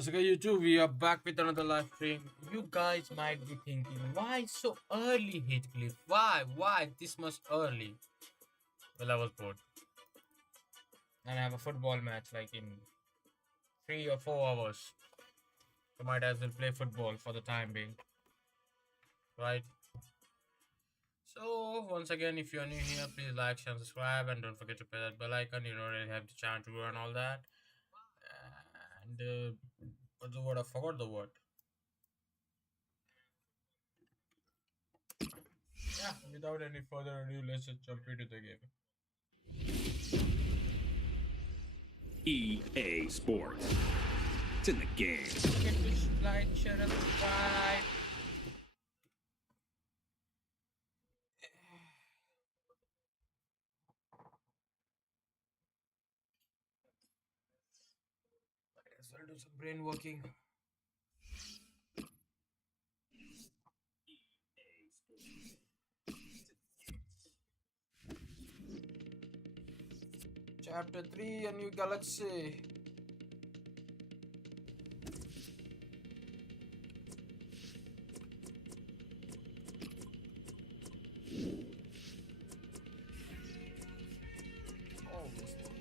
So YouTube, we are back with another live stream. You guys might be thinking, why so early, Heathcliff? Why this much early? Well, I was bored, and I have a football match like in 3 or 4 hours. So might as well play football for the time being, right? So once again, if you're new here, please like, share, and subscribe, and don't forget to press that bell icon. You don't really have the chance to grow and all that. And what's the word? I forgot the word. Yeah, without any further ado, let's just jump into the game. EA Sports. It's in the game. Get this like, share, and subscribe. I'll do some brain working. Chapter 3, a new galaxy. Oh, this one.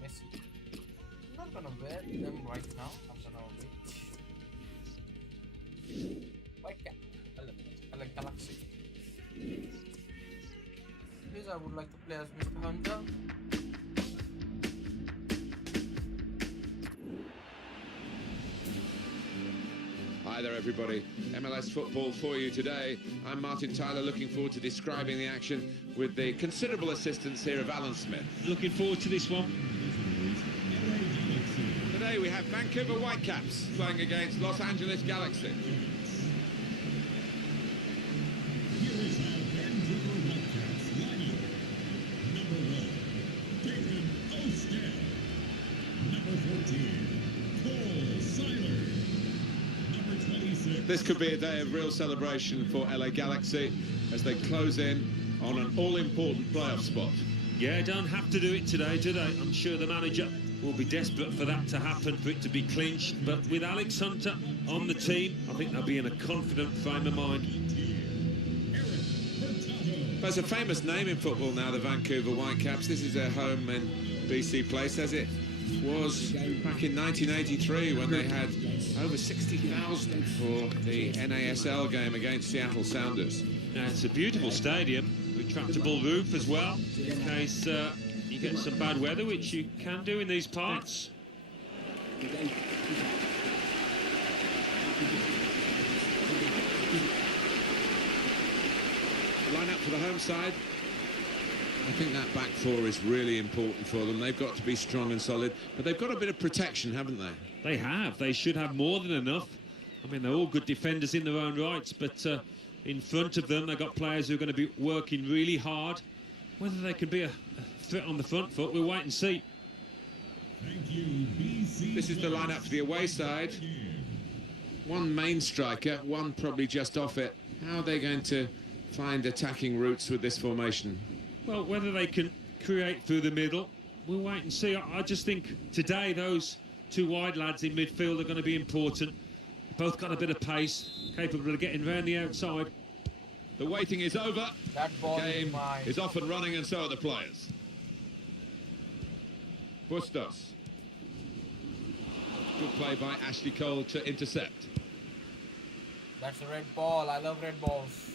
Messy. I'm not gonna wear them right now. I'm gonna wait. White cat. I like galaxy. Please, I would like to play as Mr. Hunter. Hi there everybody, MLS football for you today. I'm Martin Tyler, looking forward to describing the action with the considerable assistance here of Alan Smith. Looking forward to this one. Today we have Vancouver Whitecaps playing against Los Angeles Galaxy. Here is how Vancouver Whitecaps line up. Number 1, David Osted. Number 14, Cole Seiler. Number 26. This could be a day of real celebration for LA Galaxy as they close in on an all-important playoff spot. Yeah, don't have to do it today, do they? I'm sure the manager will be desperate for that to happen, for it to be clinched. But with Alex Hunter on the team, I think they'll be in a confident frame of mind. There's a famous name in football now, the Vancouver Whitecaps. This is their home in BC Place, as it was back in 1983 when they had over 60,000 for the NASL game against Seattle Sounders. Now, it's a beautiful stadium, retractable roof as well, in case you get some bad weather, which you can do in these parts. Line up for the home side. I think that back four is really important for them. They've got to be strong and solid, but they've got a bit of protection, haven't they? They have. They should have more than enough. I mean, they're all good defenders in their own rights, but in front of them, they've got players who are going to be working really hard. Whether they can be a threat on the front foot, we'll wait and see. Thank you, BC. This is the lineup for the away side. One main striker, one probably just off it. How are they going to find attacking routes with this formation? Well, whether they can create through the middle, we'll wait and see. I just think today those two wide lads in midfield are going to be important. Both got a bit of pace, capable of getting round the outside. The waiting is over. That ball Game is off and running, and so are the players. Bustos. Good play by Ashley Cole to intercept. That's a red ball. I love red balls.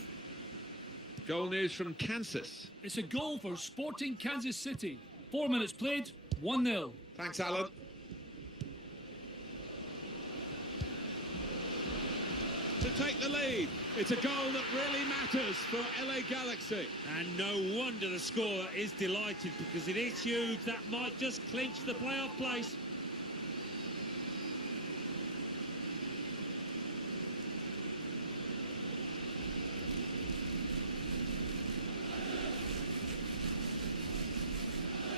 Goal news from Kansas. It's a goal for Sporting Kansas City. 4 minutes played, 1-0. Thanks, Alan. To take the lead. It's a goal that really matters for LA Galaxy. And no wonder the scorer is delighted, because it is huge. That might just clinch the playoff place.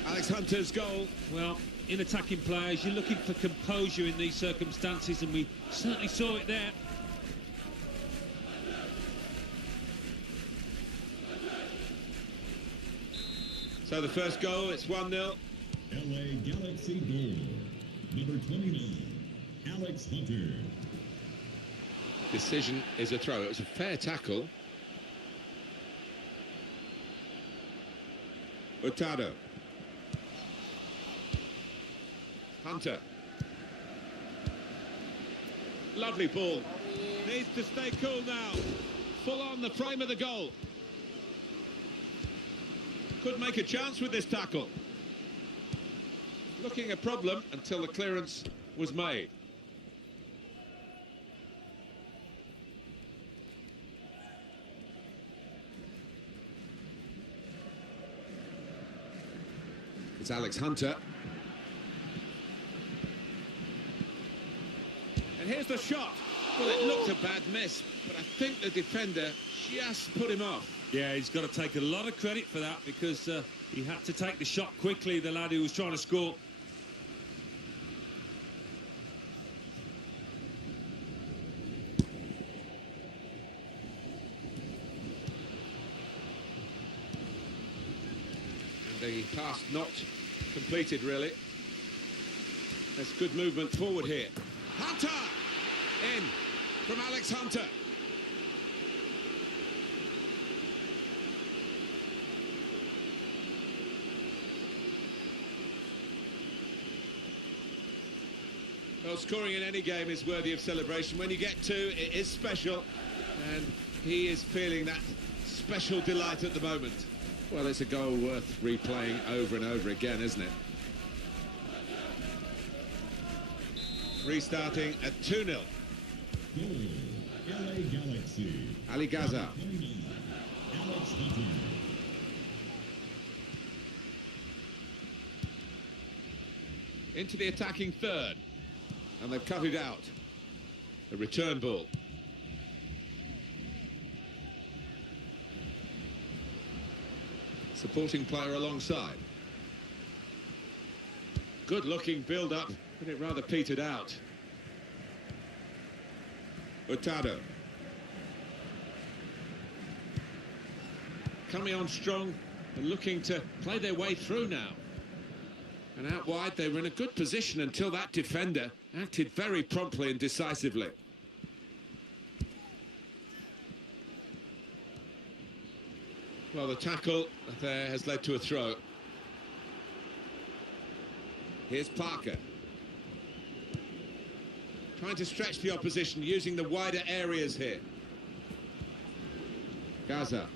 Alex Hunter's goal. Well, in attacking players, you're looking for composure in these circumstances, and we certainly saw it there. So the first goal, it's 1-0. LA Galaxy goal. Number 29, Alex Hunter. Decision is a throw. It was a fair tackle. Hurtado. Hunter. Lovely ball. Needs to stay cool now. Full on the frame of the goal. Could make a chance with this tackle. Looking a problem until the clearance was made. It's Alex Hunter. And here's the shot. Well, it looked a bad miss, but I think the defender just put him off. Yeah, he's got to take a lot of credit for that because he had to take the shot quickly, the lad who was trying to score. And the pass not completed, really. There's good movement forward here. Hunter! In from Alex Hunter. Well, scoring in any game is worthy of celebration. When you get two, it is special. And he is feeling that special delight at the moment. Well, it's a goal worth replaying over and over again, isn't it? Restarting at 2-0. Goal, LA Galaxy. Ali Gaza. 29, Alex Hunter. Into the attacking third. And they've cut it out. A return ball. Supporting player alongside. Good looking build up, but it rather petered out. Hurtado. Coming on strong and looking to play their way through now. And out wide, they were in a good position until that defender acted very promptly and decisively. Well, the tackle there has led to a throw. Here's Parker. Trying to stretch the opposition, using the wider areas here. Gaza.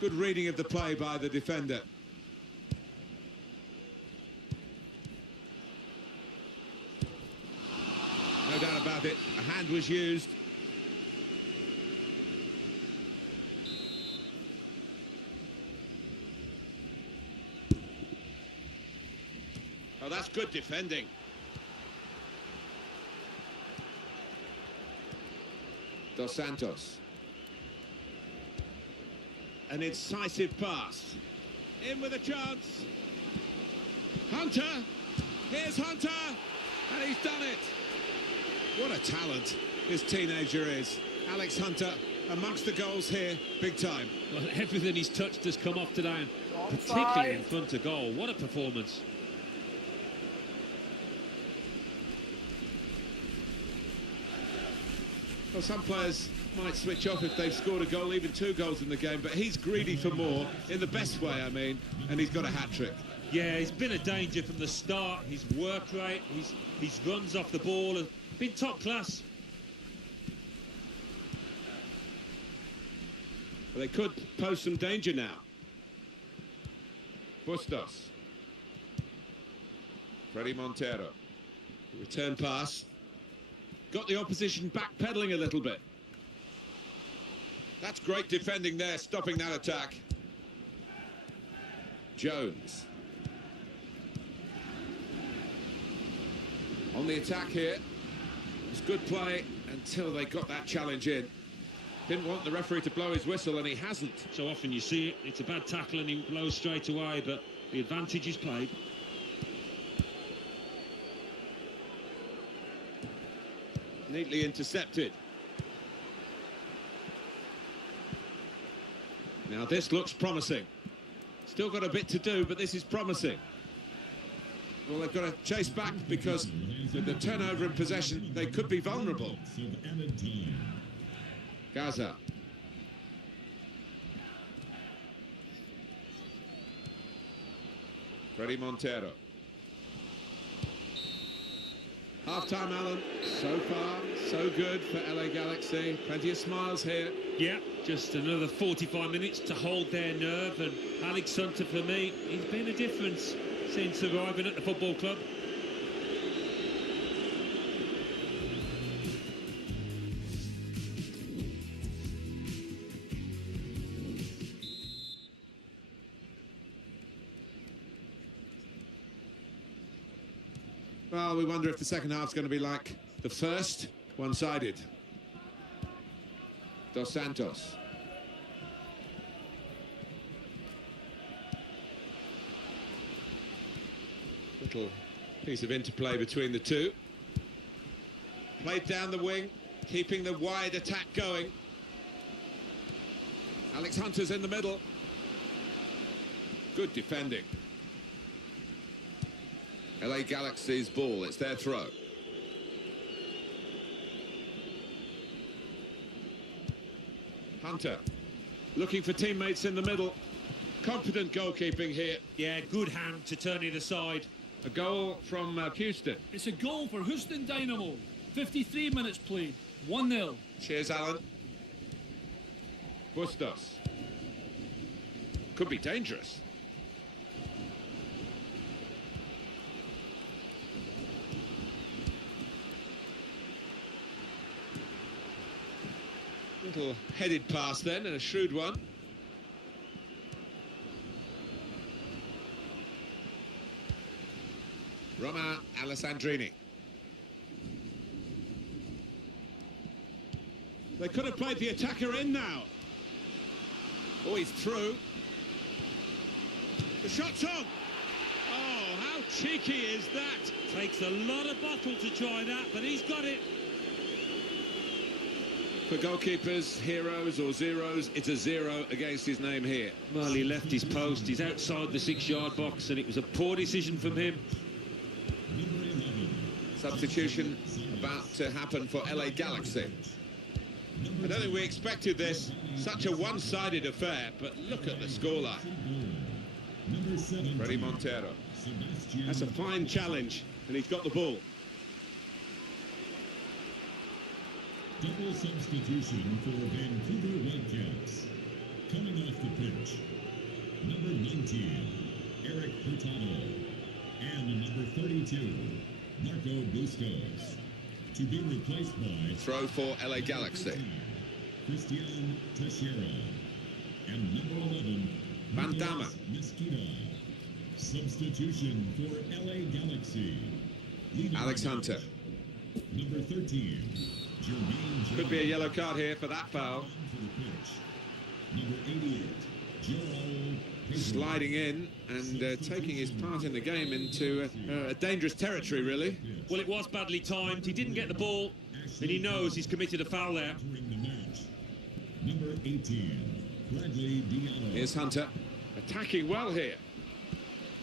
Good reading of the play by the defender. No doubt about it, a hand was used. Oh, that's good defending. Dos Santos. An incisive pass. In with a chance. Hunter! Here's Hunter! And he's done it! What a talent this teenager is. Alex Hunter amongst the goals here, big time. Well, everything he's touched has come off today, and particularly in front of goal. What a performance. Well, some players might switch off if they've scored a goal, even 2 goals in the game, but he's greedy for more, in the best way, I mean, and he's got a hat-trick. Yeah, he's been a danger from the start. His work rate, his runs off the ball have been top class. Well, they could pose some danger now. Bustos. Freddie Montero. Return pass. Got the opposition backpedaling a little bit. That's great defending there, stopping that attack. Jones. On the attack here. It's good play until they got that challenge in. Didn't want the referee to blow his whistle, and he hasn't. So often you see it, it's a bad tackle and he blows straight away, but the advantage is played. Neatly intercepted. Now this looks promising. Still got a bit to do, but this is promising. Well, they've got to chase back because with the turnover in possession, they could be vulnerable. Gaza. Freddie Montero. Half-time, Alan. So far, so good for LA Galaxy. Plenty of smiles here. Yeah, just another 45 minutes to hold their nerve, and Alex Hunter, for me, he's been a difference since arriving at the football club. Well, we wonder if the second half's going to be like the first, one-sided. Dos Santos. Little piece of interplay between the two. Played down the wing, keeping the wide attack going. Alex Hunter's in the middle. Good defending. LA Galaxy's ball, it's their throw. Hunter, looking for teammates in the middle. Confident goalkeeping here. Yeah, good hand to turn it aside. A goal from Houston. It's a goal for Houston Dynamo. 53 minutes played, 1-0. Cheers, Alan. Bustos. Could be dangerous. Little headed pass then, and a shrewd one. Roma Alessandrini. They could have played the attacker in now. Oh, he's through. The shot's on. Oh, how cheeky is that? Takes a lot of bottle to try that, but he's got it. For goalkeepers, heroes or zeros, it's a 0 against his name here. Well, he left his post. He's outside the 6-yard box, and it was a poor decision from him. Substitution about to happen for LA Galaxy. I don't think we expected this, such a one-sided affair, but look at the scoreline. Freddie Montero. That's a fine challenge, and he's got the ball. Double substitution for Vancouver Whitecaps. Coming off the pitch, number 19, Eric Hurtado, and number 32, Marco Bustos. To be replaced by... Throw for LA Galaxy. Christian Teixeira. And number 11, Bandama. Mesquita. Substitution for LA Galaxy. Leading Alex Hunter. Number 13. Could be a yellow card here for that foul. Number 88, Joel Sliding in and taking his part in the game into a dangerous territory, really. Well, it was badly timed. He didn't get the ball, and he knows he's committed a foul there. Number 18, Bradley Diallo. Here's Hunter. Attacking well here.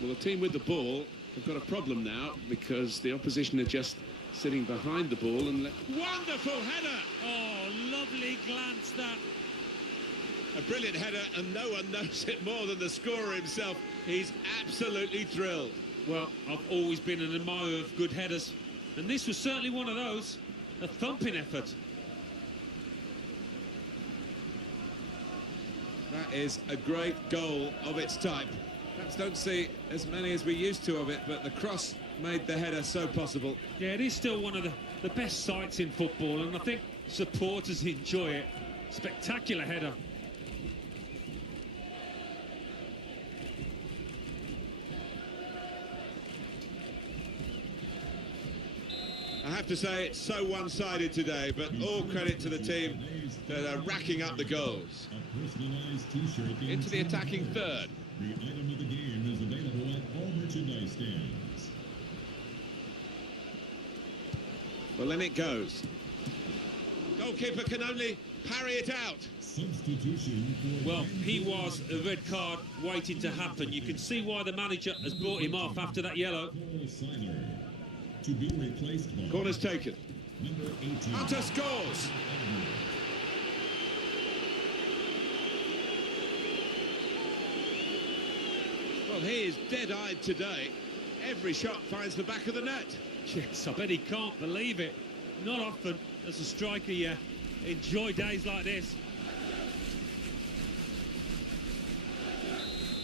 Well, the team with the ball have got a problem now because the opposition are just sitting behind the ball and Wonderful header! Oh, lovely glance that. A brilliant header, and no one knows it more than the scorer himself. He's absolutely thrilled. Well, I've always been an admirer of good headers, and this was certainly one of those. A thumping effort. That is a great goal of its type. Perhaps don't see as many as we used to of it, but the cross made the header so possible. Yeah, it is still one of the best sights in football, and I think supporters enjoy it. Spectacular header. I have to say it's so one-sided today, but all credit to the team that are racking up the goals. Into the attacking third. The item of the game is available at all merchandise stands. Well, then it goes. Goalkeeper can only parry it out. Substitution for Well, he was a red card waiting to happen. You can see why the manager has brought him off after that yellow. Paul Seiler to be replaced by Corner's taken. number 18. Hunter scores. Well, he is dead-eyed today. Every shot finds the back of the net. Yes, I bet he can't believe it. Not often, as a striker, you enjoy days like this.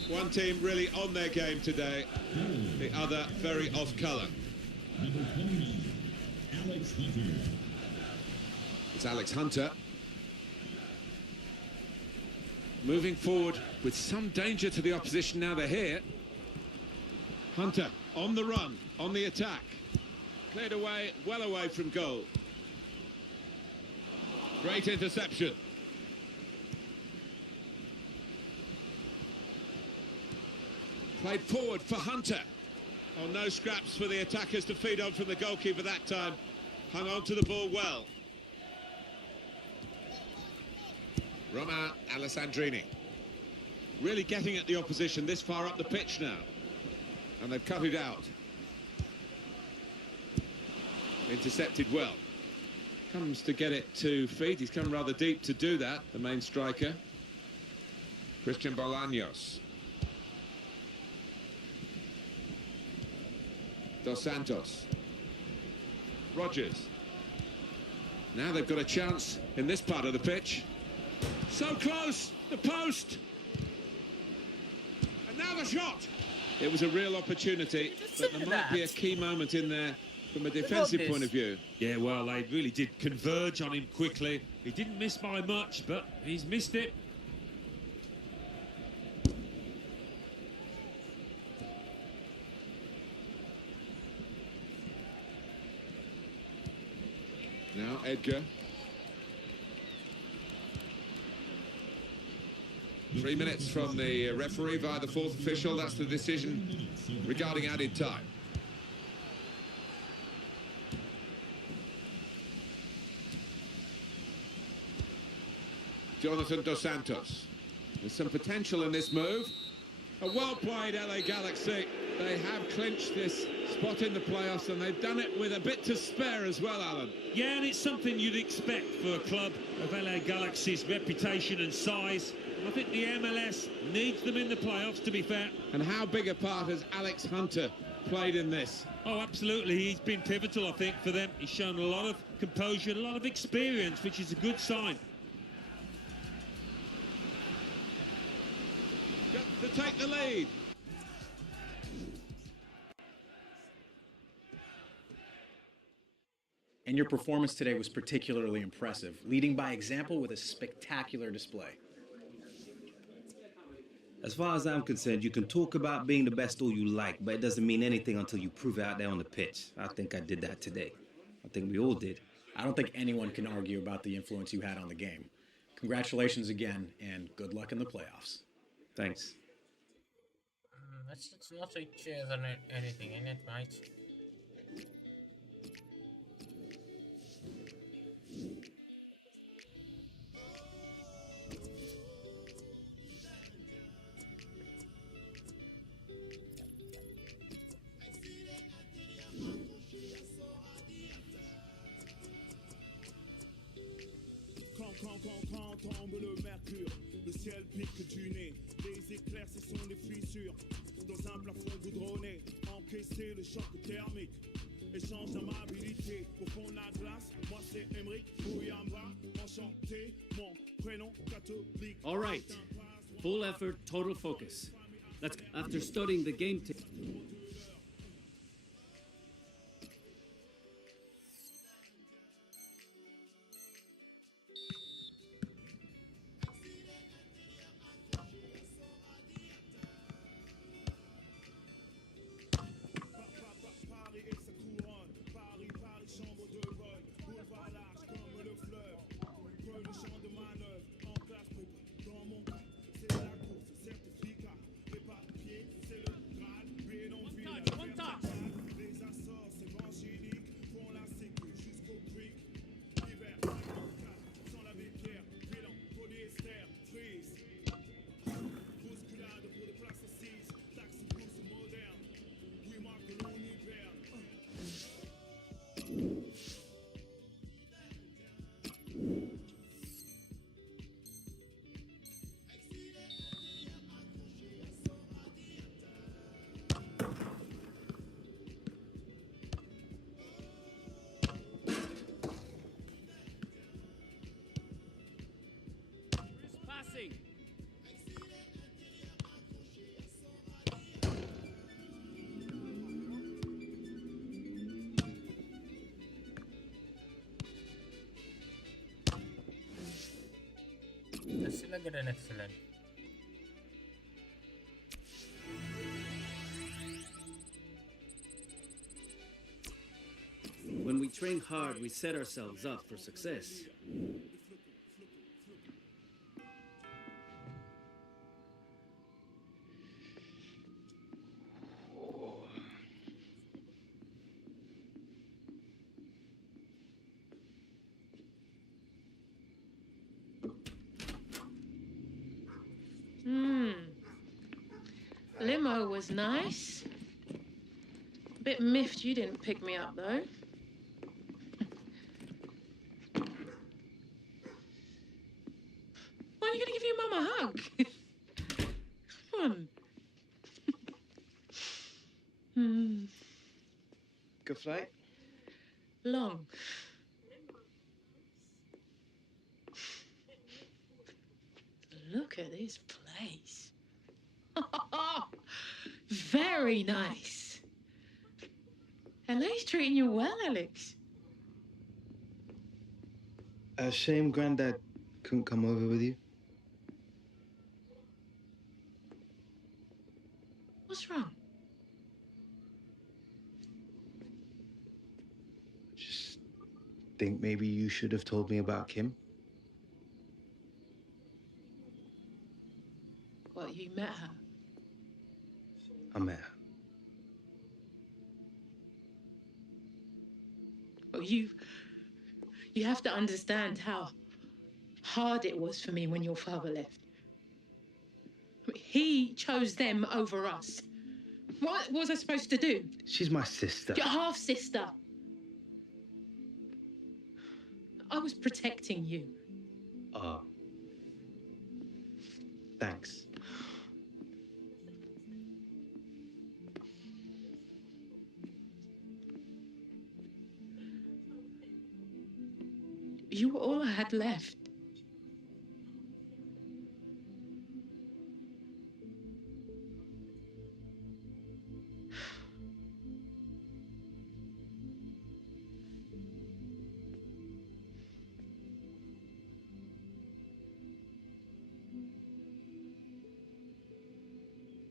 One team really on their game today, the other very off-colour. Number 29, Alex Hunter. It's Alex Hunter. Moving forward with some danger to the opposition now they're here. Hunter on the run, on the attack. Cleared away, well away from goal. Great interception. Played forward for Hunter. Oh, no scraps for the attackers to feed on from the goalkeeper that time. Hung on to the ball well. Romain Alessandrini. Really getting at the opposition this far up the pitch now. And they've cut it out. Intercepted well. Comes to get it to feet. He's come rather deep to do that, the main striker. Christian Bolaños. Dos Santos. Rogers. Now they've got a chance in this part of the pitch. So close, the post. And now the shot. It was a real opportunity, but there might be a key moment in there from a defensive point of view. Yeah, well, they really did converge on him quickly. He didn't miss by much, but he's missed it. Now Edgar. 3 minutes from the referee via the fourth official. That's the decision regarding added time. Jonathan Dos Santos. There's some potential in this move. A well-played LA Galaxy. They have clinched this spot in the playoffs, and they've done it with a bit to spare as well, Alan. Yeah, and it's something you'd expect for a club of LA Galaxy's reputation and size. I think the MLS needs them in the playoffs, to be fair. And how big a part has Alex Hunter played in this? Oh, absolutely. He's been pivotal, I think, for them. He's shown a lot of composure, a lot of experience, which is a good sign. To take the lead. And your performance today was particularly impressive, leading by example with a spectacular display. As far as I'm concerned, you can talk about being the best all you like, but it doesn't mean anything until you prove it out there on the pitch. I think I did that today. I think we all did. I don't think anyone can argue about the influence you had on the game. Congratulations again, and good luck in the playoffs. Thanks. Let's not say cheers or anything in it, right? Quand tombe le mercure, le ciel pique du nez, les éclairs ce sont des fissures, dans un plafond goudronné, encaisser le choc thermique, échange d'amabilité, au fond de la glace, moi c'est Emeric Bouyamba, enchanté, mon prénom catholique. All right, full effort, total focus. Let's, after studying the game Still I get an excellent. When we train hard, we set ourselves up for success. Limo was nice. A bit miffed you didn't pick me up, though. Why are you going to give your mum a hug? Come on. Good flight? Long. Look at this place. Very nice. LA's treating you well, Alex. Shame Granddad couldn't come over with you. What's wrong? Just think maybe you should have told me about Kim. What, you met her? I met her. Well, you have to understand how hard it was for me when your father left. I mean, he chose them over us. What was I supposed to do? She's my sister. Your half-sister. I was protecting you. Oh. Thanks. You were all I had left.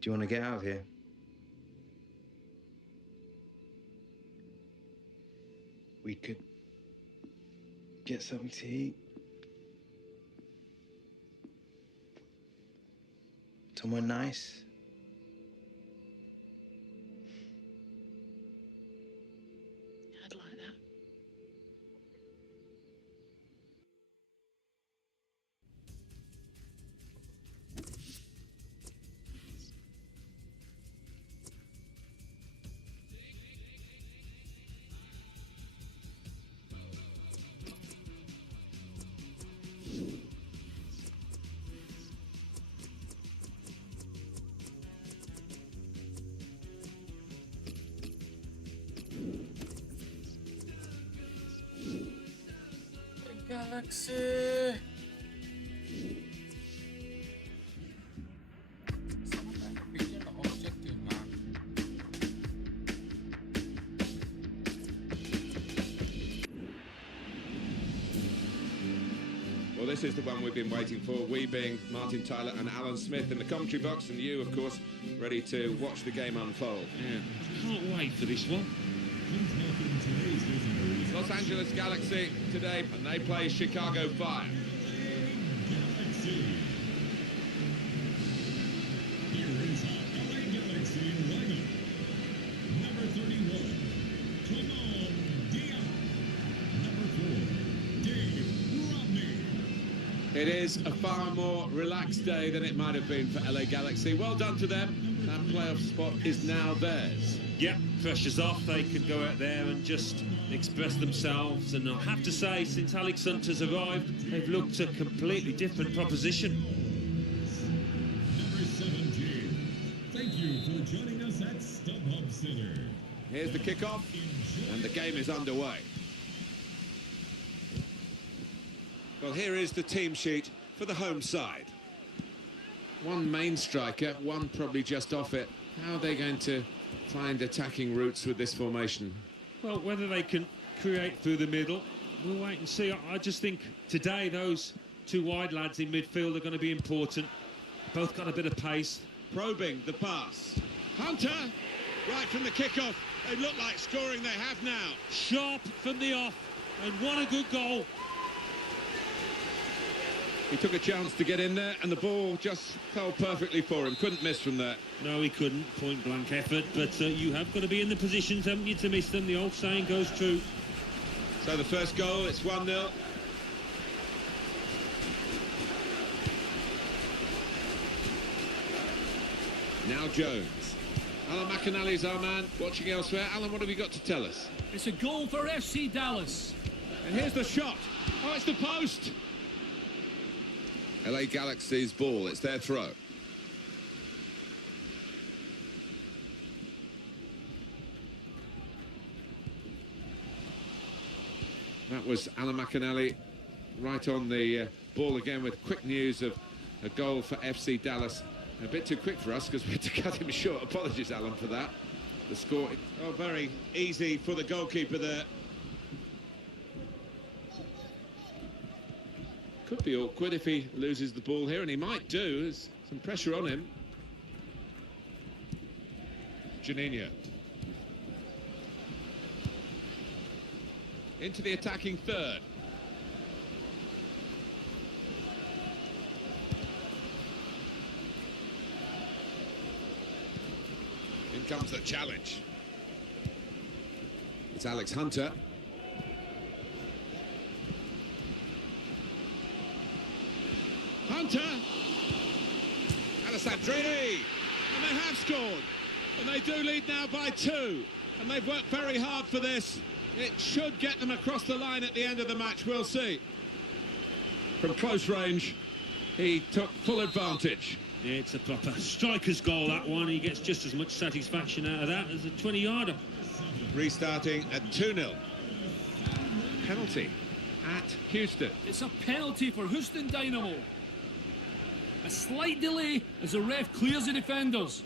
Do you want to get out of here? We could get something to eat. Somewhere nice. I'd like that. Galaxy. Objective, man. Well, this is the one we've been waiting for, we being Martin Tyler and Alan Smith in the commentary box, and you, of course, ready to watch the game unfold. Yeah, can't wait for this one. Los Angeles Galaxy today, and they play Chicago Fire. Here is our LA Galaxy lineup. Number 31, Clement Dion. Number 4, Dave Rodney. It is a far more relaxed day than it might have been for LA Galaxy. Well done to them. That playoff spot is now theirs. Yeah, pressure's off. They can go out there and just express themselves. And I have to say, since Alex Hunter's arrived, they've looked a completely different proposition. Number 17, thank you for joining us at StubHub Center. Here's the kickoff, and the game is underway. Well, here is the team sheet for the home side. One main striker, one probably just off it. How are they going to find attacking routes with this formation? Well, whether they can create through the middle, we'll wait and see. I just think today those Two wide lads in midfield are going to be important. Both got a bit of pace. Probing the pass. Hunter, right from the kickoff. They look like scoring, they have now. Sharp from the off, and what a good goal. He took a chance to get in there, and the ball just fell perfectly for him. Couldn't miss from there. No, he couldn't. Point-blank effort, but you have got to be in the positions, haven't you, to miss them. The old saying goes true. So the first goal, it's 1-0. Now Jones. Alan McAnally's our man, watching elsewhere. Alan, what have you got to tell us? It's a goal for FC Dallas. And here's the shot. Oh, it's the post. LA Galaxy's ball, it's their throw. That was Alan McAnally right on the ball again with quick news of a goal for FC Dallas. A bit too quick for us because we had to cut him short. Apologies, Alan, for that. The score, oh, very easy for the goalkeeper there. Could be awkward if he loses the ball here, and he might do. There's some pressure on him. Juninho. Into the attacking third. In comes the challenge. It's Alex Hunter. Hunter! Alessandrini! And they have scored. And they do lead now by 2. And they've worked very hard for this. It should get them across the line at the end of the match, we'll see. From close range, he took full advantage. Yeah, it's a proper striker's goal, that one. He gets just as much satisfaction out of that as a 20-yarder. Restarting at 2-0. Penalty at Houston. It's a penalty for Houston Dynamo. A slight delay as the ref clears the defenders.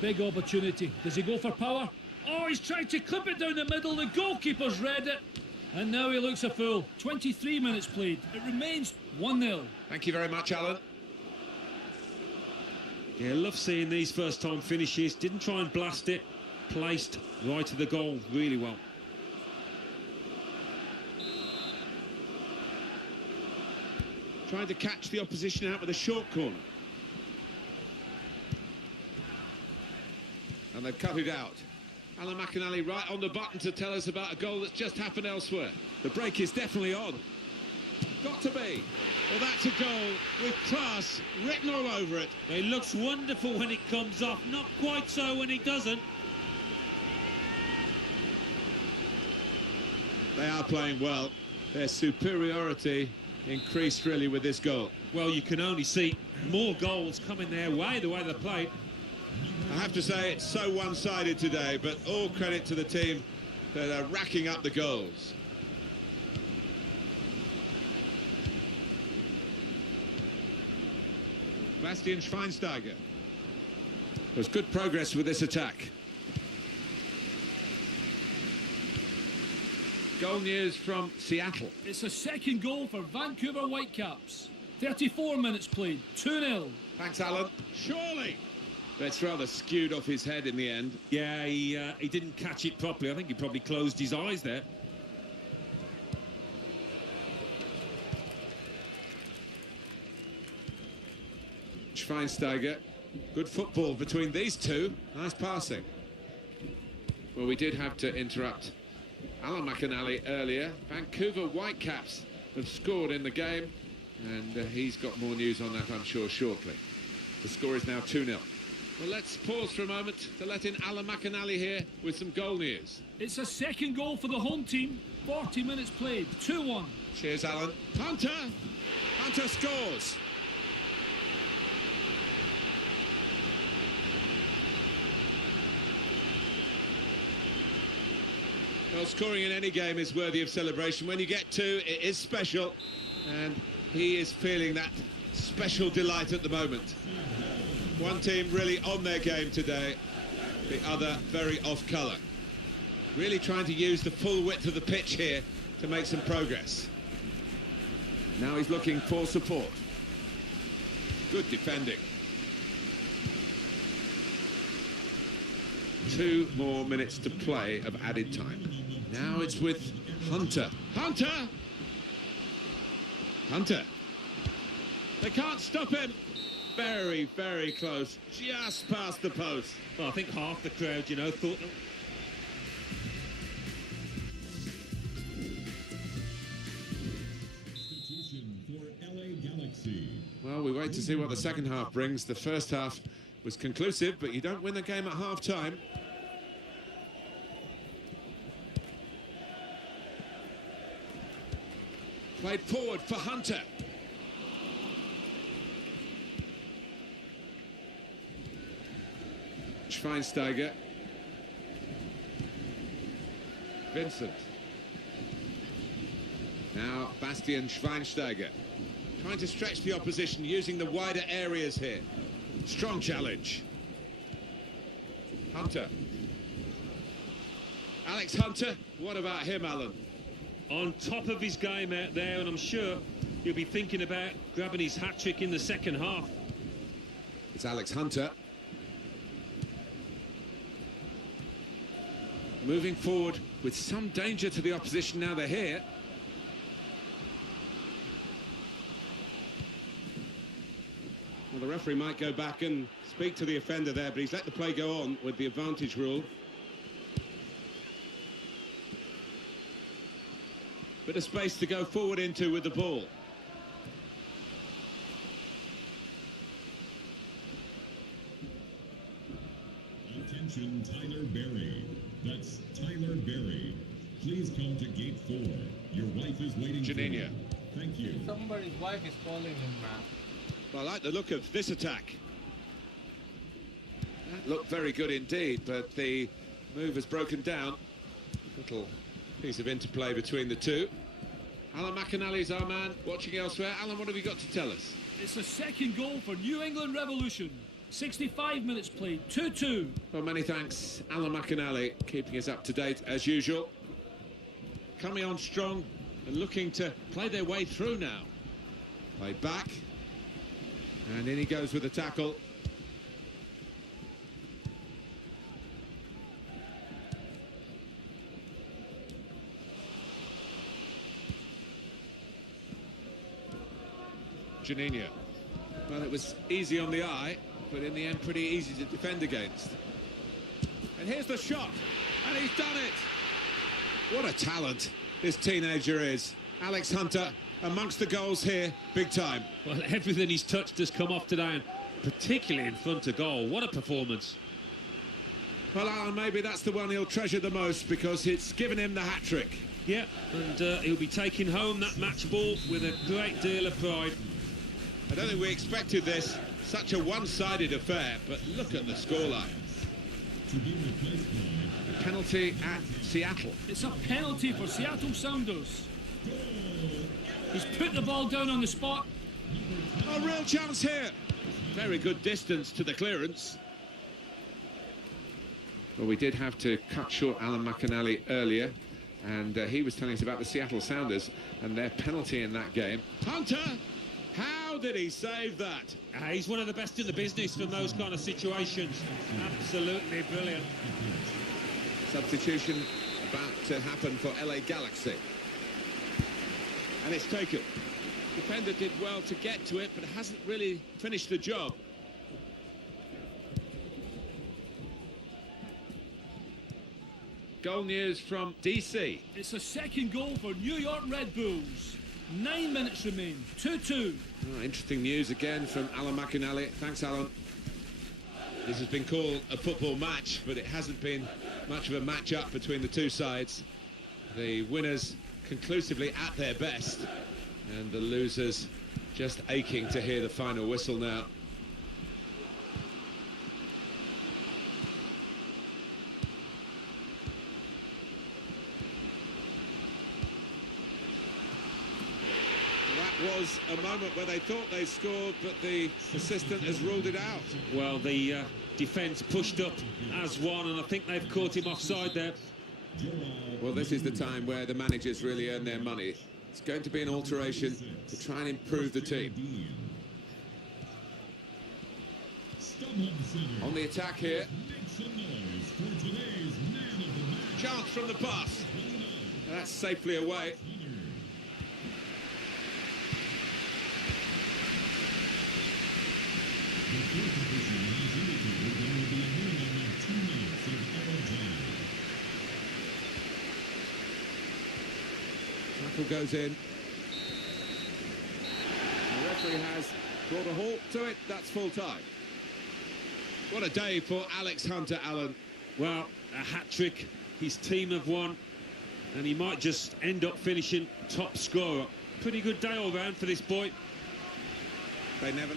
Big opportunity. Does he go for power? Oh, he's trying to clip it down the middle. The goalkeeper's read it. And now he looks a fool. 23 minutes played. It remains 1-0. Thank you very much, Alan. Yeah, love seeing these first-time finishes. Didn't try and blast it. Placed right to the goal really well. Trying to catch the opposition out with a short corner. And they've cut it out. Alan McAnally right on the button to tell us about a goal that's just happened elsewhere. The break is definitely on. Got to be. Well, that's a goal with class written all over it. It looks wonderful when it comes off. Not quite so when it doesn't. They are playing well. Their superiority increased really with this goal. Well, you can only see more goals coming their way, the way they played. I have to say it's so one-sided today, but all credit to the team that are racking up the goals. Bastian Schweinsteiger. There's good progress with this attack. Goal news from Seattle. It's a second goal for Vancouver Whitecaps. 34 minutes played, 2-0. Thanks, Alan. Surely. That's rather skewed off his head in the end. Yeah, he didn't catch it properly. I think he probably closed his eyes there. Schweinsteiger. Good football between these two. Nice passing. Well, we did have to interrupt Alan McAnally earlier. Vancouver Whitecaps have scored in the game, and he's got more news on that, I'm sure, shortly. The score is now 2-0. Well, let's pause for a moment to let in Alan McAnally here with some goal news. It's a second goal for the home team. 40 minutes played, 2-1. Cheers, Alan. Hunter! Hunter scores! Well, scoring in any game is worthy of celebration. When you get 2, it is special, and he is feeling that special delight at the moment. One team really on their game today, the other very off colour. Really trying to use the full width of the pitch here to make some progress. Now he's looking for support. Good defending. 2 more minutes to play of added time. Now it's with Hunter. Hunter! Hunter! They can't stop him! Very, very close. Just past the post. Well, I think half the crowd, you know, thought... Substitution for LA Galaxy. Well, we wait to see what the second half brings. The first half was conclusive, but you don't win the game at half-time. Played forward for Hunter. Schweinsteiger. Vincent. Now Bastian Schweinsteiger. Trying to stretch the opposition using the wider areas here. Strong challenge. Hunter. Alex Hunter. What about him, Alan? On top of his game out there, and I'm sure he'll be thinking about grabbing his hat-trick in the second half. It's Alex Hunter. Moving forward with some danger to the opposition now they're here. Well, the referee might go back and speak to the offender there, but he's let the play go on with the advantage rule. Bit of space to go forward into with the ball. Attention, Tyler Berry. That's Tyler Berry. Please come to gate 4. Your wife is waiting for you. Thank you. Somebody's wife is calling him, man. Well, I like the look of this attack. That looked very good indeed, but the move has broken down. Little piece of interplay between the two. Alan McAnally's our man, watching elsewhere. Alan, what have you got to tell us? It's the second goal for New England Revolution. 65 minutes played, 2-2. Well, many thanks, Alan McAnally, keeping us up to date as usual. Coming on strong and looking to play their way through now. Played back. And in he goes with the tackle. Janino. Well, it was easy on the eye, but in the end pretty easy to defend against. And here's the shot, and he's done it! What a talent this teenager is. Alex Hunter amongst the goals here, big time. Well, everything he's touched has come off today, and particularly in front of goal. What a performance. Well, Alan, maybe that's the one he'll treasure the most because it's given him the hat-trick. Yeah, and he'll be taking home that match ball with a great deal of pride. I don't think we expected this, such a one-sided affair, but look at the scoreline. A penalty at Seattle. It's a penalty for Seattle Sounders. He's put the ball down on the spot. A real chance here. Very good distance to the clearance. Well, we did have to cut short Alan McAnally earlier, and he was telling us about the Seattle Sounders and their penalty in that game. Hunter! How did he save that? He's one of the best in the business from those kind of situations. Absolutely brilliant. Substitution about to happen for LA Galaxy. And it's taken. Defender did well to get to it, but hasn't really finished the job. Goal news from DC. It's the second goal for New York Red Bulls. 9 minutes remain, 2-2. Oh, interesting news again from Alan McAnally. Thanks, Alan. This has been called a football match, but it hasn't been much of a match-up between the two sides. The winners conclusively at their best, and the losers just aching to hear the final whistle now. That was a moment where they thought they scored, but the assistant has ruled it out. Well, the defence pushed up as one, and I think they've caught him offside there. Well, this is the time where the managers really earn their money. It's going to be an alteration to try and improve the team. On the attack here. Chance from the pass. That's safely away. Tackle goes in. The referee has brought a halt to it. That's full time. What a day for Alex Hunter, Alan. Well, a hat-trick. His team have won, and he might just end up finishing top scorer. Pretty good day all round for this boy. They never...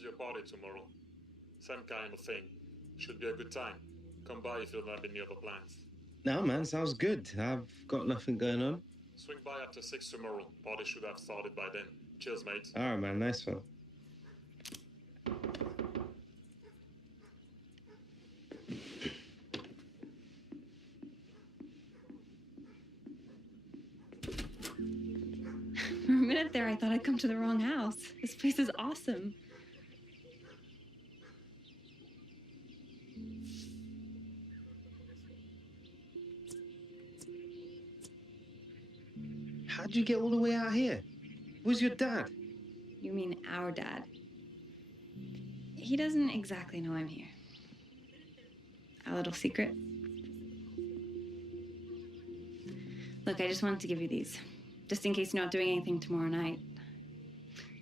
Your party tomorrow. Same kind of thing. Should be a good time. Come by if you don't have any other plans. No, man, sounds good. I've got nothing going on. Swing by after 6 tomorrow. Party should have started by then. Cheers, mate. All right, man, nice one. For a minute there, I thought I'd come to the wrong house. This place is awesome. How'd you get all the way out here? Who's your dad? You mean our dad? He doesn't exactly know I'm here. A little secret. Look, I just wanted to give you these, just in case you're not doing anything tomorrow night.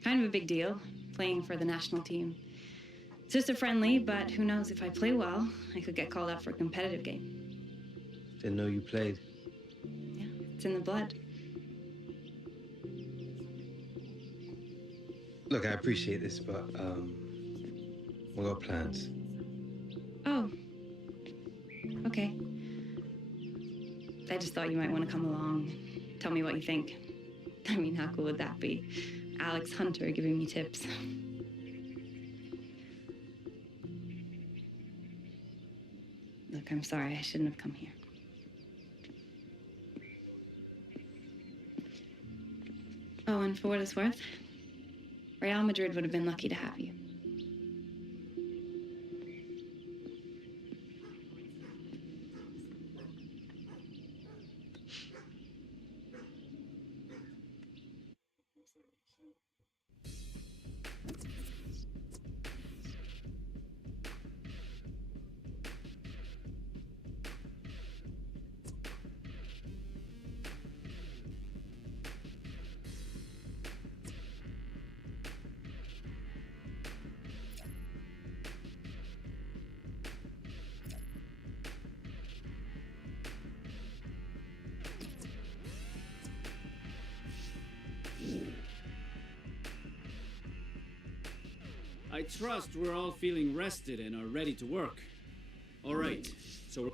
Kind of a big deal, playing for the national team. It's just a friendly, but who knows, if I play well, I could get called up for a competitive game. Didn't know you played. Yeah, it's in the blood. Look, I appreciate this, but, we got plans. Oh. Okay. I just thought you might want to come along, tell me what you think. I mean, how cool would that be? Alex Hunter giving me tips. Look, I'm sorry, I shouldn't have come here. Oh, and for what it's worth, Real Madrid would have been lucky to have you. I trust we're all feeling rested and are ready to work. All right, so...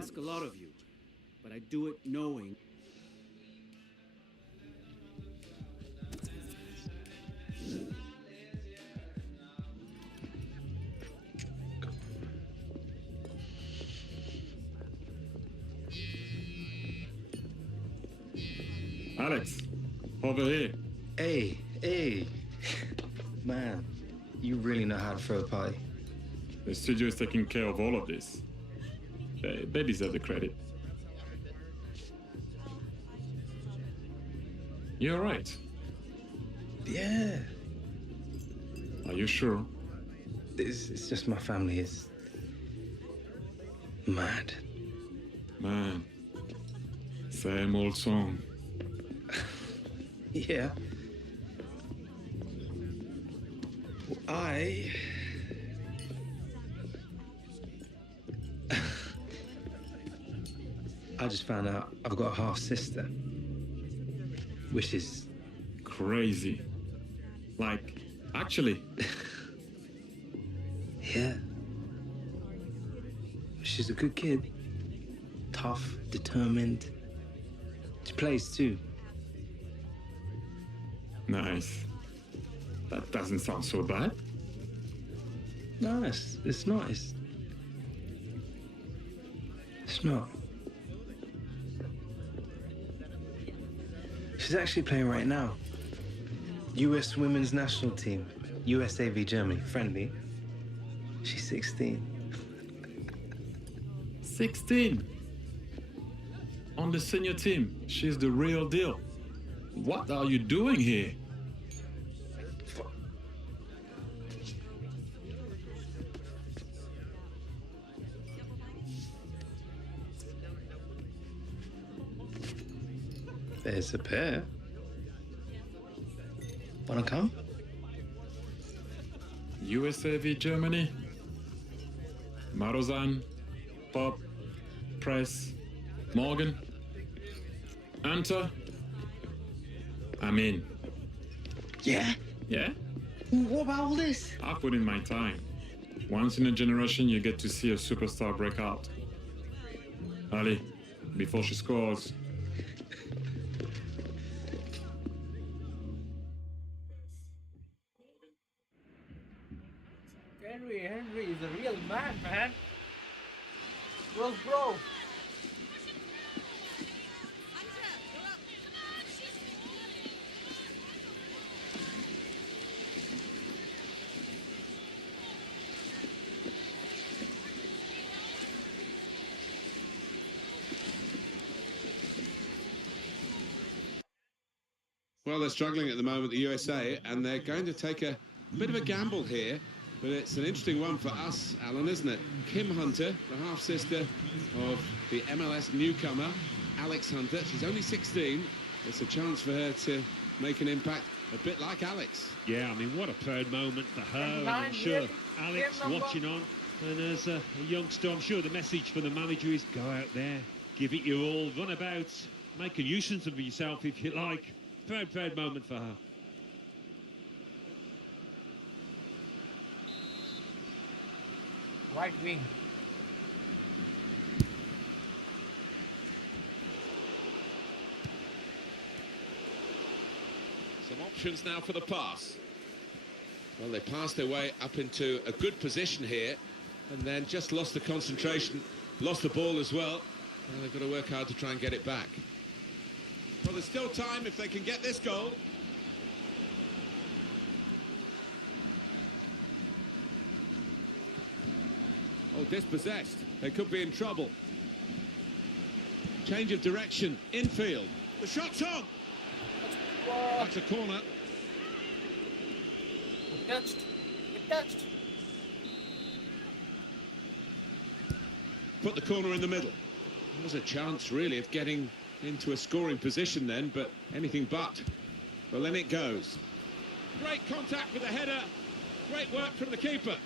ask a lot of you, but I do it knowing. Alex, over here. Hey. Man, you really know how to throw a party. The studio is taking care of all of this. They deserve the credit. You're right. Yeah. Are you sure? It's just my family is mad. Man, same old song. Yeah. I just found out I've got a half sister, which is crazy. Like, actually. Yeah. She's a good kid. Tough, determined. She plays too. Nice. That doesn't sound so bad. No, it's not. It's not. She's actually playing right now. US Women's National Team. USA v Germany. Friendly. She's 16. 16? On the senior team. She's the real deal. What are you doing here? There's a pair. Wanna come? USA v Germany. Marozan, Pop, Press, Morgan, Anta. I'm in. Yeah? Yeah? What about all this? I put in my time. Once in a generation, you get to see a superstar break out. Ali, before she scores. Henry is a real man. Well, bro. Well, they're struggling at the moment, the USA, and they're going to take a bit of a gamble here. But it's an interesting one for us, Alan, isn't it? Kim Hunter, the half-sister of the MLS newcomer, Alex Hunter. She's only 16. It's a chance for her to make an impact, a bit like Alex. Yeah, I mean, what a proud moment for her. And I'm sure Alex watching on. And as a youngster, I'm sure the message for the manager is go out there, give it your all, run about, make a nuisance of yourself if you like. Proud moment for her. Right wing. Some options now for the pass. Well, they passed their way up into a good position here and then just lost the concentration, lost the ball as well. And they've got to work hard to try and get it back. Well, there's still time if they can get this goal. Oh, dispossessed. They could be in trouble. Change of direction, infield. The shot's on. That's a corner. It touched. Put the corner in the middle. There was a chance, really, of getting into a scoring position then, but anything but. Well, then it goes. Great contact with the header. Great work from the keeper.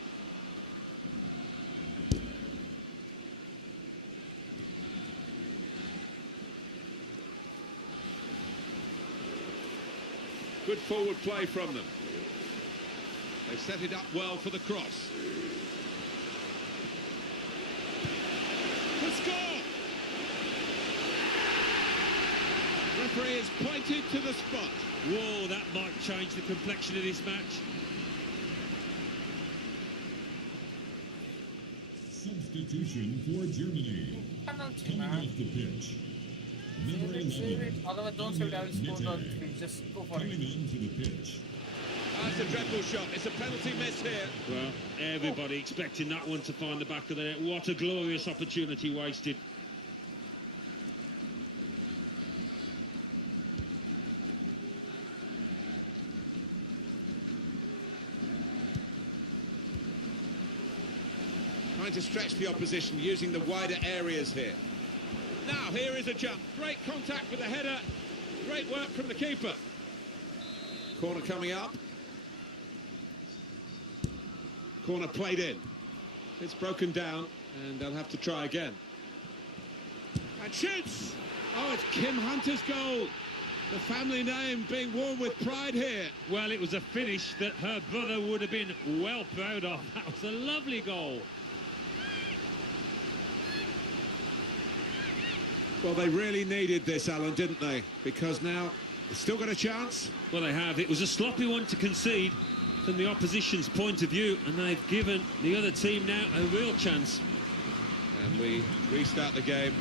Good forward play from them. They set it up well for the cross. To score! Referee is pointed to the spot. Whoa, that might change the complexion of this match. Substitution for Germany. Penalty, Coming man. off the pitch. Number Save it. 11. Otherwise, don't save it. I will score the 3. Just go for Coming it. onto the pitch. That's a dreadful shot. It's a penalty miss here. Well, everybody expecting that one to find the back of the net. What a glorious opportunity wasted. Trying to stretch the opposition using the wider areas here. Now, here is a jump. Great contact with the header. Great work from the keeper. Corner coming up. Corner played in. It's broken down, and they'll have to try again. And shoots! Oh, it's Kim Hunter's goal. The family name being worn with pride here. Well, it was a finish that her brother would have been well proud of. That was a lovely goal. Well, they really needed this, Alan, didn't they? Because now they've still got a chance. Well, they have. It was a sloppy one to concede from the opposition's point of view, and they've given the other team now a real chance. And we restart the game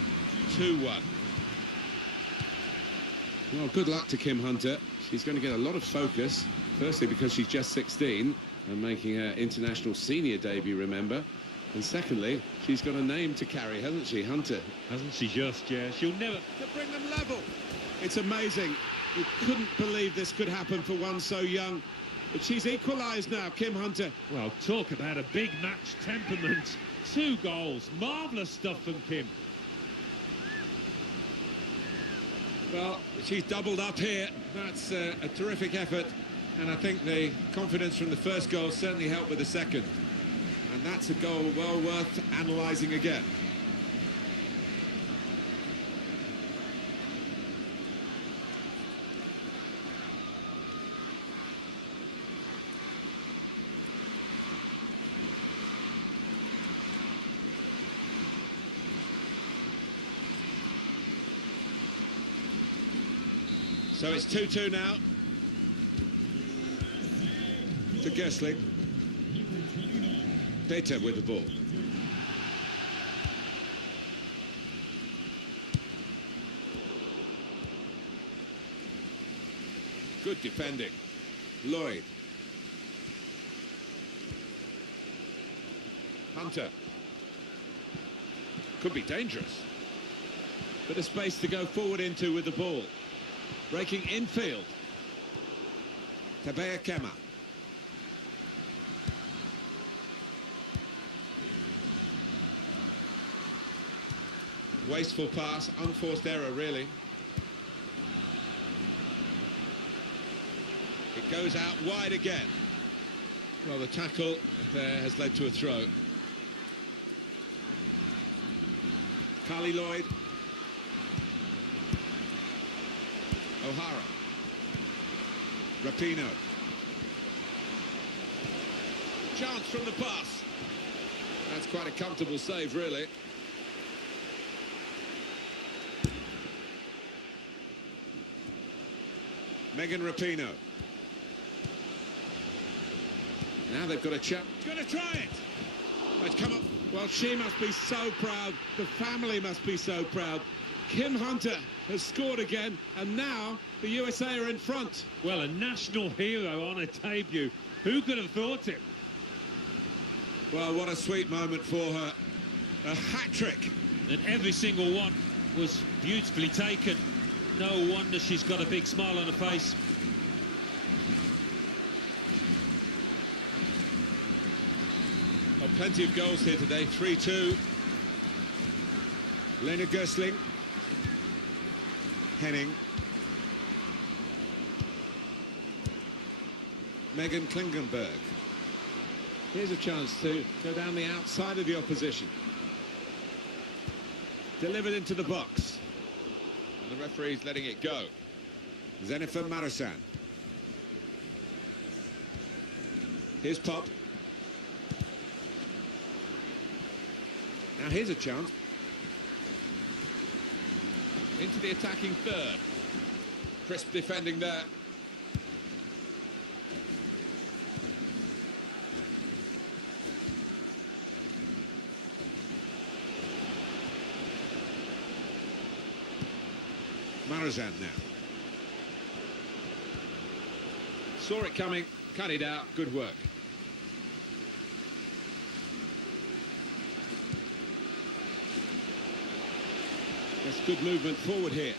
2-1. Well, good luck to Kim Hunter. She's going to get a lot of focus, firstly because she's just 16 and making her international senior debut, remember. And secondly, she's got a name to carry, hasn't she, Hunter? Hasn't she just, yeah? She'll never... To bring them level. It's amazing. We couldn't believe this could happen for one so young. But she's equalised now, Kim Hunter. Well, talk about a big match temperament. 2 goals. Marvellous stuff from Kim. Well, she's doubled up here. That's a terrific effort. And I think the confidence from the first goal certainly helped with the second. And that's a goal well worth analysing again. So it's 2-2 now. To Gößling. Peter with the ball. Good defending. Lloyd. Hunter. Could be dangerous. Bit of space to go forward into with the ball. Breaking infield. Tabea Kema. Wasteful pass, unforced error, really. It goes out wide again. Well, the tackle there has led to a throw. Carly Lloyd. O'Hara. Rapinoe. Chance from the pass. That's quite a comfortable save, really. Megan Rapinoe. Now they've got a chance. Going to try it. It's come up. Well, she must be so proud. The family must be so proud. Kim Hunter has scored again, and now the USA are in front. Well, a national hero on a debut. Who could have thought it? Well, what a sweet moment for her. A hat-trick. And every single one was beautifully taken. No wonder she's got a big smile on her face. Oh, plenty of goals here today. 3-2. Lena Gößling. Henning. Megan Klingenberg. Here's a chance to go down the outside of the opposition. Delivered into the box. And the referee's letting it go. Zenifer Marasan. Here's Pop. Now here's a chance. Into the attacking third. Crisp defending there. Marazan now. Saw it coming, cut it out, good work. That's good movement forward here.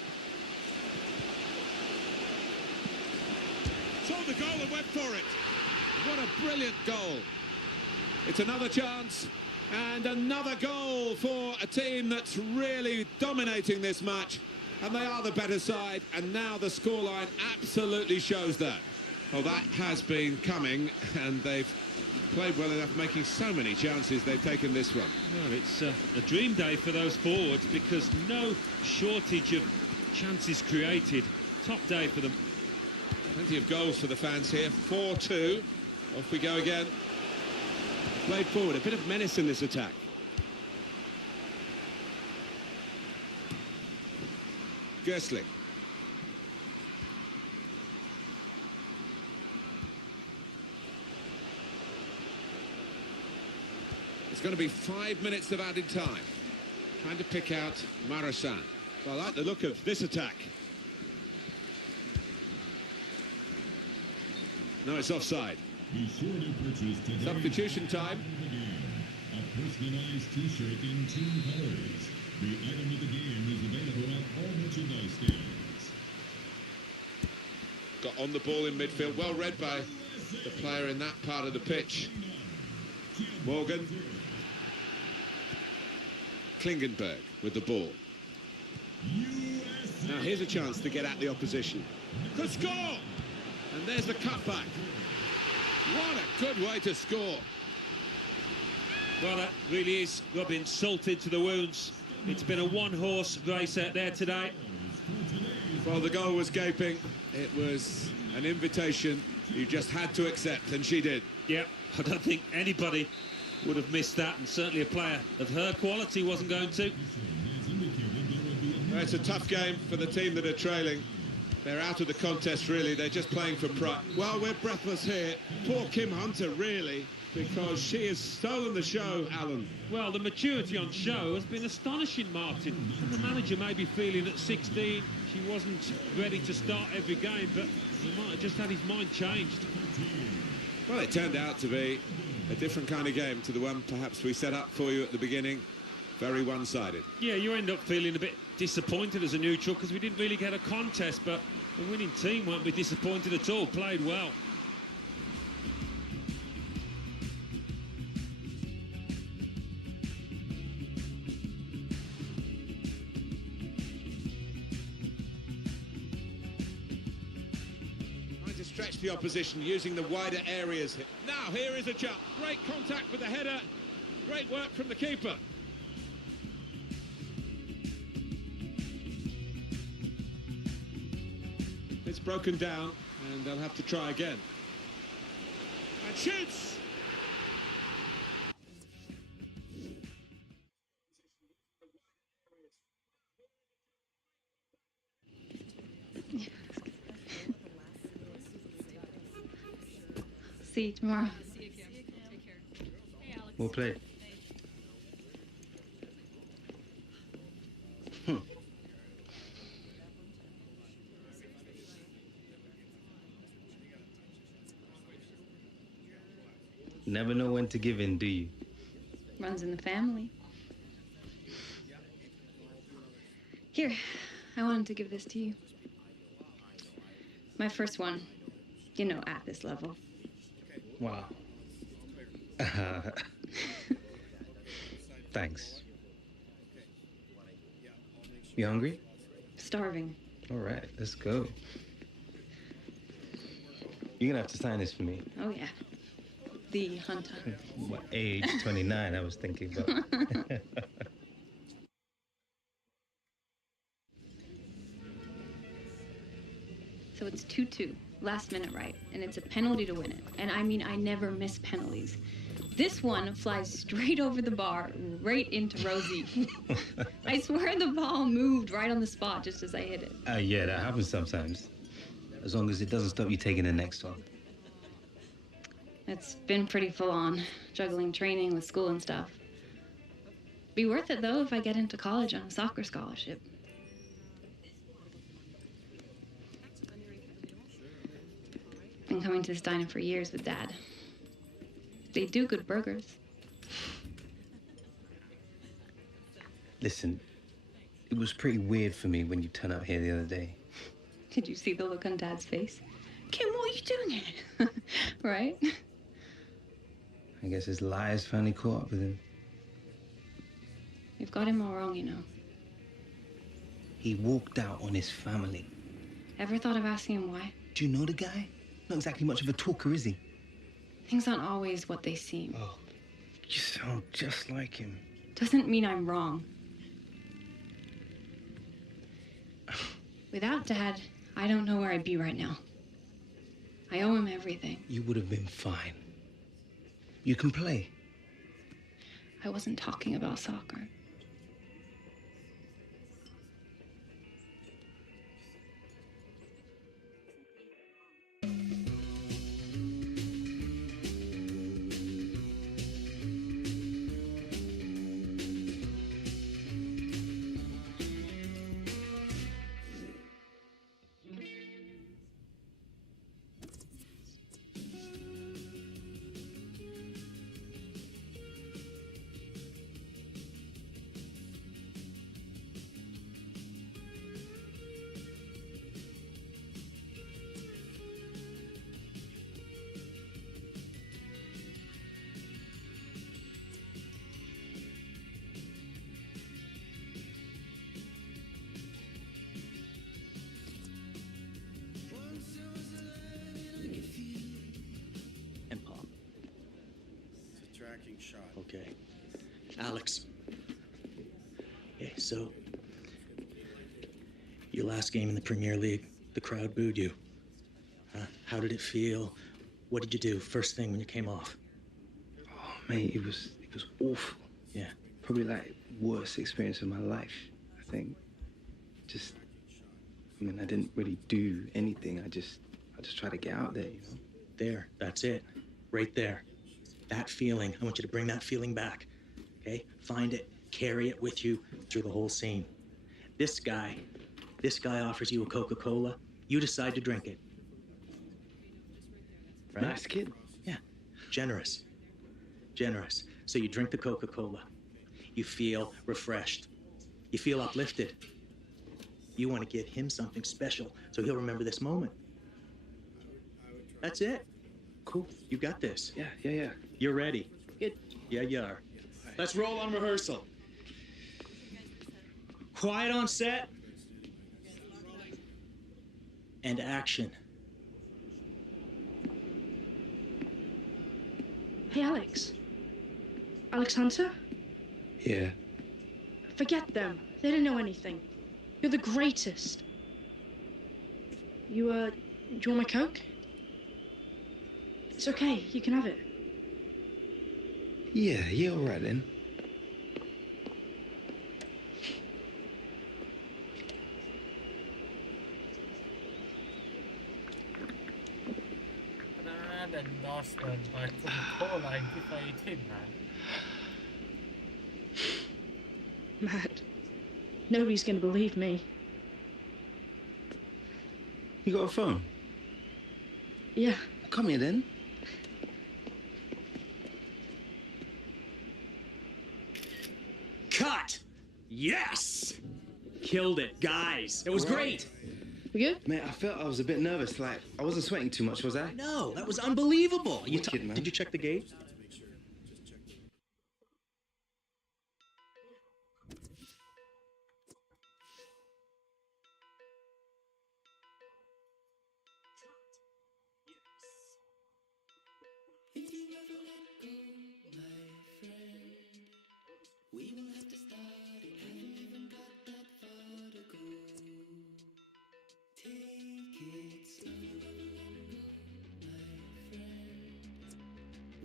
Saw the goal and went for it. What a brilliant goal. It's another chance and another goal for a team that's really dominating this match. And they are the better side, and now the scoreline absolutely shows that. Well, that has been coming, and they've played well enough, making so many chances. They've taken this one. Well, it's a dream day for those forwards because no shortage of chances created. Top day for them. Plenty of goals for the fans here. 4-2. Off we go again. Played forward, a bit of menace in this attack. Gersling. It's going to be 5 minutes of added time. Trying to pick out Marasan. Well, I like the look of this attack. No, it's offside. Be sure to purchase today. Substitution time. A personalized t-shirt in 2 colors. The item of the game is available at all merchandise stands. Got on the ball in midfield. Well read by the player in that part of the pitch. Morgan. Klingenberg with the ball. Now here's a chance to get at the opposition. Good score! And there's the cutback. What a good way to score. Well, that really is rubbing salt into the wounds. It's been a one-horse race out there today. Well, the goal was gaping. It was an invitation you just had to accept, and she did. Yeah, I don't think anybody would have missed that, and certainly a player of her quality wasn't going to. Well, it's a tough game for the team that are trailing. They're out of the contest, really. They're just playing for pride. Well, we're breathless here. Poor Kim Hunter, really, because she has stolen the show, Alan. Well, the maturity on show has been astonishing, Martin. And the manager may be feeling at 16 she wasn't ready to start every game, but he might have just had his mind changed. Well, it turned out to be a different kind of game to the one perhaps we set up for you at the beginning. Very one-sided. Yeah, you end up feeling a bit disappointed as a neutral because we didn't really get a contest, but the winning team won't be disappointed at all. Played well. Trying to stretch the opposition using the wider areas. Now, here is a chance. Great contact with the header. Great work from the keeper. It's broken down, and they'll have to try again. And shoots! See you tomorrow. We'll play. Never know when to give in, do you? Runs in the family. Here, I wanted to give this to you. My first one, you know, at this level. Wow. Thanks. You hungry? Starving. All right, let's go. You're gonna have to sign this for me. Oh, yeah. The Hunter. What, age 29, I was thinking about. So it's 2-2, last minute right, and it's a penalty to win it. And I mean, I never miss penalties. This one flies straight over the bar, right into Rosie. I swear the ball moved right on the spot just as I hit it. Yeah, that happens sometimes. as long as it doesn't stop you taking the next one. It's been pretty full on, juggling training with school and stuff. Be worth it though if I get into college on a soccer scholarship. Been coming to this diner for years with Dad. They do good burgers. Listen, it was pretty weird for me when you turned up here the other day. Did you see the look on Dad's face? Kim, what are you doing here? Right? I guess his lies finally caught up with him. You've got him all wrong, you know. He walked out on his family. Ever thought of asking him why? Do you know the guy? Not exactly much of a talker, is he? Things aren't always what they seem. Oh, you sound just like him. Doesn't mean I'm wrong. Without Dad, I don't know where I'd be right now. I owe him everything. You would have been fine. You can play. I wasn't talking about soccer. Shot. Okay. Alex. Okay, so your last game in the Premier League, the crowd booed you. How did it feel? What did you do first thing when you came off? Oh, mate, it was awful. Yeah. Probably like worst experience of my life, I think. Just, I mean, I didn't really do anything. I just tried to get out there, you know? There, that's it. Right there. That feeling, I want you to bring that feeling back, okay? Find it, carry it with you through the whole scene. This guy offers you a Coca-Cola, you decide to drink it. Right? Nice kid. Yeah, generous. So you drink the Coca-Cola, you feel refreshed, you feel uplifted. You want to give him something special so he'll remember this moment. That's it. Cool, you got this. Yeah. You're ready. Good. Yeah, you are. Let's roll on rehearsal. Quiet on set. And action. Hey, Alex. Alex Hunter? Yeah. Forget them. They don't know anything. You're the greatest. Do you want my Coke? It's okay, you can have it. Yeah, all right then. An endorsement by Coca-Cola and FIFA 18, man. Matt, nobody's gonna believe me. You got a phone? Yeah. Come here then. Cut! Yes! Killed it, guys. It was great. We good? Mate, I felt I was a bit nervous. Like, I wasn't sweating too much, was I? No, that was unbelievable. Wicked, man. Did you check the gate?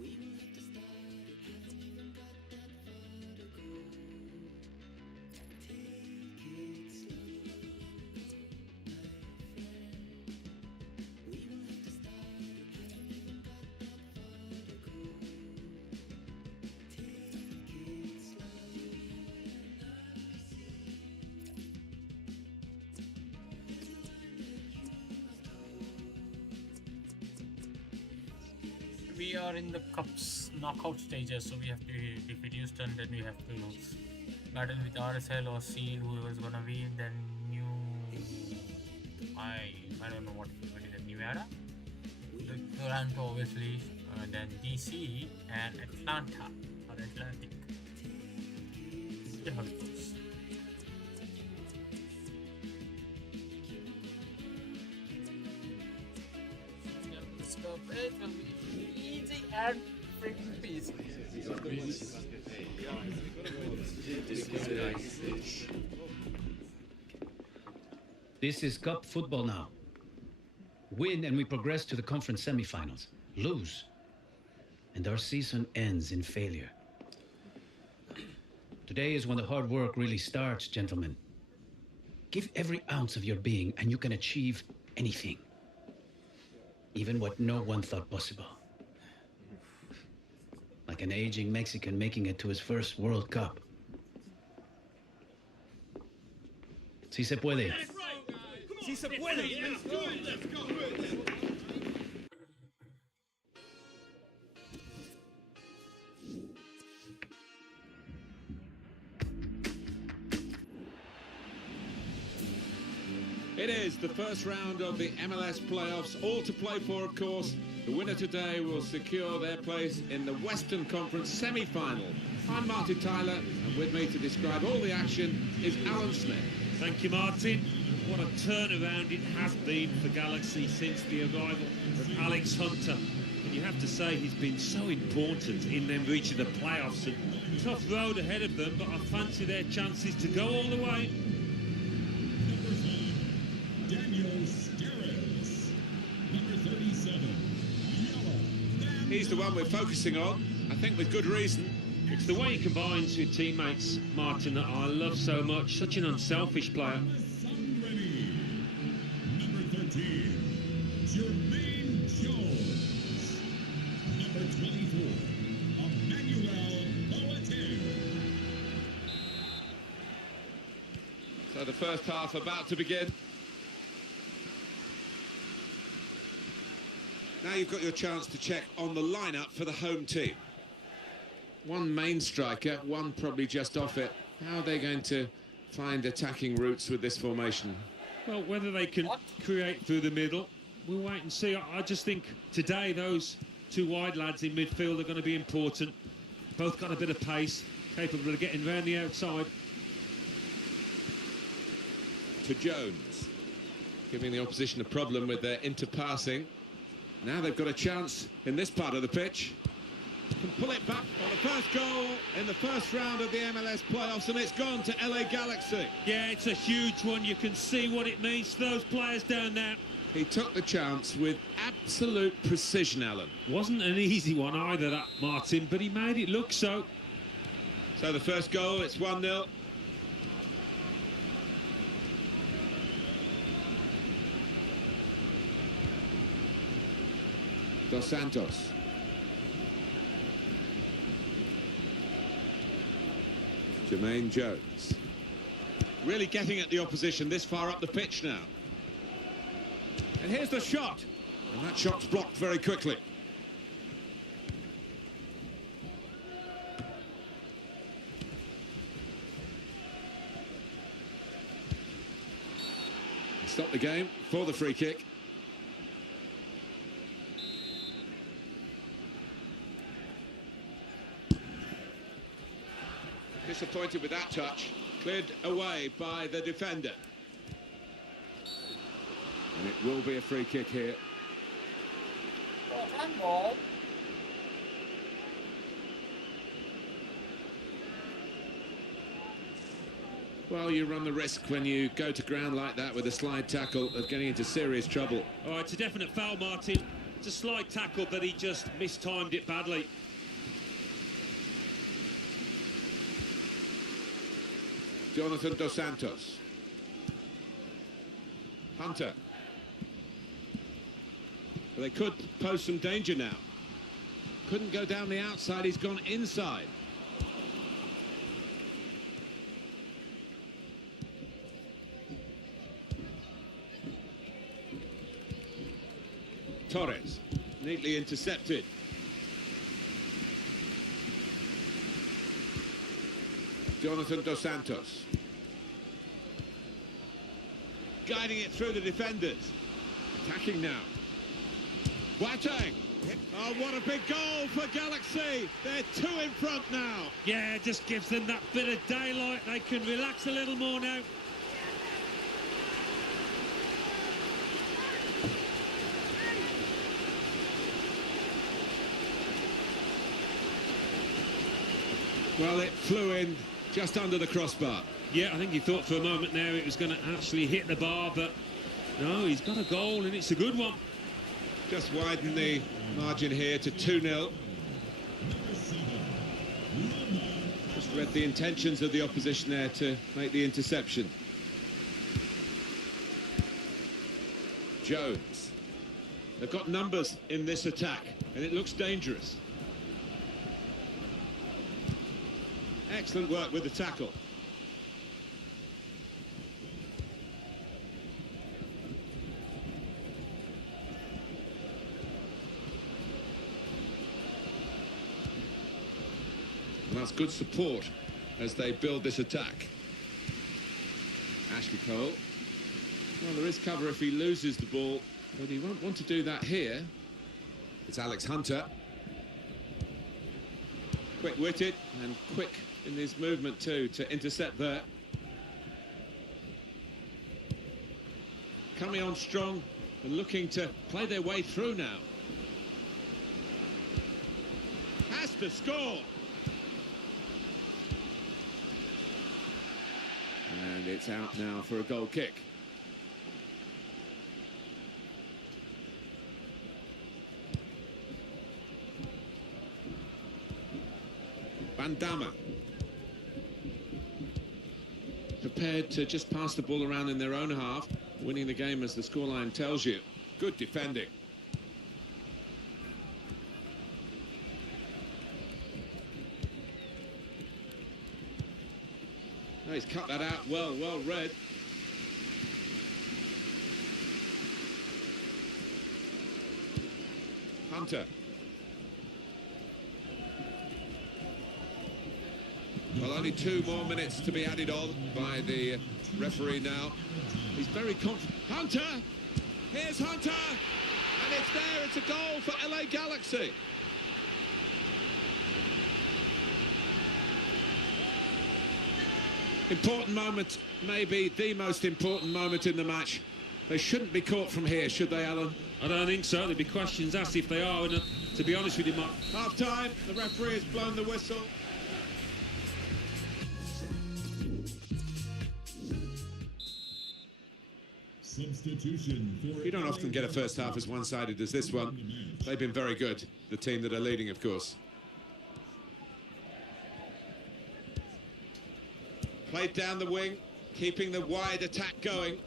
We will we are in the Cups knockout stages, so we have to defeat Houston, then we have to battle with RSL or Seal, whoever's gonna win, then I don't know what is it, New Era? Toronto obviously, then DC and Atlanta or Atlantic. See how it goes. It will be easy and freaking peaceful. This is Cup football now. Win and we progress to the conference semifinals. Lose, and our season ends in failure. Today is when the hard work really starts, gentlemen. Give every ounce of your being and you can achieve anything. Even what no one thought possible. Like an aging Mexican making it to his first World Cup. Si se puede. Si se puede. Let's go. Let's go. It is the first round of the MLS playoffs, all to play for, of course. The winner today will secure their place in the Western Conference semi-final. I'm Martin Tyler, and with me to describe all the action is Alan Smith. Thank you, Martin. What a turnaround it has been for Galaxy since the arrival of Alex Hunter. And you have to say he's been so important in them reaching the playoffs. And tough road ahead of them, but I fancy their chances to go all the way. He's the one we're focusing on, I think with good reason. It's the way he combines with teammates, Martin, that I love so much. Such an unselfish player. Number 13, Jermaine Jones. Number 24, Emmanuel Boateng. So the first half about to begin. Now you've got your chance to check on the lineup for the home team. One main striker, one probably just off it. How are they going to find attacking routes with this formation? Well, whether they can create through the middle, we'll wait and see. I just think today those two wide lads in midfield are going to be important. Both got a bit of pace, capable of getting round the outside. To Jones, giving the opposition a problem with their interpassing. Now they've got a chance in this part of the pitch. Can pull it back for the first goal in the first round of the MLS playoffs, and it's gone to LA Galaxy. Yeah, it's a huge one. You can see what it means to those players down there. He took the chance with absolute precision, Alan. Wasn't an easy one either, that, Martin, but he made it look so. So the first goal, it's 1-0. Dos Santos. Jermaine Jones. Really getting at the opposition this far up the pitch now. And here's the shot. And that shot's blocked very quickly. Stop the game for the free kick. Disappointed with that touch, cleared away by the defender. And it will be a free kick here. Handball. Well, you run the risk when you go to ground like that with a slide tackle of getting into serious trouble. Oh, it's a definite foul, Martin. It's a slide tackle, but he just mistimed it badly. Jonathan Dos Santos. Hunter. Well, they could pose some danger now. Couldn't go down the outside, he's gone inside. Torres, neatly intercepted. Jonathan Dos Santos. Guiding it through the defenders. Attacking now. Boateng. Oh, what a big goal for Galaxy. They're 2 in front now. Yeah, it just gives them that bit of daylight. They can relax a little more now. Well, it flew in just under the crossbar. Yeah, I think he thought for a moment there it was going to actually hit the bar, but no, he's got a goal and it's a good one. Just widen the margin here to 2-0. Just read the intentions of the opposition there to make the interception. Jones. They've got numbers in this attack, and it looks dangerous. Excellent work with the tackle. And that's good support as they build this attack. Ashley Cole. Well, there is cover if he loses the ball, but he won't want to do that here. It's Alex Hunter. Quick-witted and quick in his movement too to intercept there. Coming on strong and looking to play their way through now. Has to score. And it's out now for a goal kick. Bandama. Prepared to just pass the ball around in their own half, winning the game as the scoreline tells you. Good defending. Oh, he's cut that out well read. Hunter. Well, only 2 more minutes to be added on by the referee now. He's very confident. Hunter! Here's Hunter! And it's there, it's a goal for LA Galaxy. Important moment, maybe the most important moment in the match. They shouldn't be caught from here, should they, Alan? I don't think so. There'll be questions asked if they are, and to be honest with you, Mark. Half-time, the referee has blown the whistle. Substitution for You don't often get a first half as one-sided as this one. They've been very good, the team that are leading, of course. Played down the wing, keeping the wide attack going.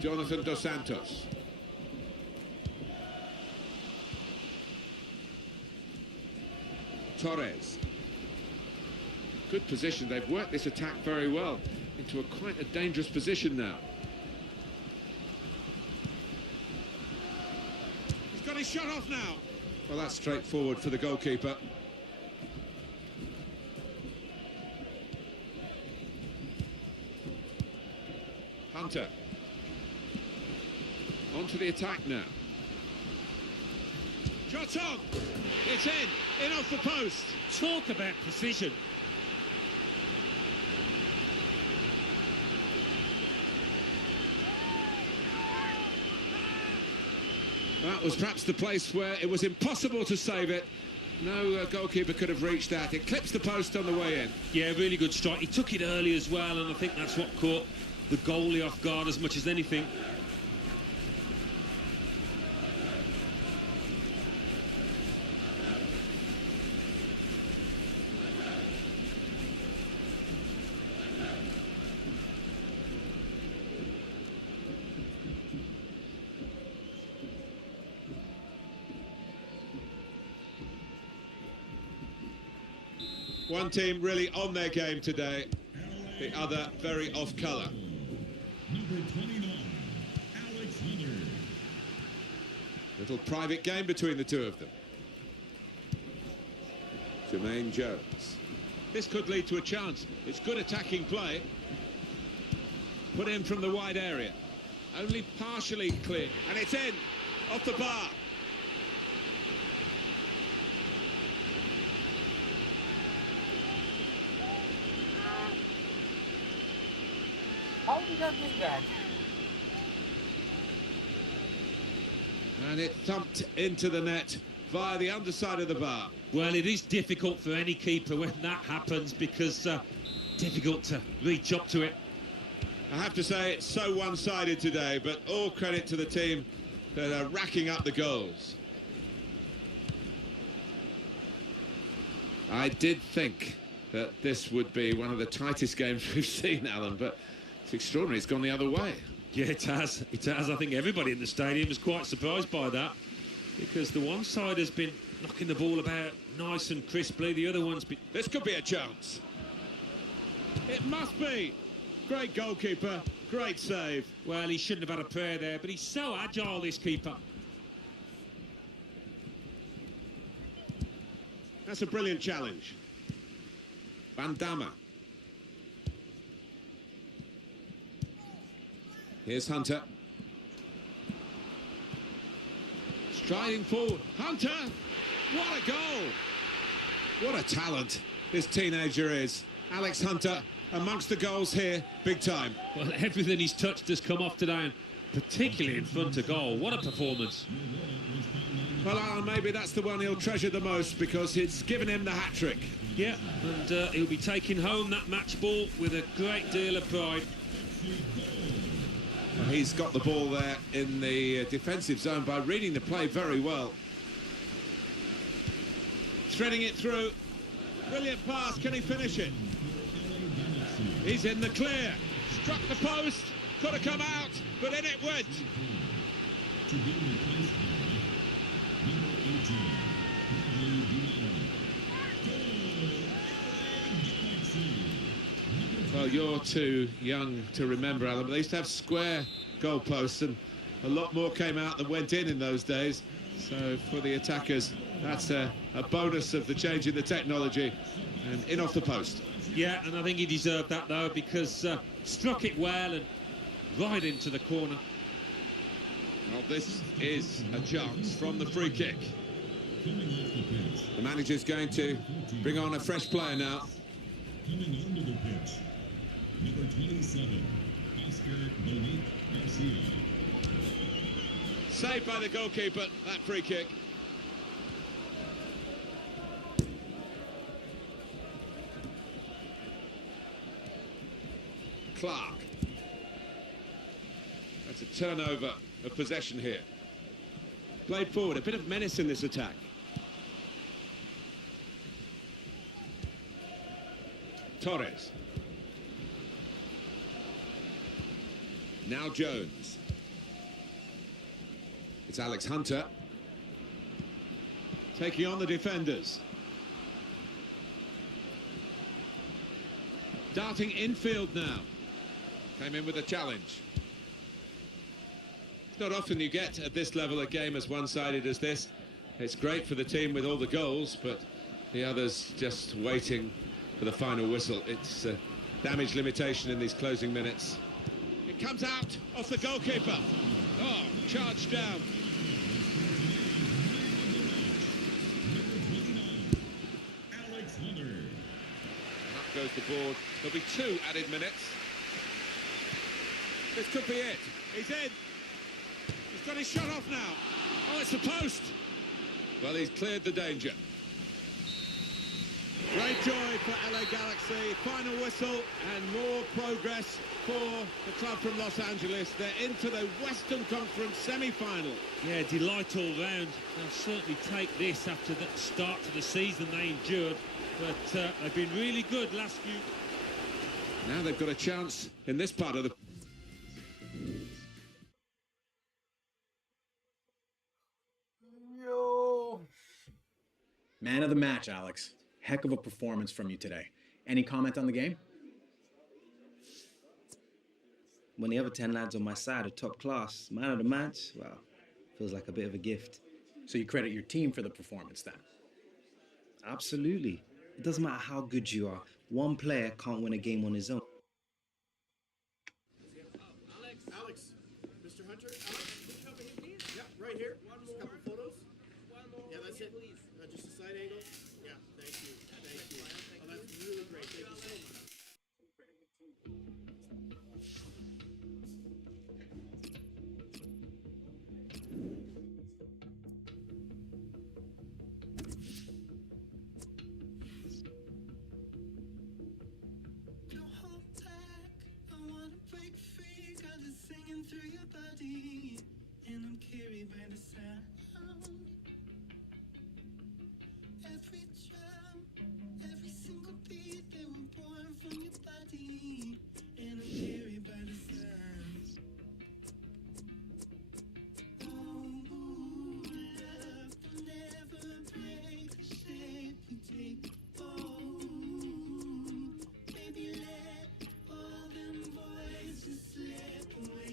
Jonathan Dos Santos. Torres. Good position. They've worked this attack very well into quite a dangerous position now. He's got his shot off now. Well, that's straightforward for the goalkeeper. Hunter. On to the attack now. Shot on! It's in off the post. Talk about precision. That was perhaps the place where it was impossible to save it. No goalkeeper could have reached that. It clips the post on the way in. Yeah, really good strike. He took it early as well, and I think that's what caught the goalie off guard as much as anything. One team really on their game today, the other very off colour. Number 29, Alex Hunter. Little private game between the two of them. Jermaine Jones. This could lead to a chance. It's good attacking play. Put in from the wide area. Only partially clear. And it's in. Off the bar. How did that miss that? And it thumped into the net via the underside of the bar. Well, it is difficult for any keeper when that happens because difficult to reach up to it. I have to say it's so one-sided today, but all credit to the team that are racking up the goals. I did think that this would be one of the tightest games we've seen, Alan, but it's extraordinary. It's gone the other way. Yeah, it has. It has. I think everybody in the stadium is quite surprised by that because the one side has been knocking the ball about nice and crisply. The other one's been... This could be a chance. It must be. Great goalkeeper, great save. Well, he shouldn't have had a prayer there, but he's so agile, this keeper. That's a brilliant challenge. Van Damme. Here's Hunter. Striding forward. Hunter! What a goal! What a talent this teenager is. Alex Hunter amongst the goals here, big time. Well, everything he's touched has come off today, and particularly in front of goal. What a performance. Well, Alan, maybe that's the one he'll treasure the most because it's given him the hat-trick. Yeah, and he'll be taking home that match ball with a great deal of pride. Well, he's got the ball there in the defensive zone by reading the play very well. Threading it through. Brilliant pass, can he finish it? He's in the clear. Struck the post. Could have come out, but in it went. To be replaced by number 18. Well, you're too young to remember, Alan, but they used to have square goalposts, and a lot more came out than went in those days. So for the attackers, that's a bonus of the change in the technology, and in off the post. Yeah, and I think he deserved that, though, because struck it well and right into the corner. Well, this is a chance from the free kick. The manager's going to bring on a fresh player now. Coming onto the pitch, number 27, Oscar Monique Garcia. Saved by the goalkeeper, that free kick. Clark. That's a turnover of possession here. Played forward, a bit of menace in this attack. Torres. Now Jones. It's Alex Hunter. Taking on the defenders. Darting infield now. Came in with a challenge. It's not often you get at this level a game as one-sided as this. It's great for the team with all the goals, but the others just waiting for the final whistle. It's damage limitation in these closing minutes. It comes out off the goalkeeper. Oh, charged down. Alex Hunter. Up goes the board. There'll be 2 added minutes. This could be it. He's in. He's got his shot off now. Oh, it's the post. Well, he's cleared the danger. Great joy for LA Galaxy. Final whistle and more progress for the club from Los Angeles. They're into the Western Conference semi-final. Yeah, delight all round. They'll certainly take this after that start to the season they endured. But they've been really good last few... Now they've got a chance in this part of the... Yo. Man of the match, Alex. Heck of a performance from you today. Any comment on the game? When the other 10 lads on my side are top class, man of the match, well, feels like a bit of a gift. So you credit your team for the performance then? Absolutely. It doesn't matter how good you are. One player can't win a game on his own. Alex, Mr. Hunter, Alex, can you come in, please? Yeah, right here. Just a couple photos. Yeah, that's it. Just a side angle. Yeah, thank you. Thank you. Oh, that's really great. Thank you so much. Through your body, and I'm carried by the sound. Every drum, every single beat, they were born from your body, and I'm carried by the sound. Oh, love will never break the shape we take. Oh, baby, let all them voices slip away.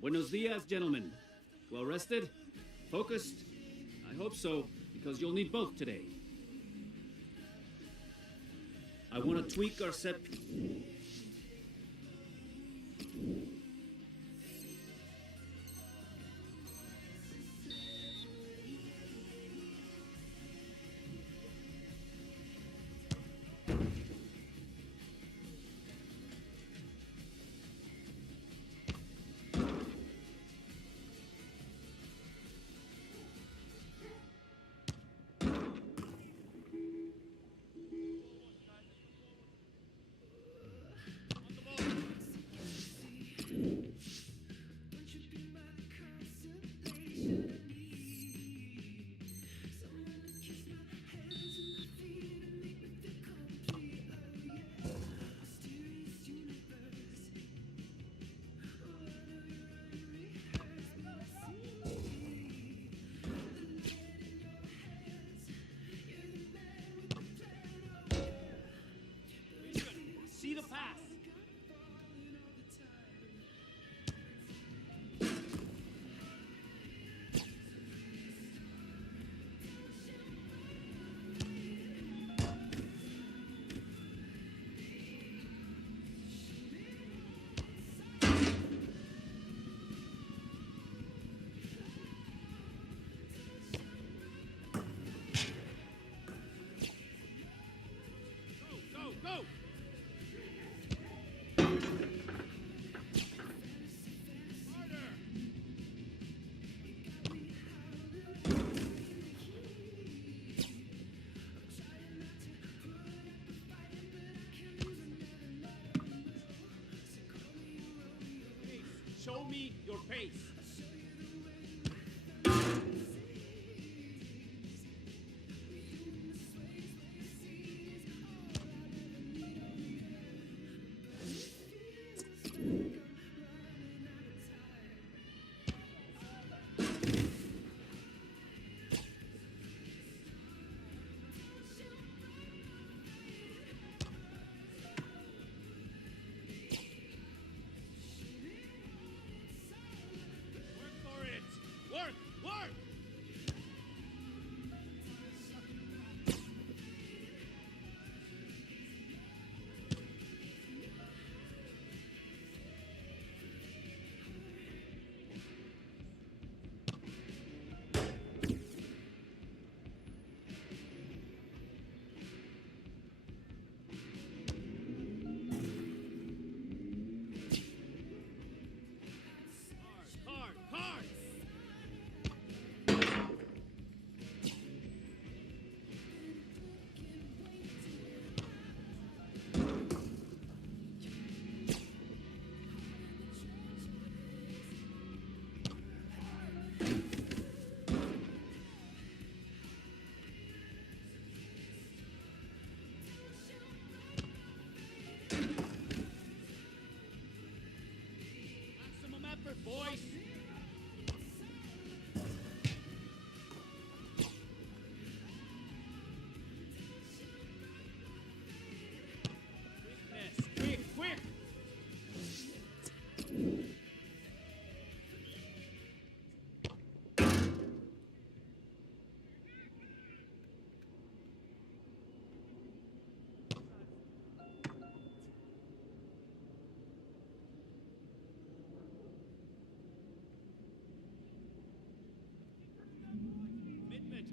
Buenos dias, gentlemen. Well rested? Focused? I hope so, because you'll need both today. I want to tweak our set.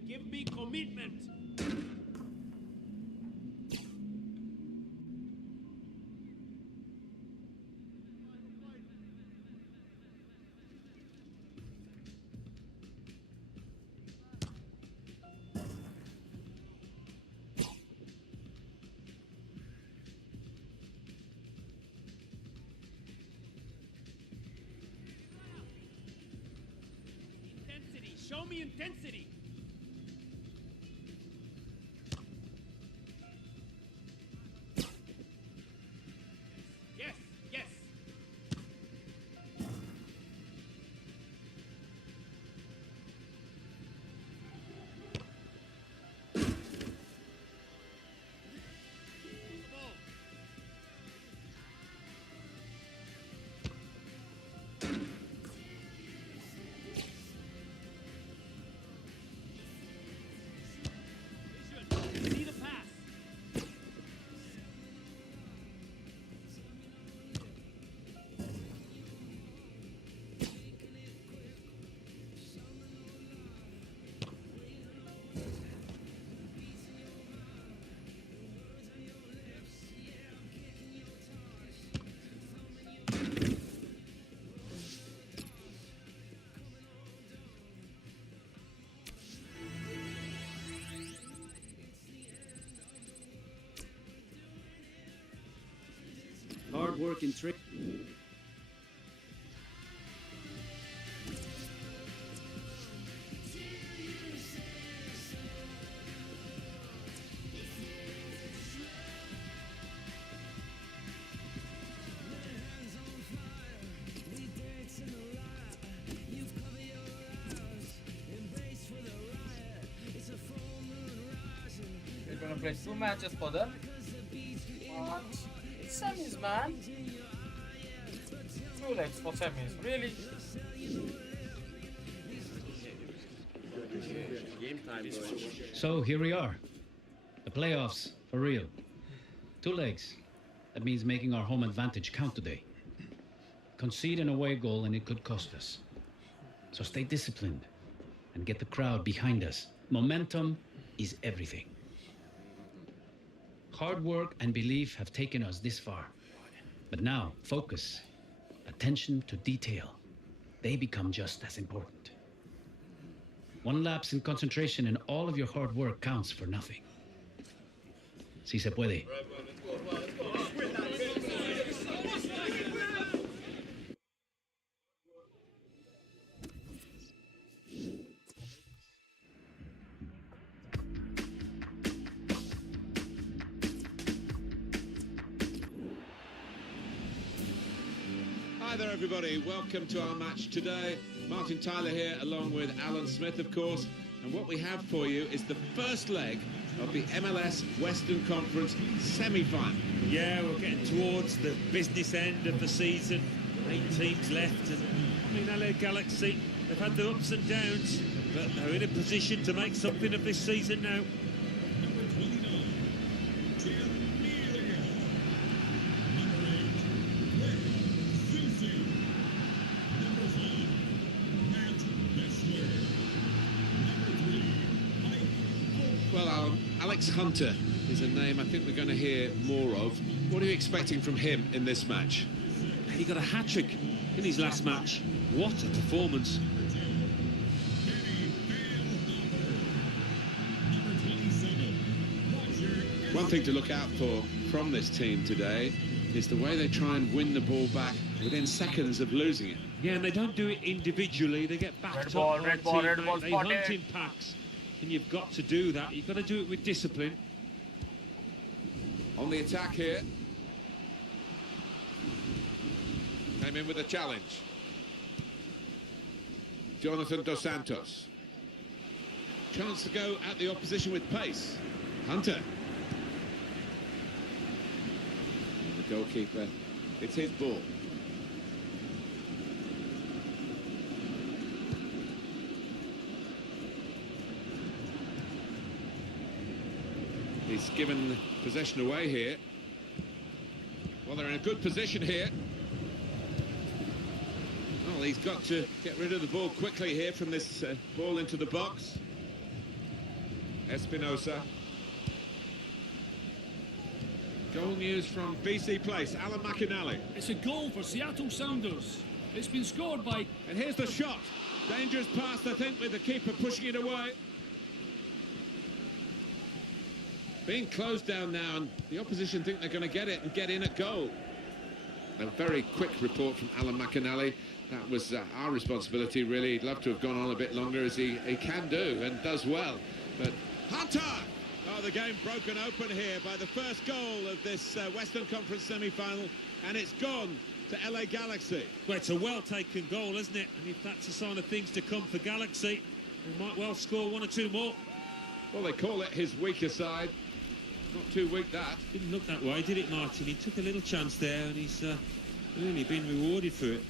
Give me commitment. Intensity. Show me intensity. Yes, yes. See the pass. Hard work and trick. We're gonna play 2 matches for them. What? Semis, man. 2 legs for semis, really? So here we are. The playoffs, for real. 2 legs. That means making our home advantage count today. Concede an away goal and it could cost us. So stay disciplined and get the crowd behind us. Momentum is everything. Hard work and belief have taken us this far. But now, focus, attention to detail. They become just as important. One lapse in concentration and all of your hard work counts for nothing. Si se puede. Hi there, everybody. Welcome to our match today. Martin Tyler here, along with Alan Smith, of course. And what we have for you is the first leg of the MLS Western Conference semi-final. Yeah, we're getting towards the business end of the season. 8 teams left, and I mean, LA Galaxy, they've had their ups and downs, but they're in a position to make something of this season now. Well, Alan, Alex Hunter is a name I think we're going to hear more of. What are you expecting from him in this match? He got a hat-trick in his last match. What a performance. One thing to look out for from this team today is the way they try and win the ball back within seconds of losing it. Yeah, and they don't do it individually. They get backed Red up ball, by red a ball, teammate. red ball They hunt spotted. in packs, and you've got to do that. You've got to do it with discipline. On the attack here. Came in with a challenge. Jonathan Dos Santos. Chance to go at the opposition with pace. Hunter. And the goalkeeper, it's his ball. He's given possession away here. Well, they're in a good position here. Well, he's got to get rid of the ball quickly here from this ball into the box. Espinosa. Goal news from BC Place, Alan McInally. It's a goal for Seattle Sounders. It's been scored by... And here's the shot. Dangerous pass, I think, with the keeper pushing it away. Being closed down now, and the opposition think they're going to get it and get in at goal. A very quick report from Alan McInally. That was our responsibility, really. He'd love to have gone on a bit longer, as he can do, and does well. But Hunter! Oh, the game broken open here by the first goal of this Western Conference semi-final, and it's gone to LA Galaxy. Well, it's a well-taken goal, isn't it? And if that's a sign of things to come for Galaxy, they might well score one or two more. Well, they call it his weaker side. Not too weak, that. Didn't look that way, did it, Martin? He took a little chance there, and he's really been rewarded for it.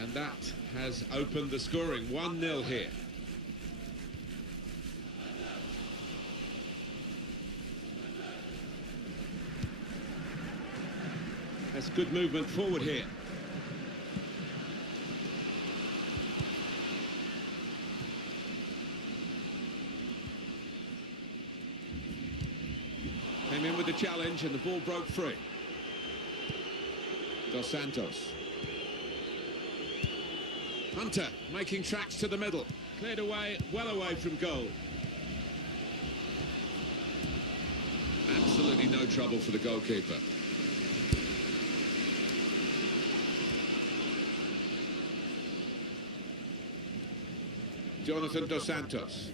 And that has opened the scoring. 1-0 here. That's good movement forward here. Came in with the challenge and the ball broke free. Dos Santos. Hunter making tracks to the middle. Cleared away, well away from goal. Absolutely no trouble for the goalkeeper. Jonathan Dos Santos.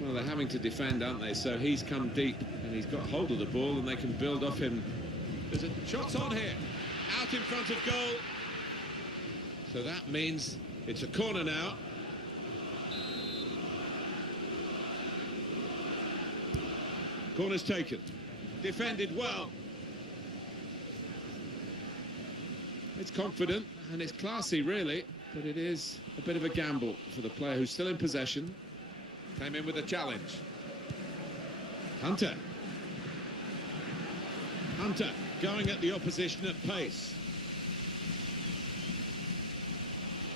Well, they're having to defend, aren't they? So he's come deep and he's got hold of the ball and they can build off him. There's a shot's on here. Out in front of goal. So that means it's a corner now. Corner's taken. Defended well. It's confident and it's classy, really. But it is a bit of a gamble for the player who's still in possession. Came in with a challenge. Hunter. Hunter going at the opposition at pace.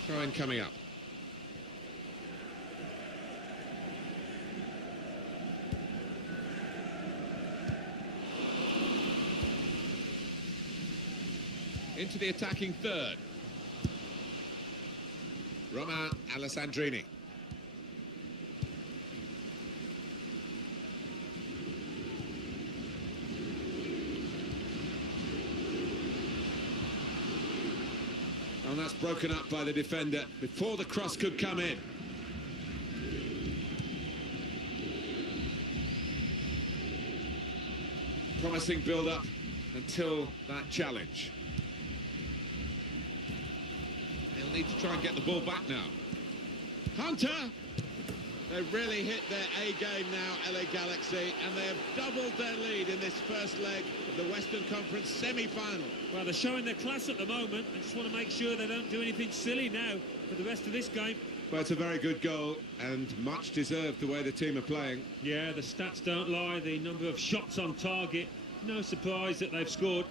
Throw-in coming up. Into the attacking third. Romain Alessandrini. And that's broken up by the defender before the cross could come in. Promising build-up until that challenge. He'll need to try and get the ball back now. Hunter! They've really hit their A-game now, LA Galaxy, and they have doubled their lead in this first leg of the Western Conference semi-final. Well, they're showing their class at the moment. I just want to make sure they don't do anything silly now for the rest of this game. Well, it's a very good goal and much deserved the way the team are playing. Yeah, the stats don't lie. The number of shots on target. No surprise that they've scored.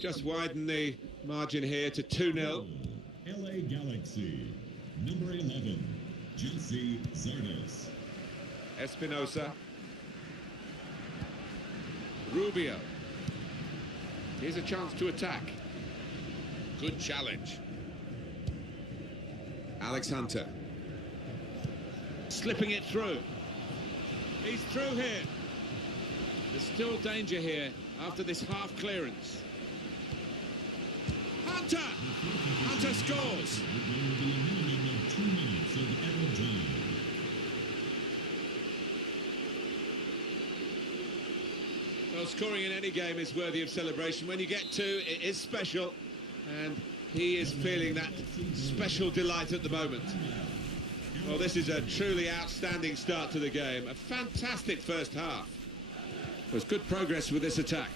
Just widen the margin here to 2-0. LA Galaxy, number 11, Jesse Zardes. Espinosa. Rubio. Here's a chance to attack. Good challenge. Alex Hunter. Slipping it through. He's through here. There's still danger here after this half clearance. Hunter! Hunter scores! Well, scoring in any game is worthy of celebration. When you get two, it is special. And he is feeling that special delight at the moment. Well, this is a truly outstanding start to the game. A fantastic first half. There's good progress with this attack.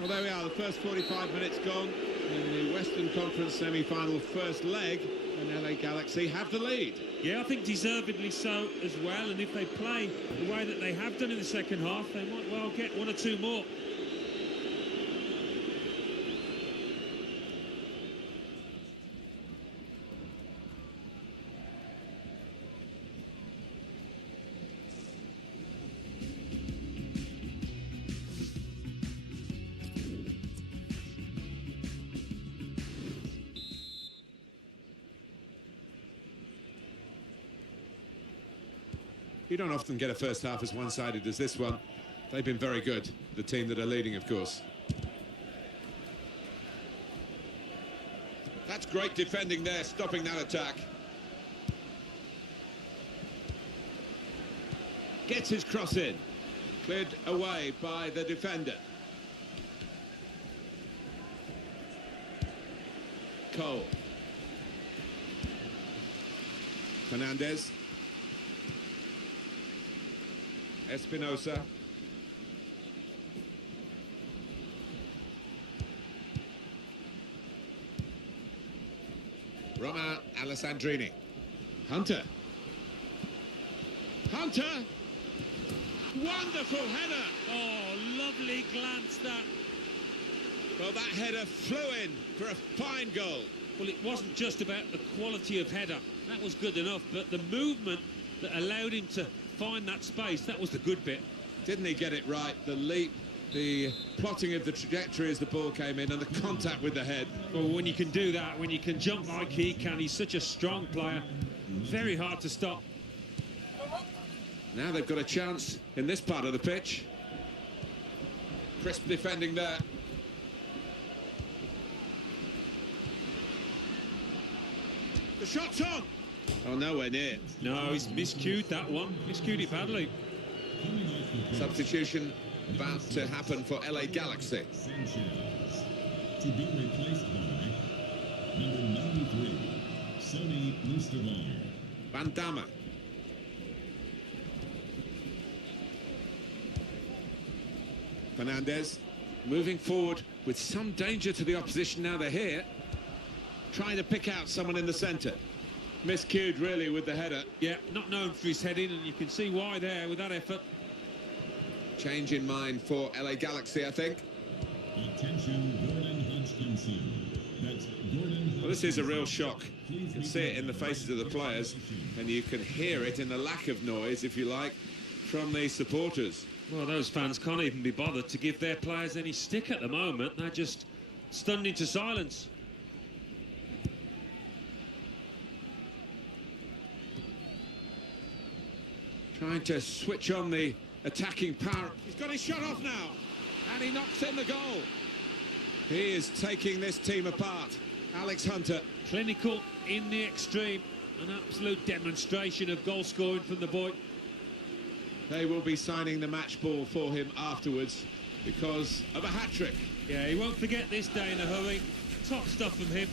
Well, there we are, the first 45 minutes gone in the Western Conference semi-final first leg And LA Galaxy have the lead. Yeah, I think deservedly so as well, and if they play the way that they have done in the second half, they might well get one or two more. You don't often get a first half as one-sided as this one. They've been very good, the team that are leading, of course. That's great defending there, stopping that attack. Gets his cross in. Cleared away by the defender. Cole. Fernandez. Espinosa. Roma Alessandrini. Hunter. Hunter! Wonderful header! Oh, lovely glance that. Well, that header flew in for a fine goal. Well, it wasn't just about the quality of header. That was good enough, but the movement that allowed him to find that space, that was the good bit. Didn't he get it right? The leap, the plotting of the trajectory as the ball came in, and the contact with the head. Well, when you can do that, when you can jump like he can, he's such a strong player. Very hard to stop. Now they've got a chance in this part of the pitch. Crisp defending there. The shot's on! Oh, nowhere near. No, he's miscued that one. Miscued it badly. Substitution about to happen for LA Galaxy. To be replaced by number 93, Sonny Mustavar. Van Damme. Fernandez moving forward with some danger to the opposition. Now they're here, trying to pick out someone in the centre. Miscued really with the header. Yeah, not known for his heading, and you can see why there with that effort. Change in mind for LA Galaxy, I think. Attention, Gordon Hodgkinson. That's Gordon. Well, this is a real shock. You can see it in the faces of the players, and you can hear it in the lack of noise, if you like, from the supporters. Well, those fans can't even be bothered to give their players any stick at the moment. They're just stunned into silence. Trying to switch on the attacking power. He's got his shot off now, and he knocks in the goal. He is taking this team apart. Alex Hunter. Clinical in the extreme. An absolute demonstration of goal scoring from the boy. They will be signing the match ball for him afterwards because of a hat-trick. Yeah, he won't forget this day in a hurry. Top stuff from him.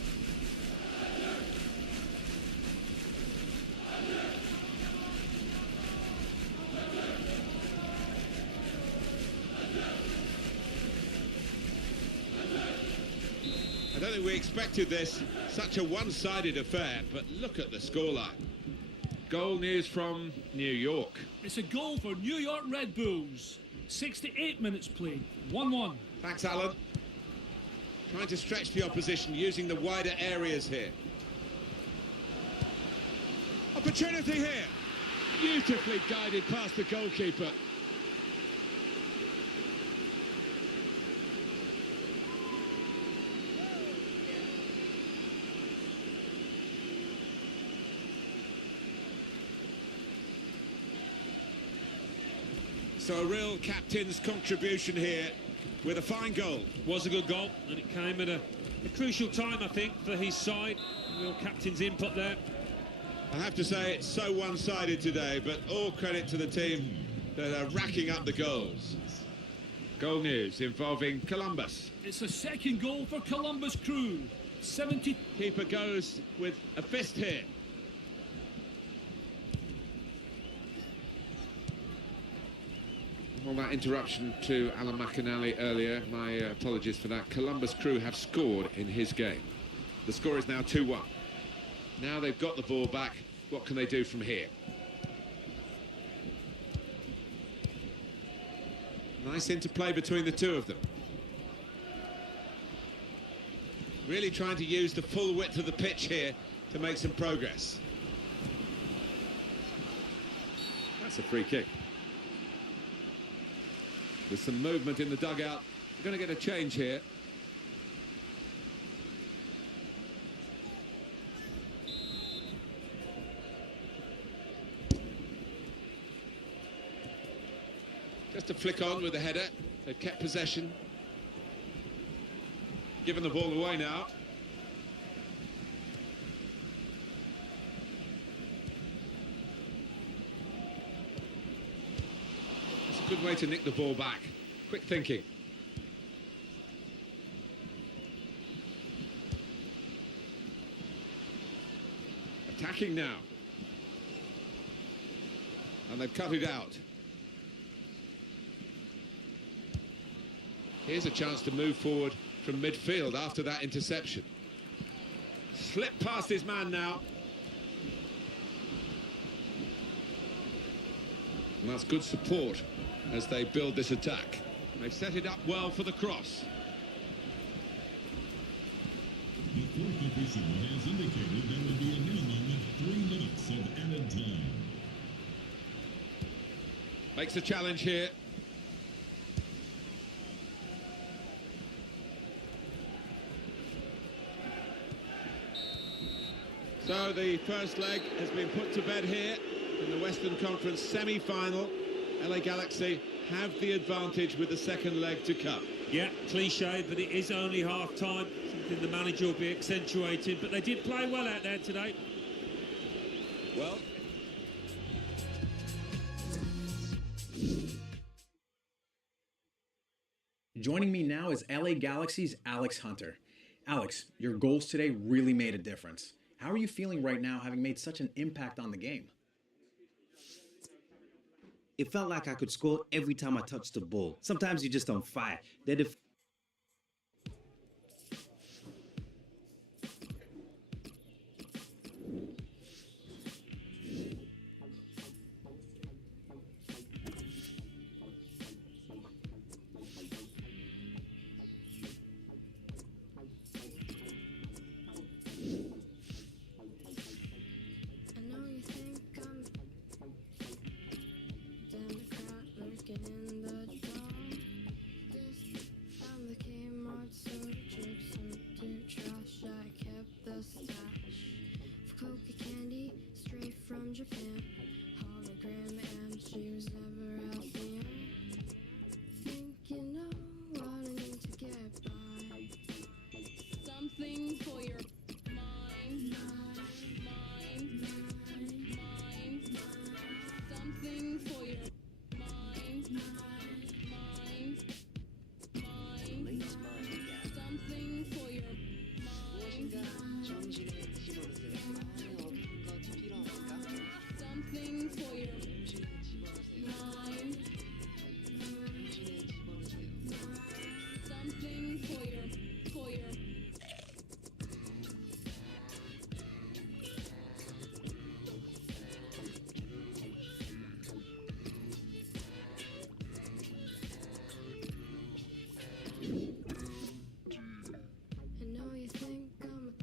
I don't think we expected this, such a one-sided affair, but look at the scoreline. Goal news from New York. It's a goal for New York Red Bulls. 68 minutes played, 1-1. Thanks, Alan. Trying to stretch the opposition, using the wider areas here. Opportunity here. Beautifully guided past the goalkeeper. So a real captain's contribution here with a fine goal. Was a good goal, and it came at a crucial time, I think, for his side. Real captain's input there. I have to say it's so one-sided today, but all credit to the team that are racking up the goals. Goal news involving Columbus. It's a second goal for Columbus Crew. 70. Keeper goes with a fist here. Well, that interruption to Alan McInally earlier, my apologies for that. Columbus Crew have scored in his game. The score is now 2-1. Now they've got the ball back, what can they do from here? Nice interplay between the two of them. Really trying to use the full width of the pitch here to make some progress. That's a free kick. With some movement in the dugout, we're going to get a change here. Just a flick on with the header. They've kept possession. Given the ball away now. That's a good way to nick the ball back. Quick thinking. Attacking now. And they've cut it out. Here's a chance to move forward from midfield after that interception. Slipped past his man now. And that's good support as they build this attack. They've set it up well for the cross. The fourth official has indicated there will be a minimum of 3 minutes of added time. Makes a challenge here. So the first leg has been put to bed here in the Western Conference semi-final. LA Galaxy have the advantage with the second leg to come. Yeah, cliche, but it is only half-time. Something the manager will be accentuating, but they did play well out there today. Well, Joining me now is LA Galaxy's Alex Hunter. Alex, your goals today really made a difference. How are you feeling right now, having made such an impact on the game? It felt like I could score every time I touched the ball. Sometimes you're just on fire. from Japan, hologram, and she was never else near. Think you know what I need to get by. Something for your mind, something for your mind, something for your something for your mind, something for your I know you think I'm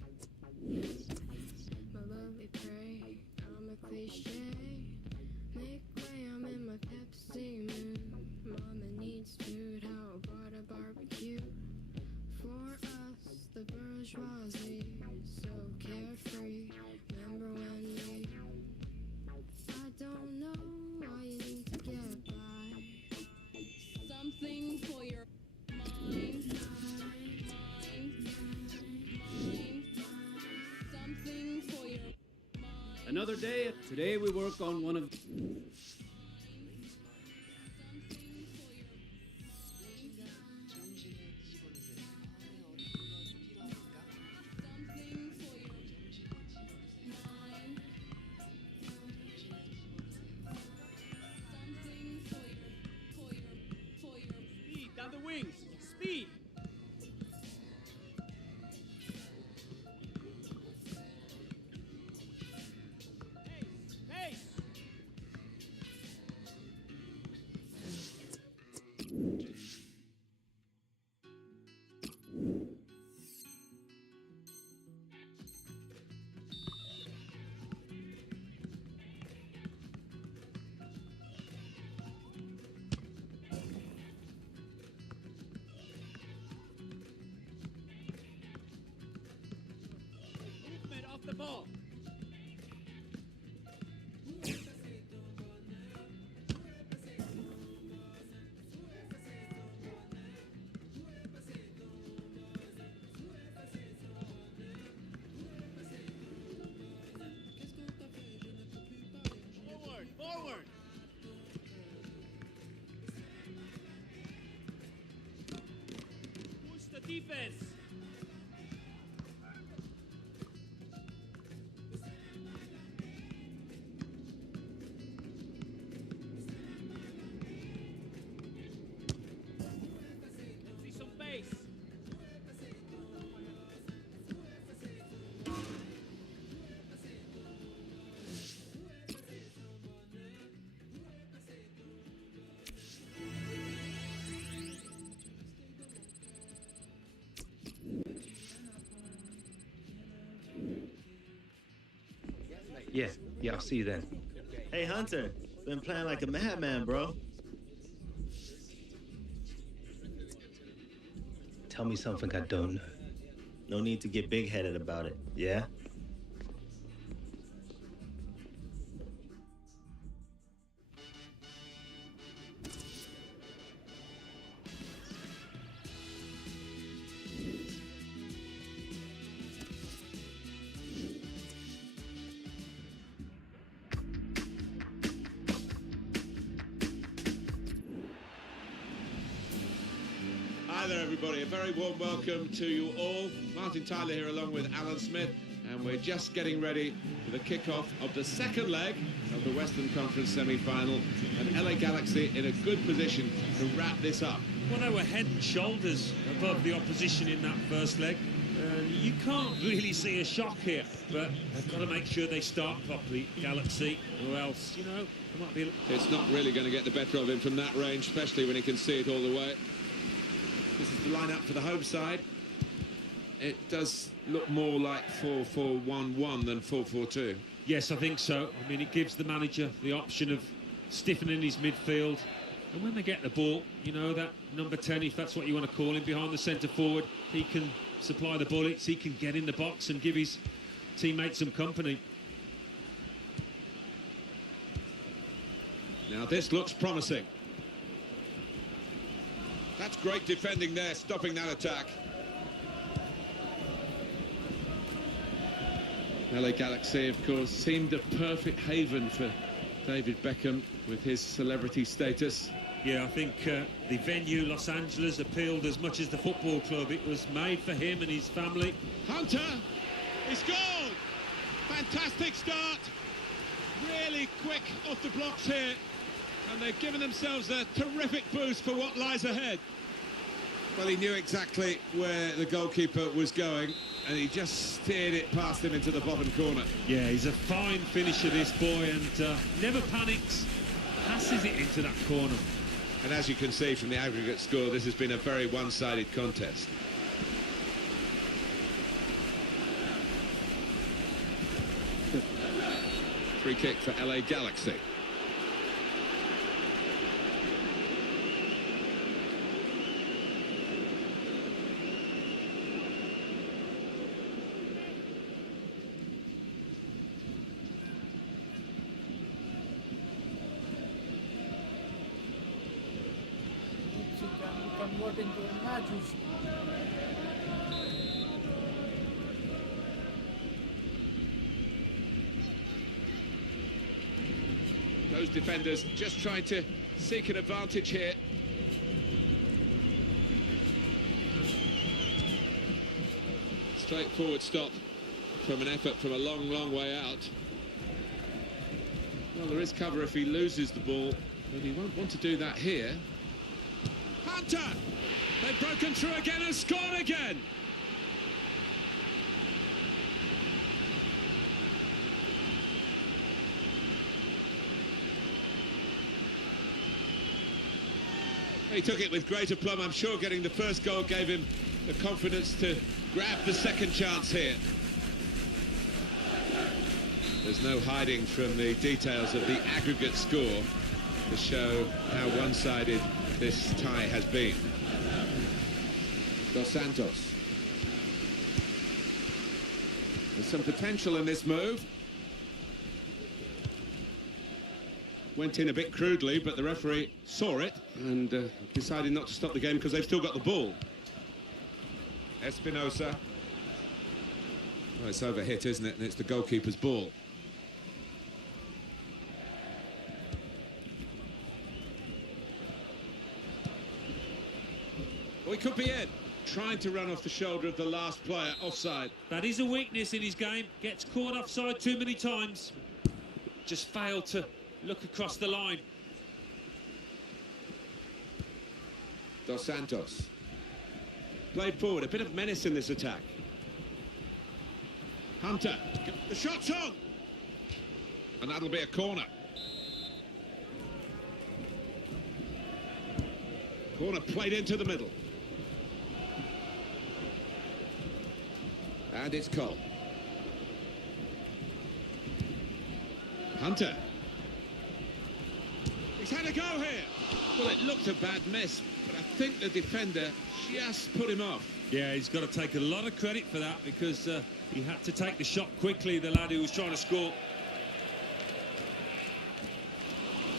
my lovely prey, I'm a cliche. Make way, I'm in my Pepsi mood. Mama needs food, how about a barbecue? For us, the bourgeoisie, so carefree. Remember when we I don't know why you need to get by. Something for your mind, something for your Another day. Today we work on one of Speed down the wings. Speed. ball. Forward, forward. Push the defense. See some pace. Yeah, I'll see you then. Hey, Hunter. Been playing like a madman, bro. Tell me something I don't know. No need to get big-headed about it, yeah? Hi there, everybody. A very warm welcome to you all. Martin Tyler here along with Alan Smith, and we're just getting ready for the kickoff of the second leg of the Western Conference semi-final, and LA Galaxy in a good position to wrap this up. Well, they were head and shoulders above the opposition in that first leg. You can't really see a shock here, but they've got to make sure they start properly, Galaxy, or else, you know, there might be... It's not really going to get the better of him from that range, especially when he can see it all the way. This is the lineup for the home side. It does look more like 4-4-1-1 than 4-4-2. Yes, I think so. I mean, it gives the manager the option of stiffening his midfield. And when they get the ball, you know, that number 10, if that's what you want to call him, behind the centre forward, he can supply the bullets, he can get in the box and give his teammates some company. Now this looks promising. That's great defending there, stopping that attack. LA Galaxy, of course, seemed a perfect haven for David Beckham with his celebrity status. Yeah, I think the venue, Los Angeles, appealed as much as the football club. It was made for him and his family. Hunter, he's gone! Fantastic start. Really quick off the blocks here. And they've given themselves a terrific boost for what lies ahead. Well, he knew exactly where the goalkeeper was going, and he just steered it past him into the bottom corner. Yeah, he's a fine finisher, this boy, and never panics, passes it into that corner. And as you can see from the aggregate score, this has been a very one-sided contest. Free kick for LA Galaxy. Those defenders just trying to seek an advantage here. Straightforward stop from an effort from a long, long way out. Well, there is cover if he loses the ball, but he won't want to do that here. Hunter! They've broken through again and scored again! He took it with great aplomb. I'm sure getting the first goal gave him the confidence to grab the second chance here. There's no hiding from the details of the aggregate score to show how one-sided this tie has been. Dos Santos. There's some potential in this move. Went in a bit crudely, but the referee saw it and decided not to stop the game because they've still got the ball. Espinosa. Well, it's overhit, isn't it? And it's the goalkeeper's ball. Well, he could be in. Trying to run off the shoulder of the last player, offside. That is a weakness in his game. Gets caught offside too many times. Just failed to look across the line. Dos Santos. Played forward, a bit of menace in this attack. Hunter, the shot's on! And that'll be a corner. Corner played into the middle. And it's Cole. Hunter. He's had a go here. Well, it looked a bad miss, but I think the defender just put him off. Yeah, he's got to take a lot of credit for that because he had to take the shot quickly, the lad who was trying to score.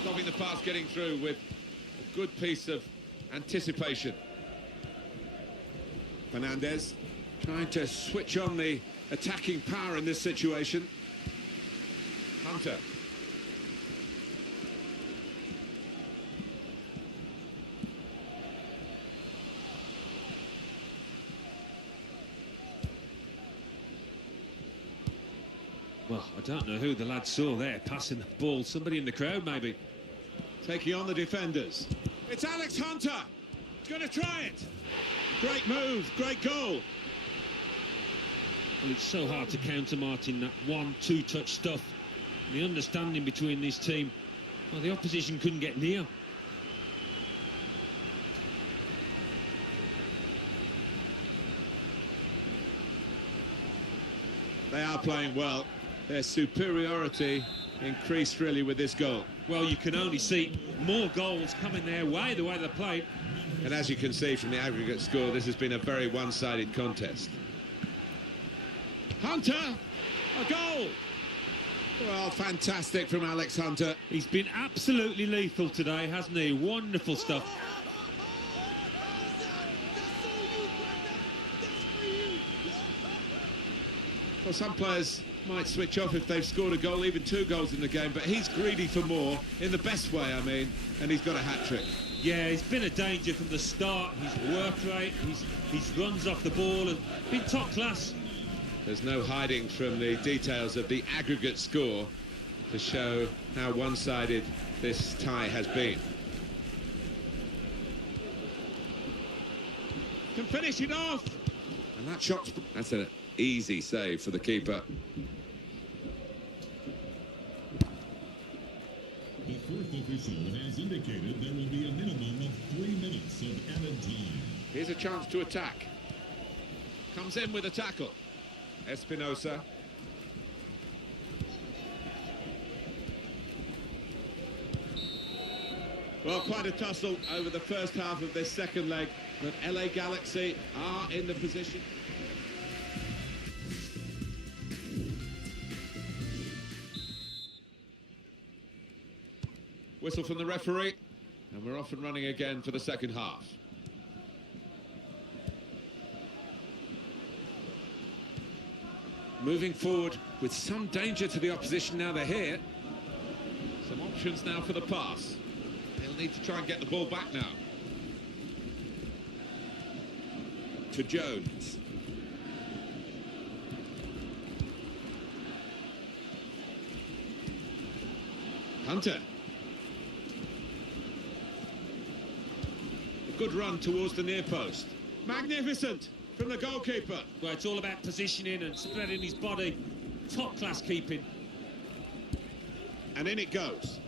Stopping the pass getting through with a good piece of anticipation. Fernandez trying to switch on the attacking power in this situation. Hunter. Well, I don't know who the lad saw there passing the ball. Somebody in the crowd, maybe. Taking on the defenders. It's Alex Hunter. He's going to try it. Great move, great goal. Well, it's so hard to counter, Martin, that 1-2 touch stuff. The understanding between this team. Well, the opposition couldn't get near. They are playing well. Their superiority increased really with this goal. Well, you can only see more goals coming their way, the way they played. And as you can see from the aggregate score, this has been a very one-sided contest. Hunter, a goal! Well, fantastic from Alex Hunter. He's been absolutely lethal today, hasn't he? Wonderful stuff. Well, some players might switch off if they've scored a goal, even 2 goals in the game, but he's greedy for more, in the best way, I mean, and he's got a hat-trick. Yeah, he's been a danger from the start. His work rate, his runs off the ball, and been top class. There's no hiding from the details of the aggregate score to show how one-sided this tie has been. Can finish it off! And that shot, that's an easy save for the keeper. The fourth official has indicated there will be a minimum of 3 minutes of added time. Here's a chance to attack. Comes in with a tackle. Espinosa. Well, quite a tussle over the first half of this second leg, but LA Galaxy are in the position. Whistle from the referee, and we're off and running again for the second half. Moving forward with some danger to the opposition now they're here. Some options now for the pass. They'll need to try and get the ball back now. To Jones. Hunter. A good run towards the near post. Magnificent from the goalkeeper. Well, it's all about positioning and spreading his body. Top-class keeping. And in it goes.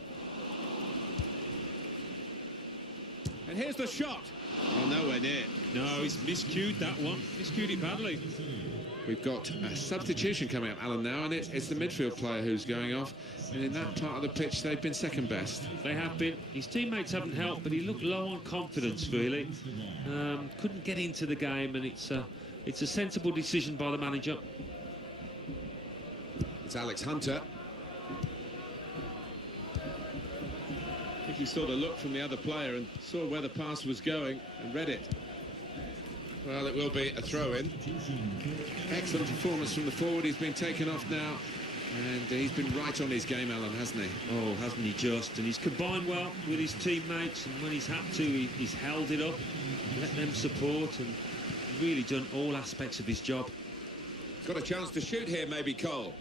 And here's the shot. Oh, nowhere near. No, he's miscued that one. Miscued it badly. We've got a substitution coming up, Alan, now, and it's the midfield player who's going off. And in that part of the pitch, they've been second best. They have been. His teammates haven't helped, but he looked low on confidence, really. Couldn't get into the game, and it's a sensible decision by the manager. It's Alex Hunter. I think he saw the look from the other player and saw where the pass was going and read it. Well, it will be a throw-in. Excellent performance from the forward. He's been taken off now, and he's been right on his game, Alan, hasn't he? Oh, hasn't he just? And he's combined well with his teammates, and when he's had to, he's held it up, let them support, and really done all aspects of his job. Got a chance to shoot here, maybe, Cole.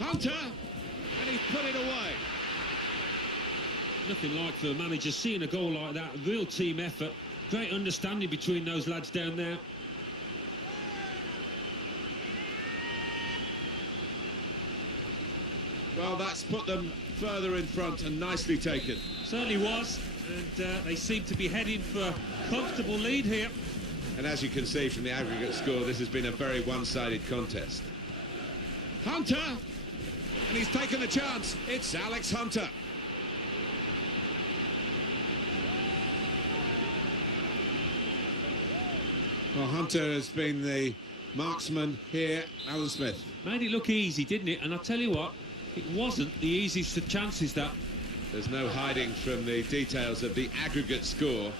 Hunter! And he's put it away. Nothing like for a manager seeing a goal like that. Real team effort. Great understanding between those lads down there. Well, that's put them further in front and nicely taken. Certainly was. And they seem to be heading for a comfortable lead here. And as you can see from the aggregate score, this has been a very one-sided contest. Hunter! And he's taken the chance. It's Alex Hunter. Well, Hunter has been the marksman here, Alan Smith. Made it look easy, didn't it? And I tell you what, it wasn't the easiest of chances, that. There's no hiding from the details of the aggregate score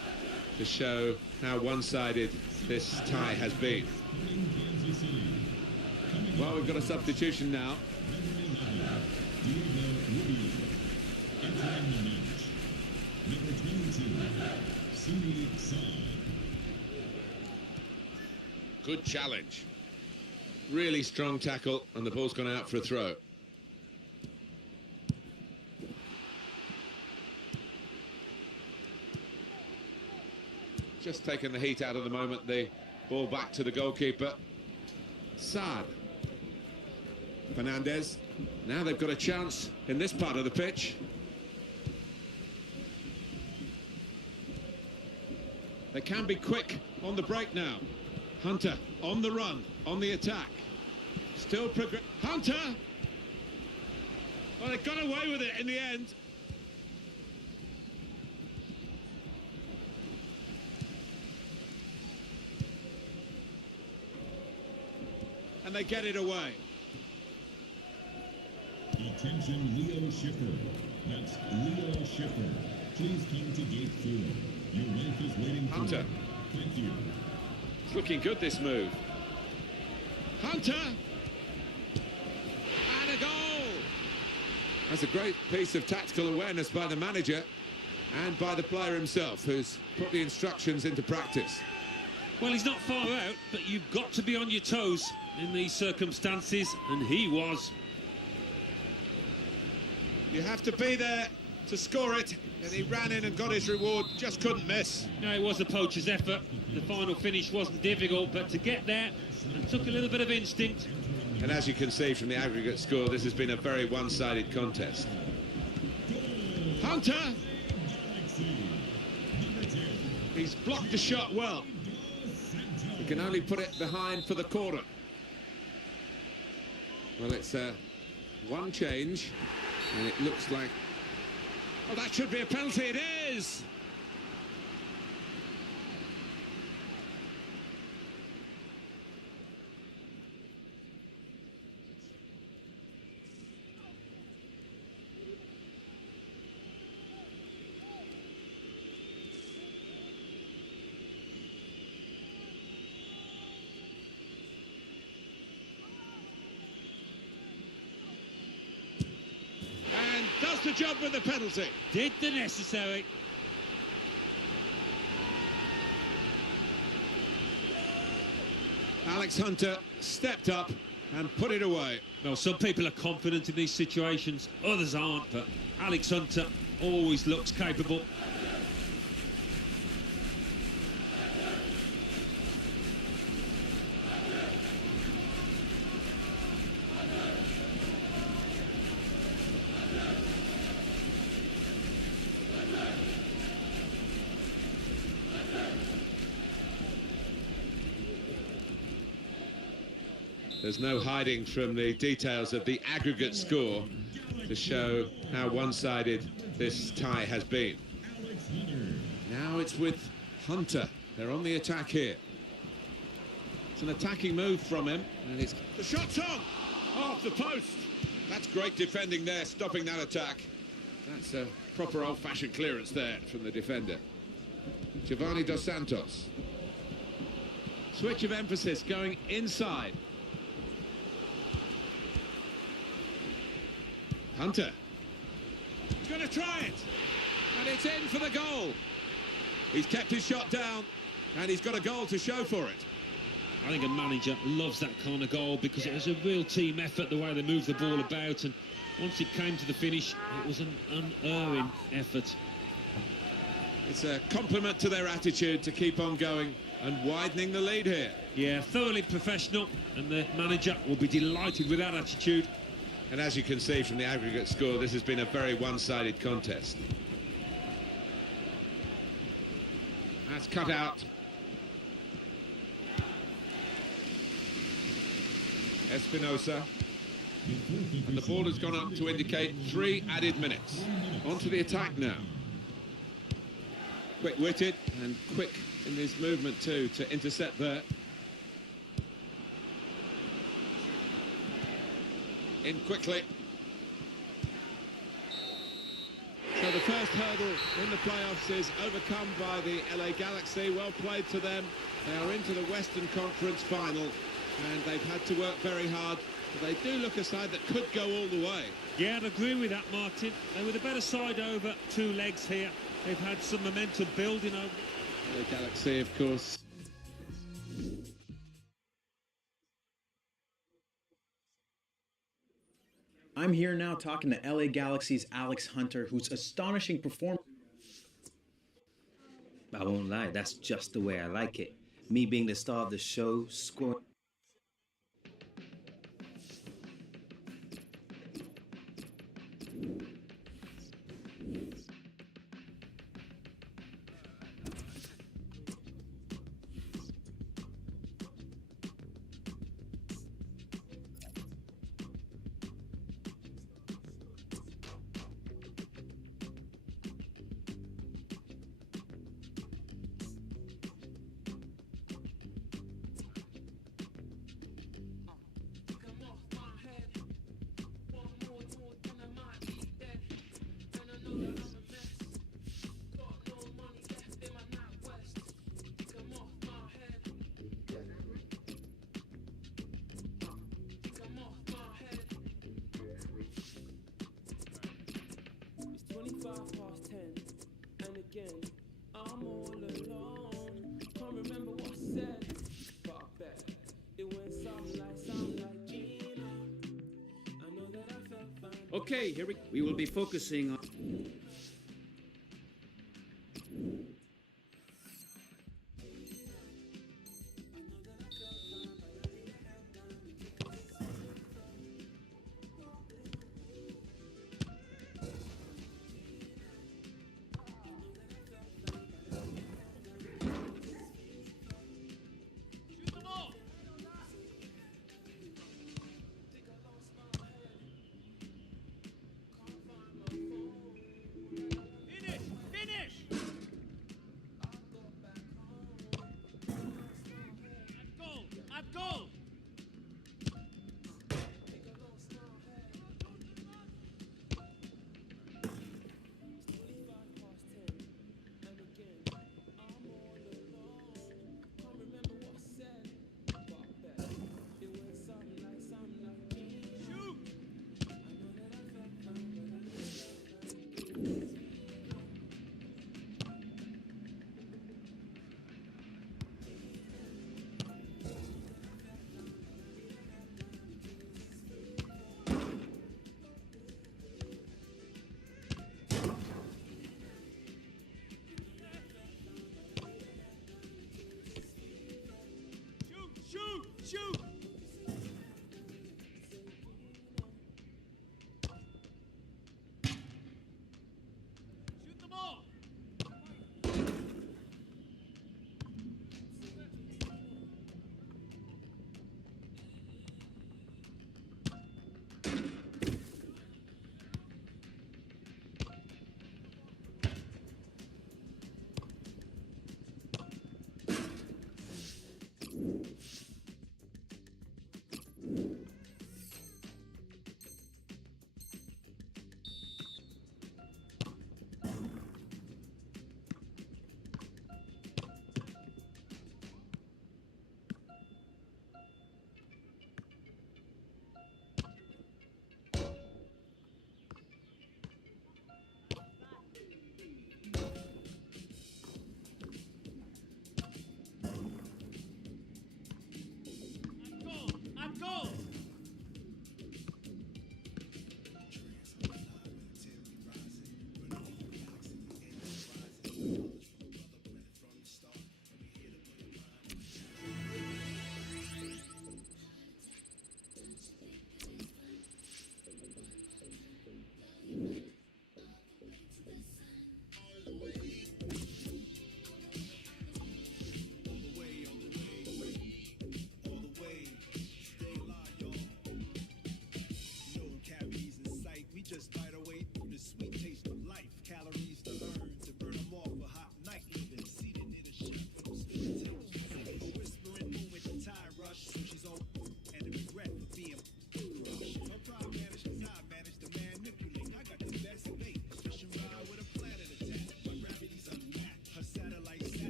to show how one-sided this tie has been. Well, we've got a substitution now. Good challenge. Really strong tackle, and the ball's gone out for a throw. Just taking the heat out of the moment. The ball back to the goalkeeper. Saad. Fernandez. Now they've got a chance in this part of the pitch. They can be quick on the break now. Hunter on the run, on the attack. Still progress. Hunter! Well, they got away with it in the end. And they get it away. Attention, Leo Schiffer. That's Leo Schiffer. Please come to gate 4. Your wife is waiting for Hunter. you. Thank you. It's looking good, this move. Hunter! And a goal! That's a great piece of tactical awareness by the manager and by the player himself, who's put the instructions into practice. Well, he's not far out, but you've got to be on your toes in these circumstances, and he was. You have to be there to score it, and he ran in and got his reward, just couldn't miss. No, it was a poacher's effort. The final finish wasn't difficult, but to get there, it took a little bit of instinct. And as you can see from the aggregate score, this has been a very one-sided contest. Hunter! He's blocked the shot well. He can only put it behind for the corner. Well, it's one change, and it looks like... Oh, that should be a penalty. It is! And does the job with the penalty. Did the necessary. Alex Hunter stepped up and put it away. Well, some people are confident in these situations, others aren't, but Alex Hunter always looks capable. There's no hiding from the details of the aggregate score to show how one-sided this tie has been. Now it's with Hunter. They're on the attack here. It's an attacking move from him, and it's... The shot's on! Off the post. That's great defending there, stopping that attack. That's a proper old-fashioned clearance there from the defender. Giovanni Dos Santos. Switch of emphasis going inside. Hunter. He's going to try it. And it's in for the goal. He's kept his shot down, and he's got a goal to show for it. I think a manager loves that kind of goal because it was a real team effort, the way they moved the ball about, and once it came to the finish, it was an unerring effort. It's a compliment to their attitude to keep on going and widening the lead here. Yeah, thoroughly professional, and the manager will be delighted with that attitude. And as you can see from the aggregate score, this has been a very one-sided contest. That's cut out. Espinosa. And the ball has gone up to indicate 3 added minutes. On to the attack now. Quick-witted and quick in his movement too to intercept there. In quickly. So the first hurdle in the playoffs is overcome by the LA Galaxy. Well played to them. They are into the Western Conference final, and they've had to work very hard. But they do look a side that could go all the way. Yeah, I'd agree with that, Martin. They were the better side over 2 legs here. They've had some momentum building over. The Galaxy, of course. I'm here now talking to LA Galaxy's Alex Hunter, whose astonishing performance. I won't lie, that's just the way I like it. Me being the star of the show, scoring. Okay, here we will be focusing on... Shoot! Shoot the ball!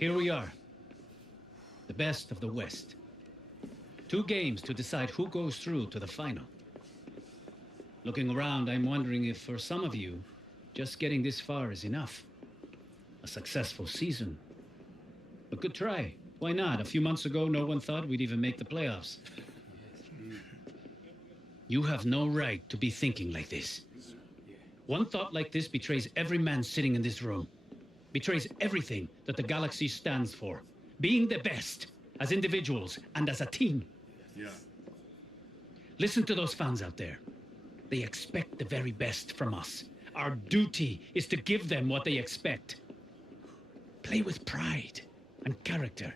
Here we are. The best of the West. 2 games to decide who goes through to the final. Looking around, I'm wondering if for some of you, just getting this far is enough. A successful season. A good try. Why not? A few months ago, no one thought we'd even make the playoffs. You have no right to be thinking like this. One thought like this betrays every man sitting in this room. Betrays everything that the Galaxy stands for. Being the best, as individuals and as a team. Yeah. Listen to those fans out there. They expect the very best from us. Our duty is to give them what they expect. Play with pride and character.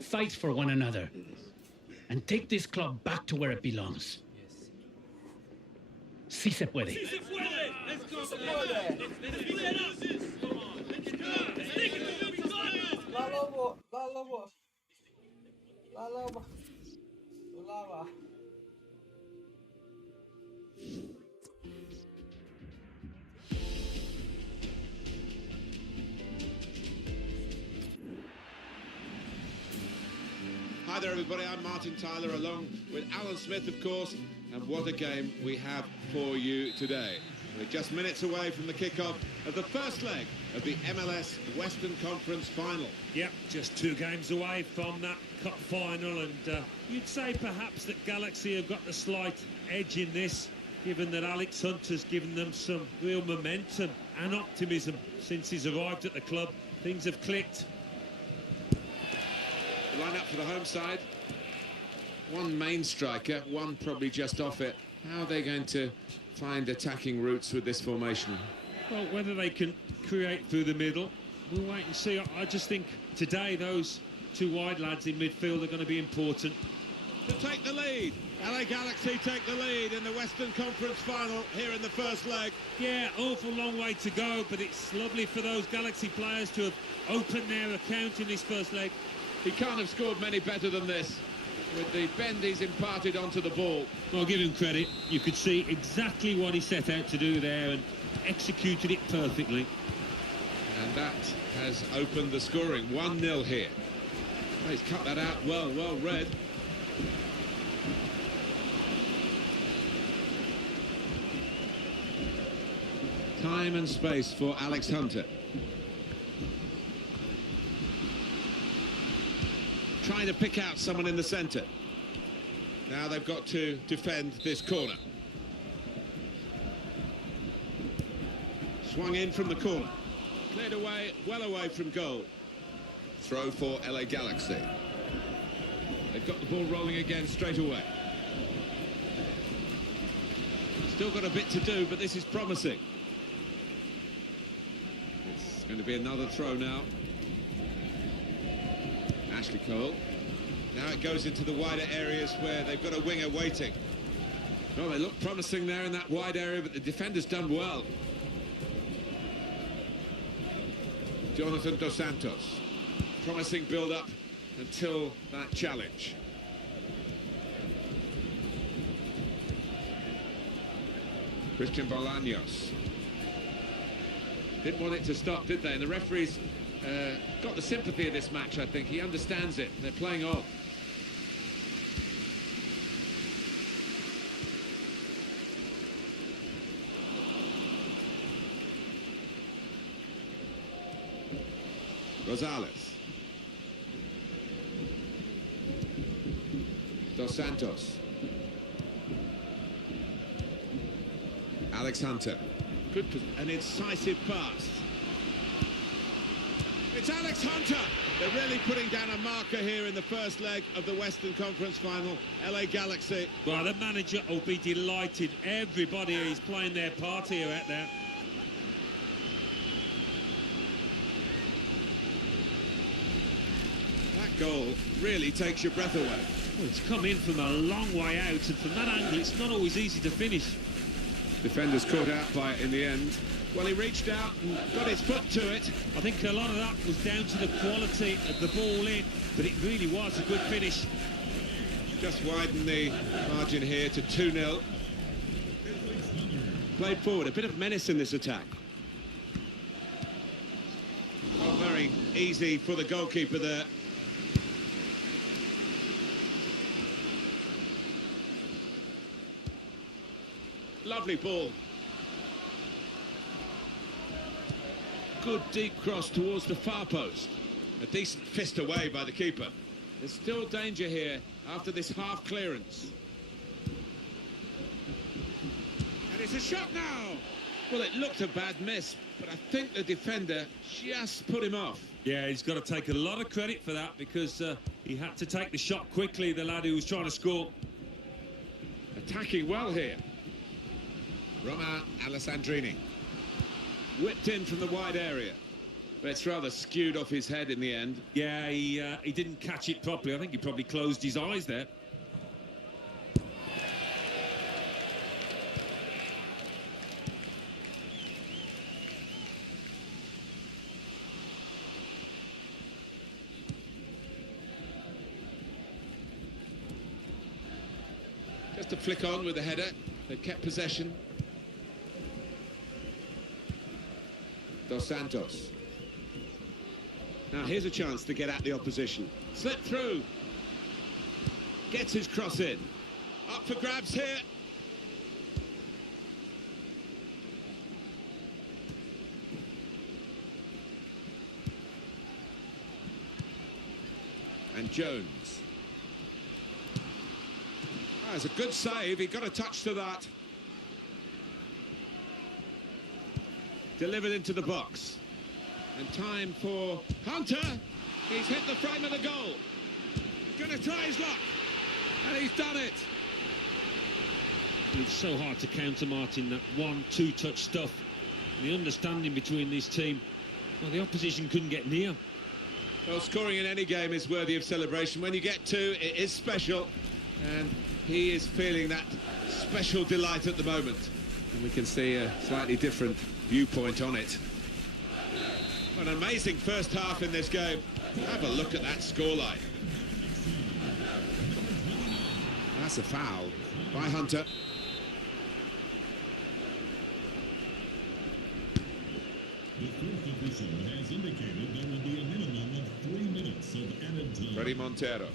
Fight for one another. And take this club back to where it belongs. Sí se puede. Sí se puede. Let's go. Se puede. La lobo. La lobo. La lobo. Lava. Hi there, everybody. I'm Martin Tyler, along with Alan Smith, of course. And what a game we have for you today. We're just minutes away from the kickoff of the first leg of the MLS Western Conference Final. Yep, just 2 games away from that cup final, and you'd say perhaps that Galaxy have got the slight edge in this, given that Alex Hunter's given them some real momentum and optimism since he's arrived at the club. Things have clicked. The line-up for the home side. 1 main striker, 1 probably just off it. How are they going to find attacking routes with this formation? Well, whether they can create through the middle, we'll wait and see. I just think today those 2 wide lads in midfield are going to be important. To take the lead. LA Galaxy take the lead in the Western Conference Final here in the first leg. Yeah, awful long way to go, but it's lovely for those Galaxy players to have opened their account in this first leg. He can't have scored many better than this, with the bend he's imparted onto the ball. I'll give him credit. You could see exactly what he set out to do there and executed it perfectly. And that has opened the scoring. 1-0 here. Oh, he's cut that out well read. Time and space for Alex Hunter. Trying to pick out someone in the centre. Now they've got to defend this corner. Swung in from the corner. Cleared away, well away from goal. Throw for LA Galaxy. They've got the ball rolling again straight away. Still got a bit to do, but this is promising. It's going to be another throw now. Ashley Cole. Now it goes into the wider areas where they've got a winger waiting. Well, they look promising there in that wide area, but the defender's done well. Jonathan Dos Santos. Promising build-up until that challenge. Christian Bolaños. Didn't want it to stop, did they? And the referees got the sympathy of this match, I think. He understands it. They're playing on. Rosales. Dos Santos. Alex Hunter. Good, an incisive pass. It's Alex Hunter. They're really putting down a marker here in the first leg of the Western Conference Final. LA Galaxy. Well, the manager will be delighted. Everybody is playing their part here out there. That goal really takes your breath away. Well, it's come in from a long way out, and from that angle, it's not always easy to finish. Defenders caught out by it in the end. Well, he reached out and got his foot to it. I think a lot of that was down to the quality of the ball in, but it really was a good finish. Just widen the margin here to 2-0. Played forward, a bit of menace in this attack. Oh, very going easy for the goalkeeper there. Lovely ball. Good deep cross towards the far post. A decent fist away by the keeper. There's still danger here after this half clearance. And it's a shot now. Well, it looked a bad miss, but I think the defender just put him off. Yeah, he's got to take a lot of credit for that because he had to take the shot quickly, the lad who was trying to score. Attacking well here. Roma Alessandrini. Whipped in from the wide area. But it's rather skewed off his head in the end. Yeah, he didn't catch it properly. I think he probably closed his eyes there. Just a flick on with the header. They kept possession. Dos Santos. Now here's a chance to get at the opposition. Slip through. Gets his cross in. Up for grabs here. And Jones. Oh, it's a good save. He got a touch to that. Delivered into the box. And time for Hunter. He's hit the frame of the goal. He's going to try his luck. And he's done it. It's so hard to counter, Martin, that 1-2 touch stuff. The understanding between this team. Well, the opposition couldn't get near. Well, scoring in any game is worthy of celebration. When you get two, it is special. And he is feeling that special delight at the moment. And we can see a slightly different viewpoint on it. An amazing first half in this game. Have a look at that scoreline. That's a foul by Hunter. The fourth official has indicated there will be a minimum of 3 minutes of added time. Freddie Montero.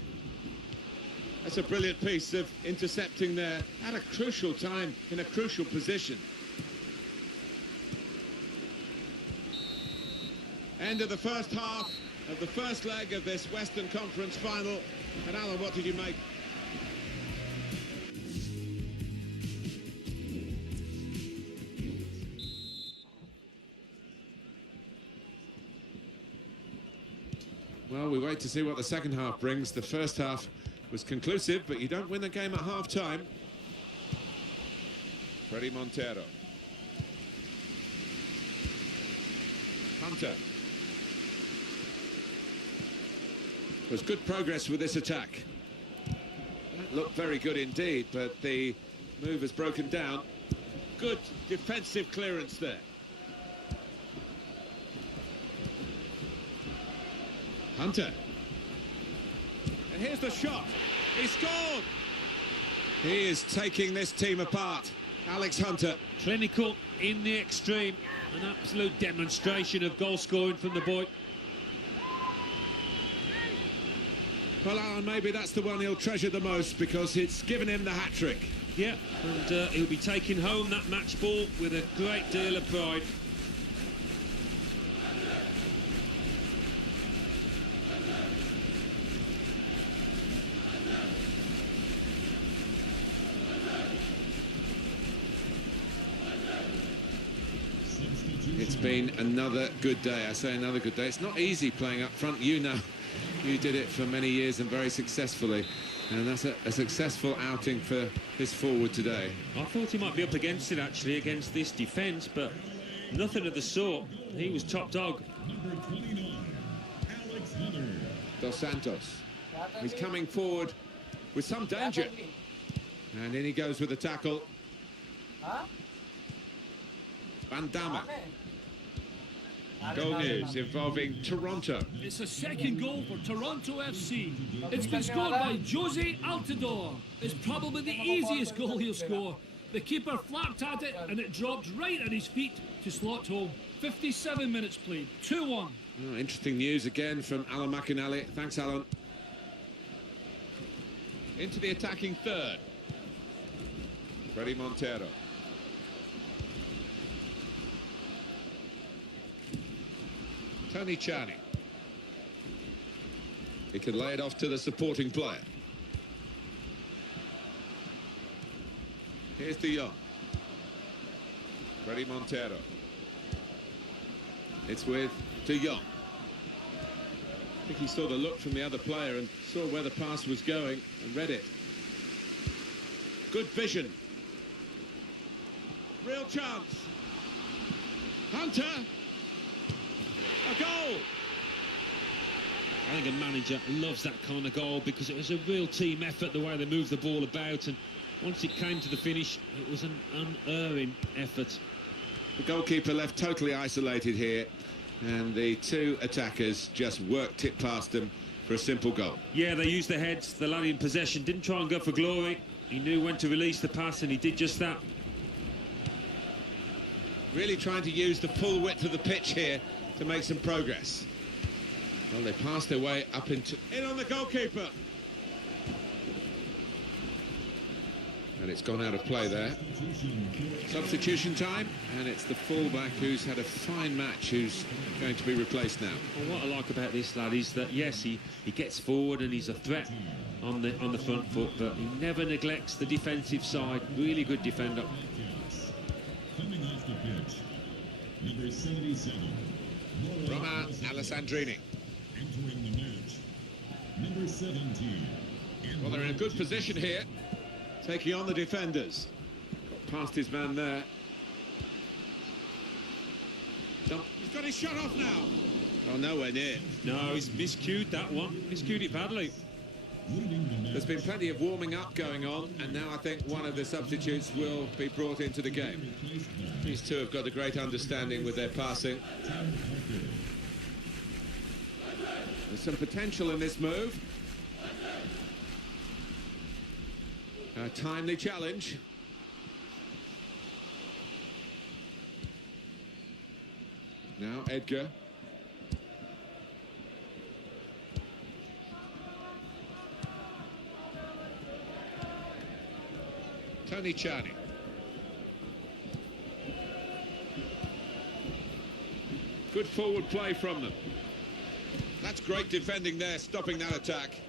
That's a brilliant piece of intercepting there at a crucial time in a crucial position. End of the first half of the first leg of this Western Conference final. And Alan, what did you make? Well, we wait to see what the second half brings. The first half was conclusive, but you don't win a game at half-time. Freddie Montero. Hunter. Was good progress with this attack. That looked very good indeed, but the move has broken down. Good defensive clearance there. Hunter. And here's the shot. He scored. He is taking this team apart. Alex Hunter. Clinical in the extreme. An absolute demonstration of goal scoring from the boy. Well, Alan, maybe that's the one he'll treasure the most because it's given him the hat-trick. Yeah, and he'll be taking home that match ball with a great deal of pride. It's been another good day. I say another good day. It's not easy playing up front. You know, you did it for many years and very successfully. And that's a successful outing for this forward today. I thought he might be up against it, actually, against this defence, but nothing of the sort. He was top dog. Number 29, Alex Hunter. Dos Santos. He's coming forward with some danger. And in he goes with the tackle. Van Damme. Goal news involving Toronto. It's a second goal for Toronto FC. It's been scored by Jose Altidore. It's probably the easiest goal he'll score. The keeper flapped at it and it dropped right at his feet to slot home. 57 minutes played, 2-1. Oh, interesting news again from Alan McInally. Thanks, Alan. Into the attacking third. Freddie Montero. Tony Czarny. He can lay it off to the supporting player. Here's De Jong. Freddie Montero. It's with De Jong. I think he saw the look from the other player and saw where the pass was going and read it. Good vision. Real chance. Hunter. A goal. I think a manager loves that kind of goal because it was a real team effort, the way they moved the ball about, and once it came to the finish, it was an unerring effort. The goalkeeper left totally isolated here, and the two attackers just worked it past them for a simple goal. Yeah, they used their heads. The lad in possession didn't try and go for glory. He knew when to release the pass, and he did just that. Really trying to use the full width of the pitch here to make some progress. Well, they passed their way up in on the goalkeeper. And it's gone out of play there. Substitution time, and it's the fullback who's had a fine match who's going to be replaced now. Well, what I like about this lad is that, yes, he gets forward and he's a threat on the front foot, but he never neglects the defensive side. Really good defender. Coming off the pitch, number 77, Roma Alessandrini. entering the match, number 17. Well, they're in a good position here, taking on the defenders. Got past his man there. He's got his shot off now. Oh, nowhere near. No, he's miscued that one. Miscued it badly. There's been plenty of warming up going on, and now I think one of the substitutes will be brought into the game. These two have got a great understanding with their passing. There's some potential in this move. A timely challenge. Now Edgar. Tony Czarny. Good forward play from them. That's great defending there, stopping that attack.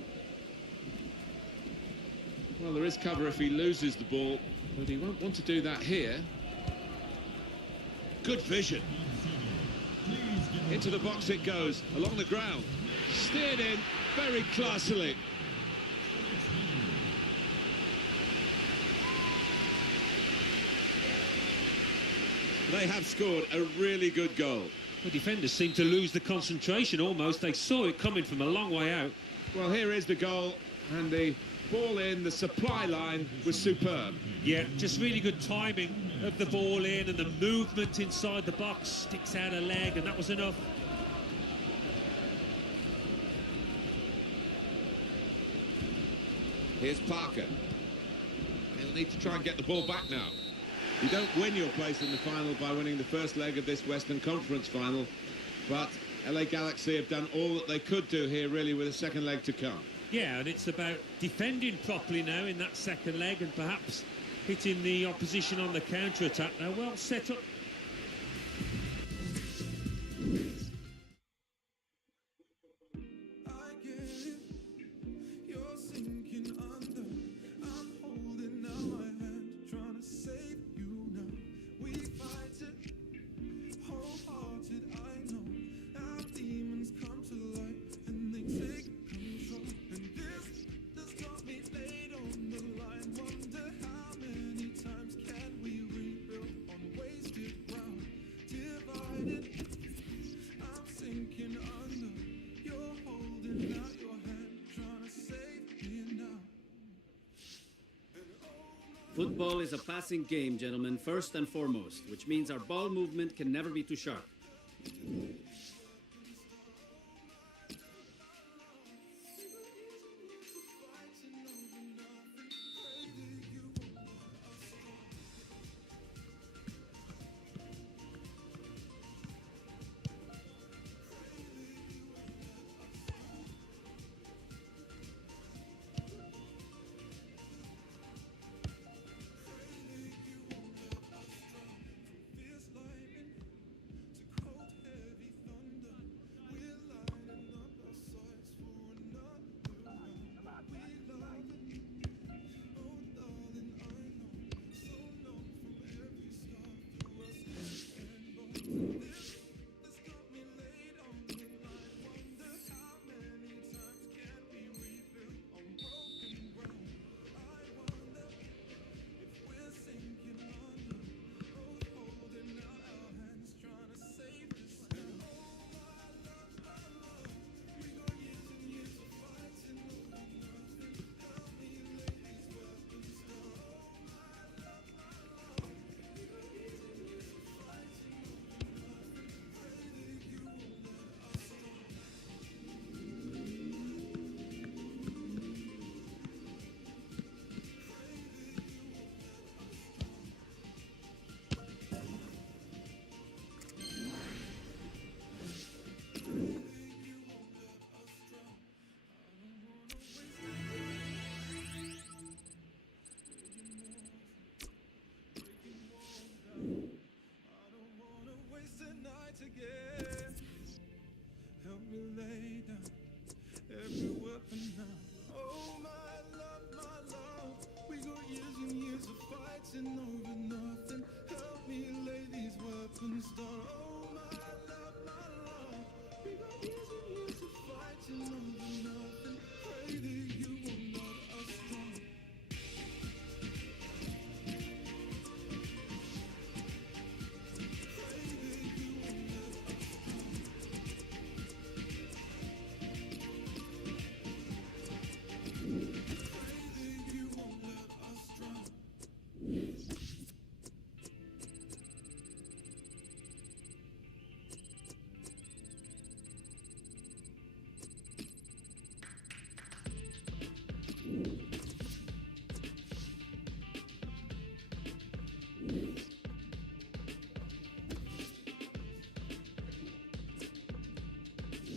Well, there is cover if he loses the ball, but he won't want to do that here. Good vision. Into the box it goes, along the ground. Steered in very classily. They have scored a really good goal. The defenders seem to lose the concentration almost. They saw it coming from a long way out. Well, here is the goal, and the ball in, the supply line was superb. Yeah, just really good timing of the ball in, and the movement inside the box, sticks out a leg, and that was enough. Here's Parker. He'll need to try and get the ball back now. You don't win your place in the final by winning the first leg of this Western Conference final, but LA Galaxy have done all that they could do here, really, with a second leg to come. Yeah, and it's about defending properly now in that second leg and perhaps hitting the opposition on the counter-attack. They're well set up. Football is a passing game, gentlemen, first and foremost, which means our ball movement can never be too sharp.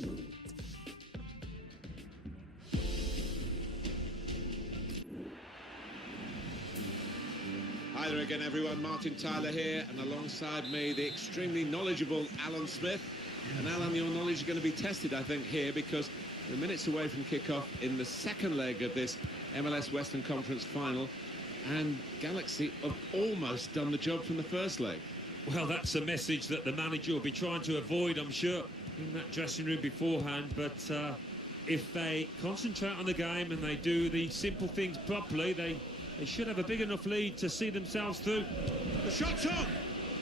Hi there again, everyone. Martin Tyler here, and alongside me, the extremely knowledgeable Alan Smith. And Alan, your knowledge is going to be tested, I think, here, because we're minutes away from kick-off in the second leg of this MLS Western Conference final, and Galaxy have almost done the job from the first leg. Well, that's a message that the manager will be trying to avoid, I'm sure, in that dressing room beforehand. But if they concentrate on the game and they do the simple things properly, they should have a big enough lead to see themselves through. The shot's on!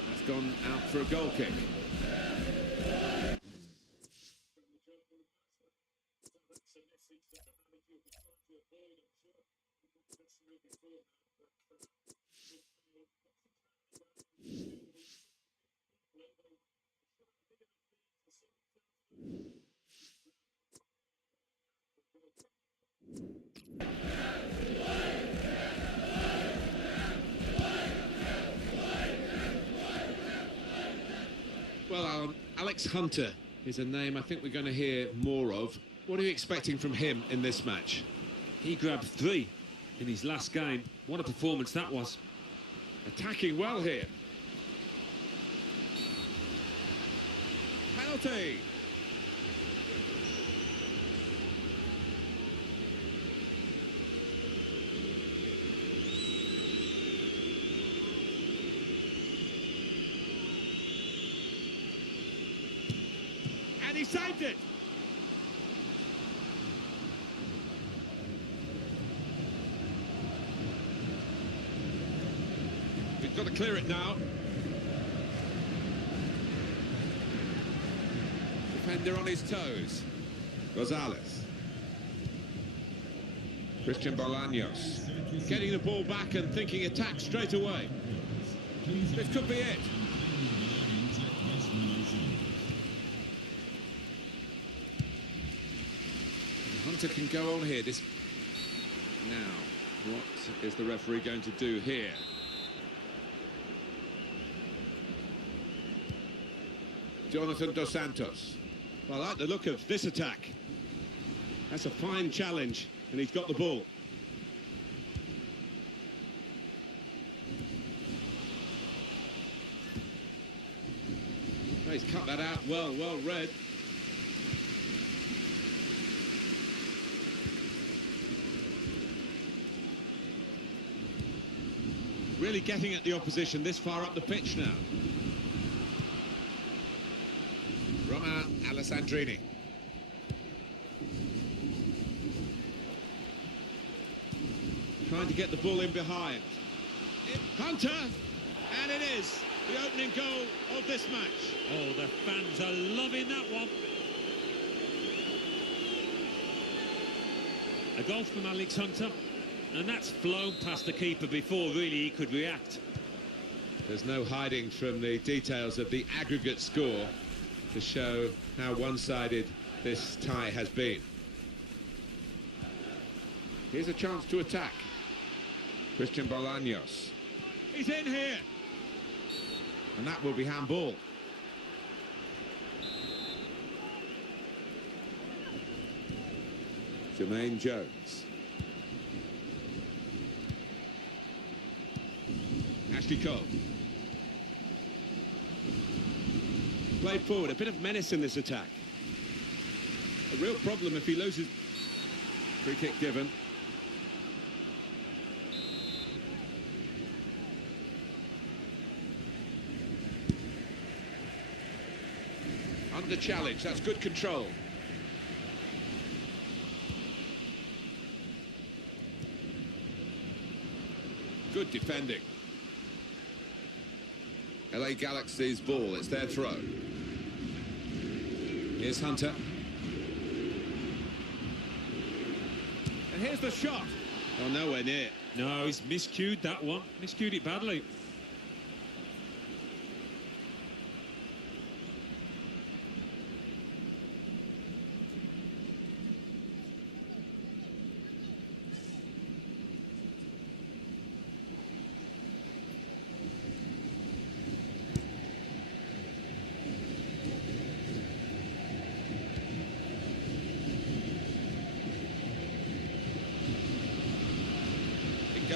That's gone out for a goal kick. Well, Alex Hunter is a name I think we're going to hear more of. What are you expecting from him in this match? He grabbed 3 in his last game. What a performance that was. Attacking well here. Penalty! And he saved it! We've got to clear it now. Defender on his toes. Gonzalez. Christian Bolaños. Getting the ball back and thinking attack straight away. This could be it. Hunter can go on here. Now, what is the referee going to do here? Jonathan Dos Santos. Well, I like the look of this attack. That's a fine challenge, and he's got the ball. Oh, he's cut that out well read. Really getting at the opposition this far up the pitch now. Roman Alessandrini. Trying to get the ball in behind. Hunter! And it is the opening goal of this match. Oh, the fans are loving that one. A goal from Alex Hunter. And that's flown past the keeper before really he could react. There's no hiding from the details of the aggregate score to show how one-sided this tie has been. Here's a chance to attack. Christian Bolaños. He's in here. And that will be handball. Jermaine Jones. Ashley Cole. Played forward, a bit of menace in this attack. A real problem if he loses. Free kick given. Under challenge, that's good control. Good defending. LA Galaxy's ball, it's their throw. Here's Hunter. And here's the shot. Oh, nowhere near. No, he's miscued that one. Miscued it badly.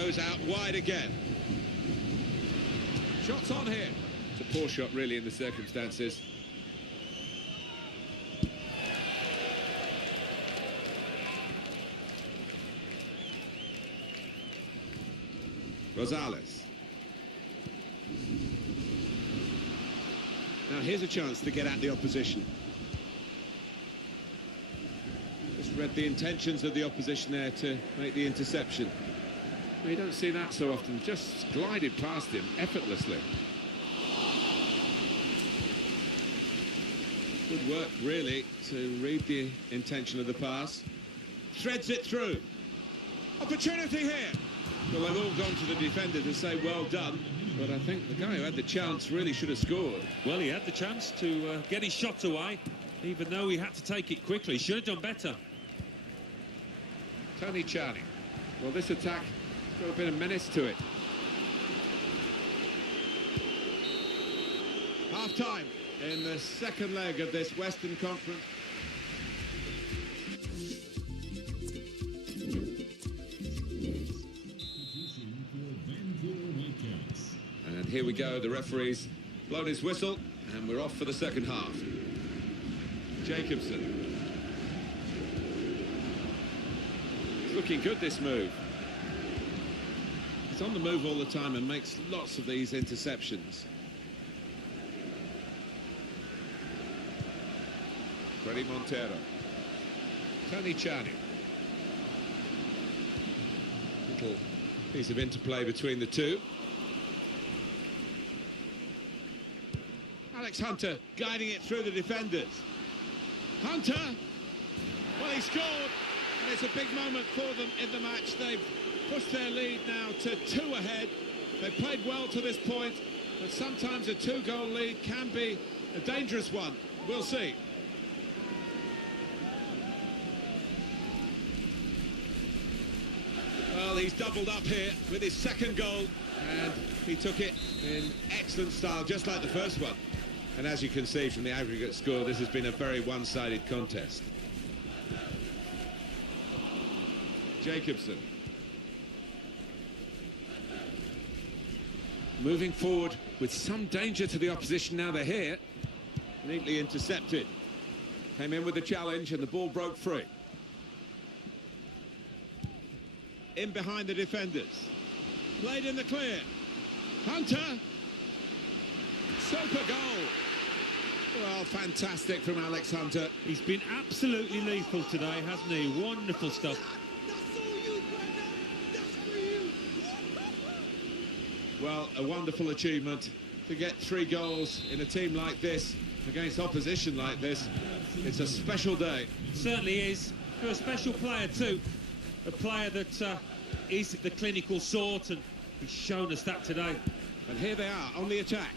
goes out wide again. Shots on here. It's a poor shot, really, in the circumstances. Rosales. Now here's a chance to get at the opposition. Just read the intentions of the opposition there to make the interception. Well, you don't see that so often. Just glided past him effortlessly. Good work, really, to read the intention of the pass. Threads it through. Opportunity here. Well, they've all gone to the defender to say well done, but I think the guy who had the chance really should have scored. Well, he had the chance to get his shot away, even though he had to take it quickly. Should have done better. Tony Charney. Well, this attack got a bit of menace to it. Half-time in the second leg of this Western Conference. And here we go, the referee's blown his whistle, and we're off for the second half. Jacobson. It's looking good, this move. He's on the move all the time and makes lots of these interceptions. Freddie Montero. Tony Charney. Little piece of interplay between the two. Alex Hunter guiding it through the defenders. Hunter! Well, he scored, and it's a big moment for them in the match. They've pushed their lead now to 2 ahead. They've played well to this point, but sometimes a 2-goal lead can be a dangerous one. We'll see. Well, he's doubled up here with his second goal, and he took it in excellent style, just like the first one. And as you can see from the aggregate score, this has been a very one-sided contest. Jacobson. Moving forward with some danger to the opposition now they're here. Neatly intercepted. Came in with the challenge and the ball broke free. In behind the defenders. Played in the clear. Hunter. Super goal. Well, fantastic from Alex Hunter. He's been absolutely lethal today, hasn't he? Wonderful stuff. Well, a wonderful achievement to get 3 goals in a team like this, against opposition like this. It's a special day. It certainly is. For a special player too. A player that is the clinical sort, and he's shown us that today. And here they are on the attack.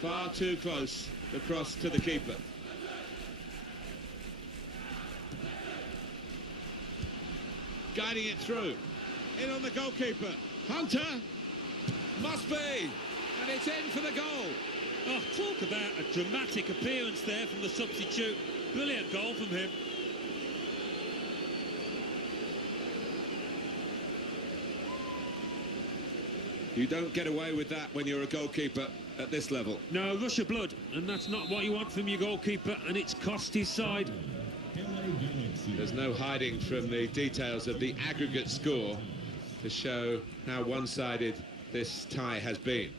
Far too close. The cross to the keeper. Guiding it through. In on the goalkeeper. Hunter. Must be. And it's in for the goal. Oh, talk about a dramatic appearance there from the substitute. Brilliant goal from him. You don't get away with that when you're a goalkeeper at this level. No, rush of blood, and that's not what you want from your goalkeeper, and it's cost his side. There's no hiding from the details of the aggregate score to show how one-sided this tie has been.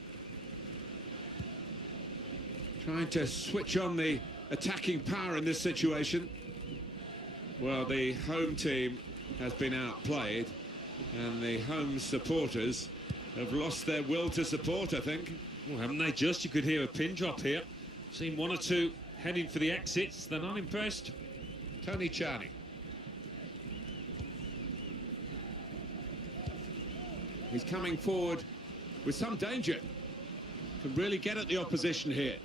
Trying to switch on the attacking power in this situation. Well, the home team has been outplayed, and the home supporters have lost their will to support, I think. Well, haven't they just? You could hear a pin drop here. Seen 1 or 2 heading for the exits. They're not impressed. Tony Charney. He's coming forward with some danger. Can really get at the opposition here.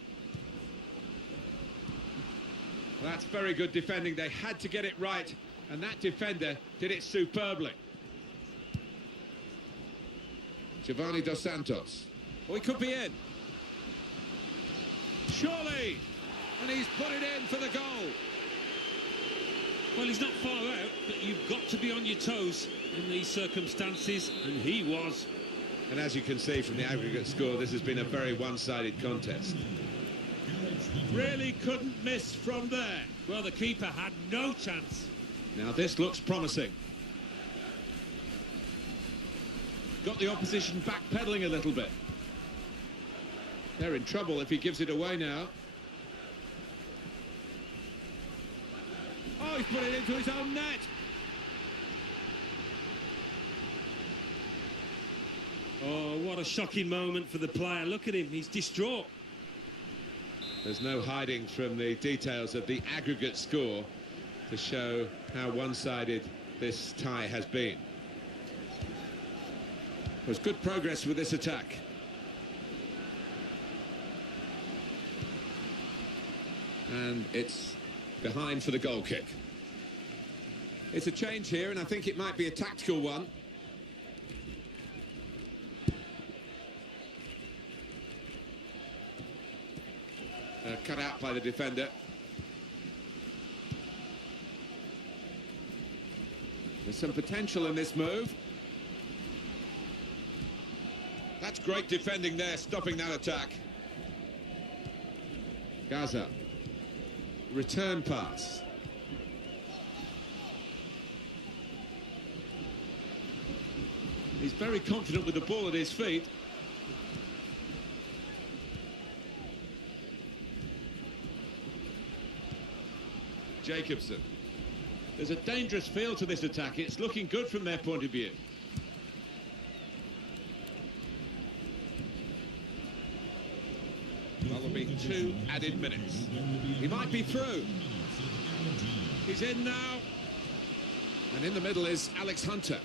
Well, that's very good defending. They had to get it right, and that defender did it superbly. Giovanni Dos Santos. Oh, he could be in. Surely! And he's put it in for the goal. Well, he's not far out, but you've got to be on your toes in these circumstances, and he was. And as you can see from the aggregate score, this has been a very one-sided contest. Really couldn't miss from there. Well, the keeper had no chance. Now this looks promising. Got the opposition backpedaling a little bit. They're in trouble if he gives it away now. Oh, he's put it into his own net. Oh, what a shocking moment for the player. Look at him, he's distraught. There's no hiding from the details of the aggregate score to show how one-sided this tie has been. There's good progress with this attack. And it's behind for the goal kick. It's a change here, and I think it might be a tactical one. Cut out by the defender. There's some potential in this move. That's great defending there, stopping that attack. Gaza. Return pass. He's very confident with the ball at his feet. Jacobson. There's a dangerous feel to this attack. It's looking good from their point of view. Well, there'll be 2 added minutes. He might be through. He's in now. And in the middle is Alex Hunter.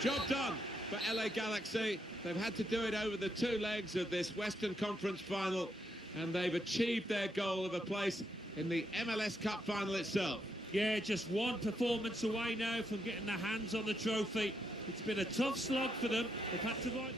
Job done for LA Galaxy. They've had to do it over the 2 legs of this Western Conference final, and they've achieved their goal of a place in the MLS Cup final itself. Yeah, just one performance away now from getting their hands on the trophy. It's been a tough slog for them. They've had to fight.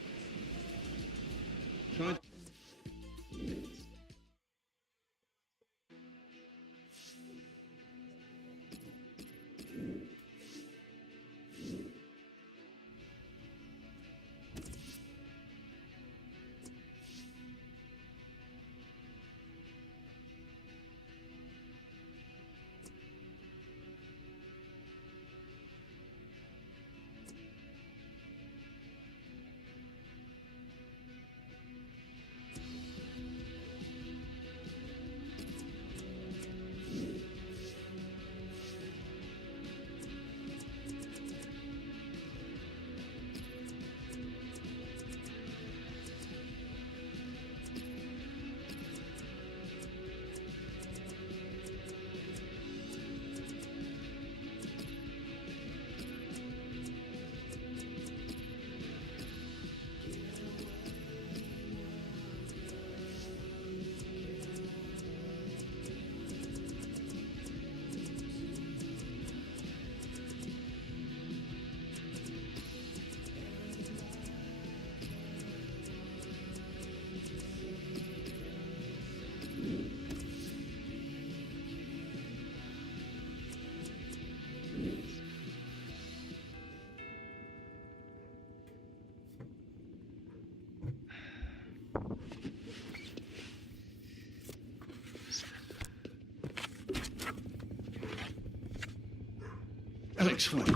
Alex, wait. Do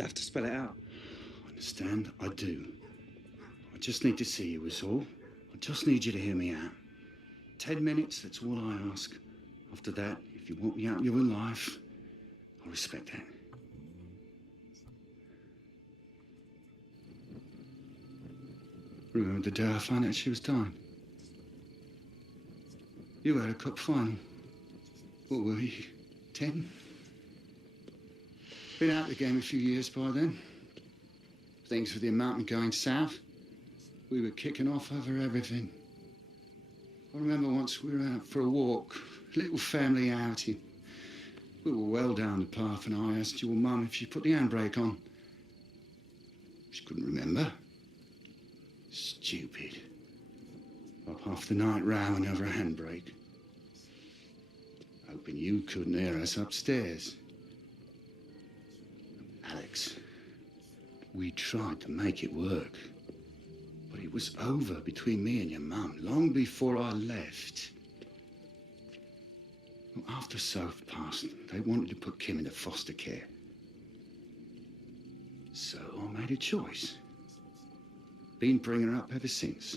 I have to spell it out? Understand? I do. I just need to see you, is all. I just need you to hear me out. 10 minutes, that's all I ask. After that, if you want me out of your life, I respect that. Remember the day I found out she was dying? You had a cup final. What were you, 10? Been out of the game a few years by then. Things with the amount going south. We were kicking off over everything. I remember once we were out for a walk, a little family outing. We were well down the path and I asked your mum if she put the handbrake on. She couldn't remember. Stupid. Up half the night rowing over a handbrake. Hope hoping you couldn't hear us upstairs. Alex, we tried to make it work. But it was over between me and your mum long before I left. Well, after Soph passed, they wanted to put Kim into foster care. So I made a choice. Been bringing her up ever since.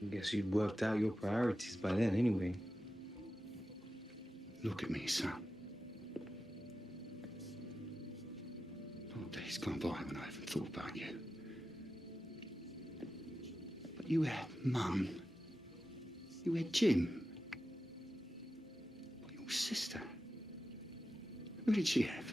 I guess you'd worked out your priorities by then anyway. Look at me, son. Days gone by when I haven't thought about you. But you had Mum. You had Jim. But your sister. Who did she have?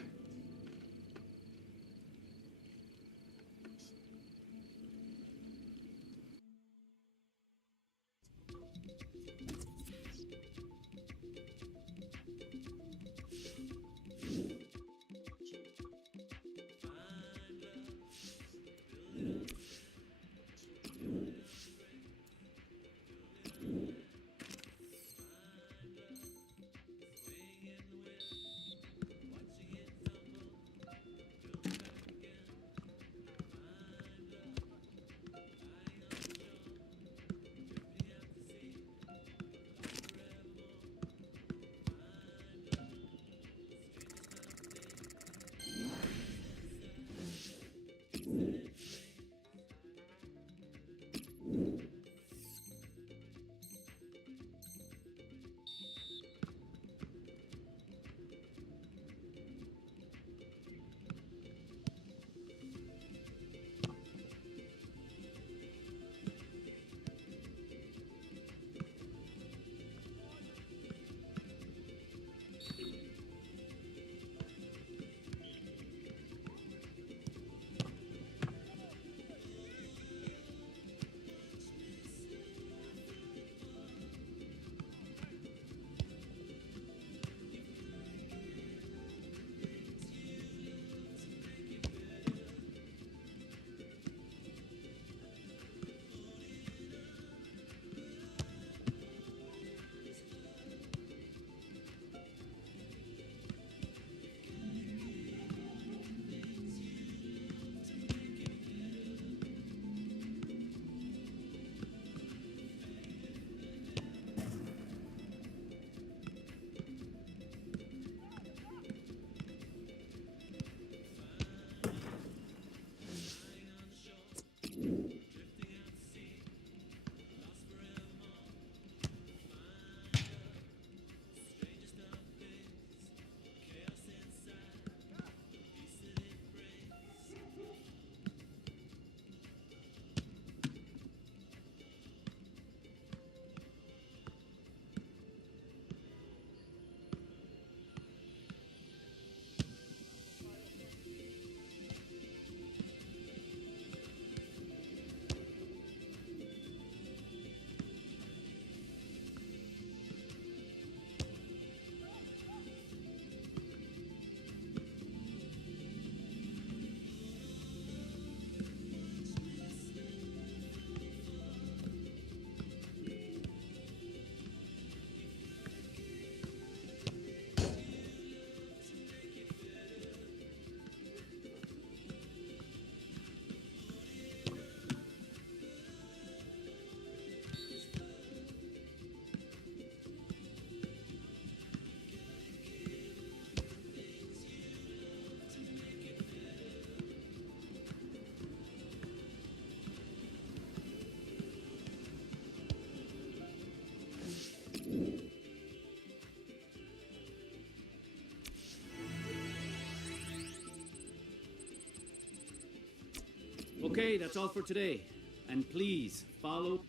Okay, that's all for today. And please, follow...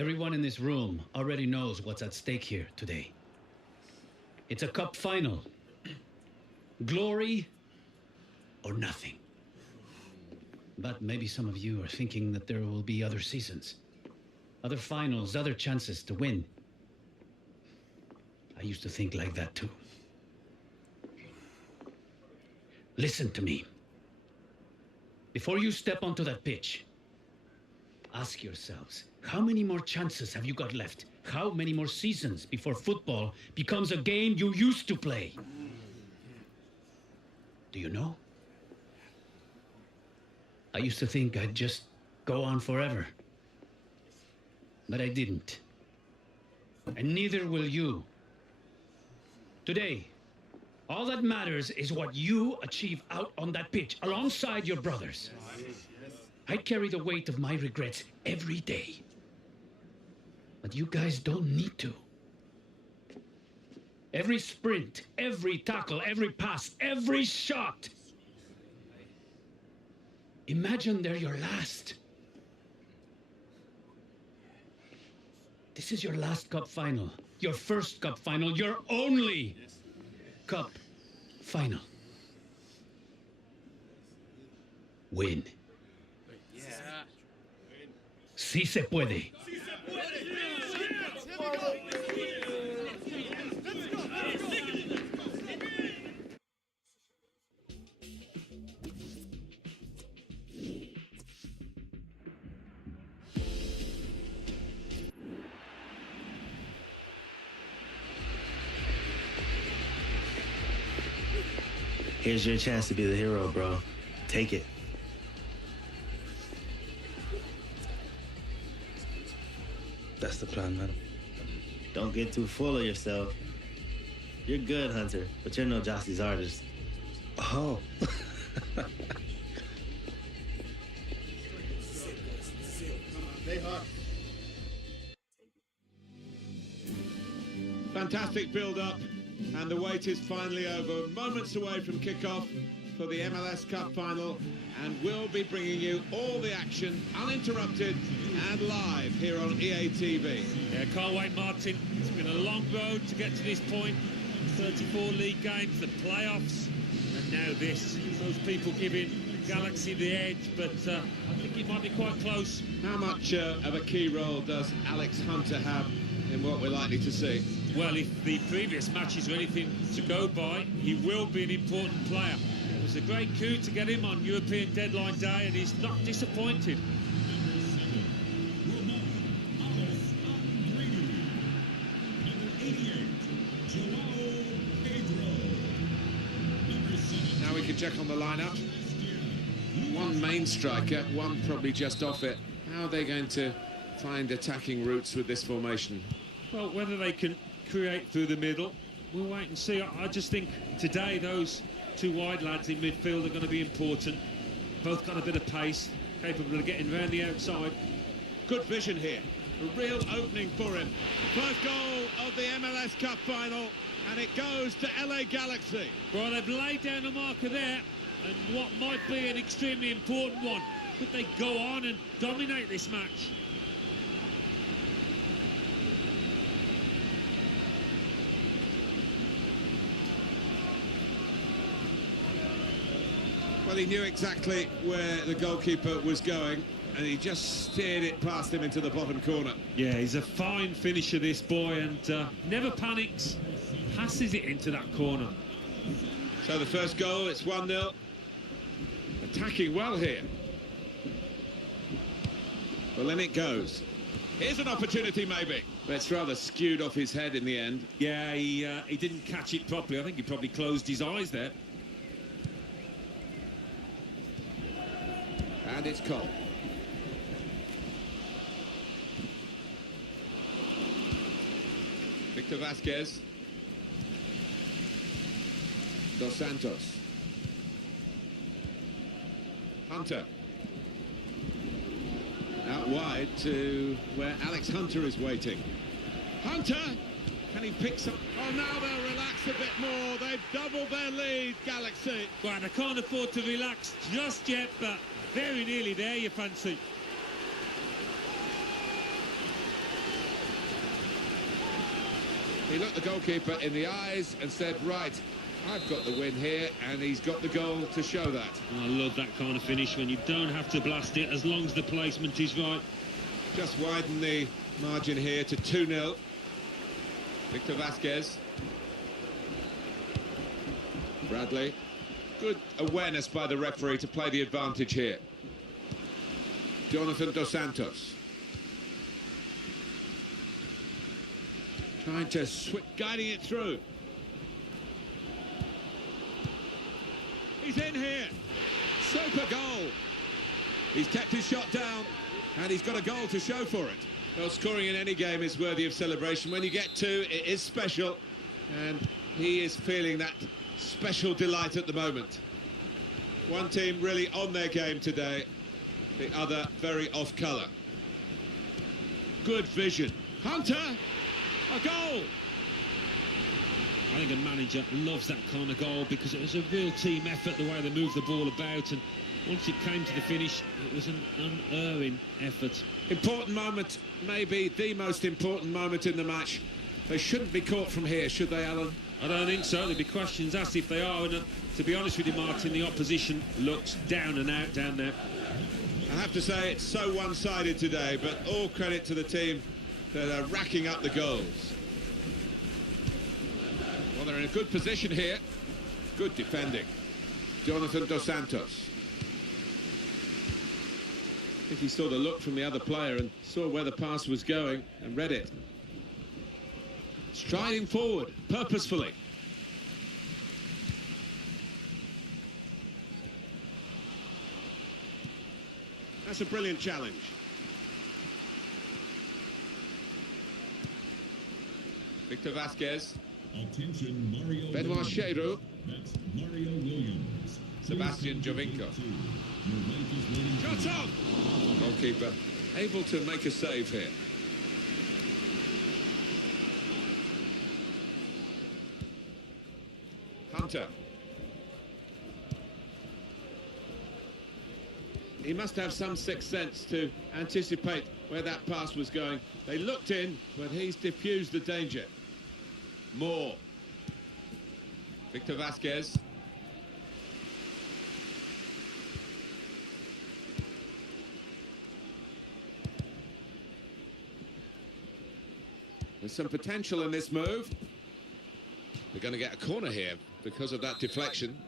Everyone in this room already knows what's at stake here today. It's a cup final. Glory or nothing. But maybe some of you are thinking that there will be other seasons, other finals, other chances to win. I used to think like that too. Listen to me. Before you step onto that pitch, ask yourselves, how many more chances have you got left? How many more seasons before football becomes a game you used to play? Do you know? I used to think I'd just go on forever. But I didn't. And neither will you. Today, all that matters is what you achieve out on that pitch, alongside your brothers. I carry the weight of my regrets every day. But you guys don't need to. Every sprint, every tackle, every pass, every shot. Imagine they're your last. This is your last cup final. Your first cup final. Your only cup final. Win. Sí se puede. Here's your chance to be the hero, bro. Take it. That's the plan, man. Don't get too full of yourself. You're good, Hunter, but you're no Jossie's artist. Oh. Fantastic build-up, and the wait is finally over. Moments away from kickoff for the MLS Cup final, and we'll be bringing you all the action, uninterrupted and live here on EA TV. Yeah, can't wait, Martin. It's been a long road to get to this point. 34 league games, the playoffs, and now this. Those people giving Galaxy the edge, but I think it might be quite close. How much of a key role does Alex Hunter have in what we're likely to see? Well, if the previous matches are anything to go by, he will be an important player. It was a great coup to get him on European deadline day, and he's not disappointed. Now we can check on the lineup. One main striker, one probably just off it. How are they going to find attacking routes with this formation? Well, whether they can create through the middle, we'll wait and see. I just think today those two wide lads in midfield are going to be important. Both got a bit of pace, capable of getting around the outside. Good vision here. A real opening for him. First goal of the MLS Cup final, and it goes to LA Galaxy. Well, they've laid down a marker there, and what might be an extremely important one. Could they go on and dominate this match? Well, he knew exactly where the goalkeeper was going, and he just steered it past him into the bottom corner. Yeah, he's a fine finisher, this boy, and never panics. Passes it into that corner. So the first goal, it's 1-0. Attacking well here. Well, then it goes. Here's an opportunity, maybe. But it's rather skewed off his head in the end. Yeah, he didn't catch it properly. I think he probably closed his eyes there. And it's Cole. Victor Vasquez. Dos Santos. Hunter. Out wide to where Alex Hunter is waiting. Hunter! Can he pick some? Oh, now they'll relax a bit more. They've doubled their lead, Galaxy. Well, they can't afford to relax just yet, but very nearly there, you fancy. He looked the goalkeeper in the eyes and said, right, I've got the win here, and he's got the goal to show that. I love that kind of finish when you don't have to blast it as long as the placement is right. Just widen the margin here to 2-0. Victor Vasquez. Bradley. Good awareness by the referee to play the advantage here. Jonathan Dos Santos. Trying to guiding it through. He's in here. Super goal. He's kept his shot down, and he's got a goal to show for it. Well, scoring in any game is worthy of celebration. When you get two, it is special, and he is feeling that special delight at the moment. One team really on their game today, the other very off colour. Good vision. Hunter, a goal! I think a manager loves that kind of goal because it was a real team effort, the way they moved the ball about, and once it came to the finish, it was an unerring effort. Important moment, maybe the most important moment in the match. They shouldn't be caught from here, should they, Alan? I don't think so. There'll be questions asked if they are, and to be honest with you, Martin, the opposition looks down and out down there. I have to say it's so one-sided today, but all credit to the team that are racking up the goals. Well, they're in a good position here. Good defending. Jonathan Dos Santos. I think he saw the look from the other player and saw where the pass was going and read it. Striding forward, purposefully. That's a brilliant challenge. Victor Vasquez. Attention, Mario Benoit Williams. Cheiro. That's Mario Williams. Sebastian Jovinko. Shot on! Goalkeeper able to make a save here. Hunter. He must have some sixth sense to anticipate where that pass was going. They looked in, but he's diffused the danger. Moore. Victor Vasquez. There's some potential in this move. They're going to get a corner here because of that deflection.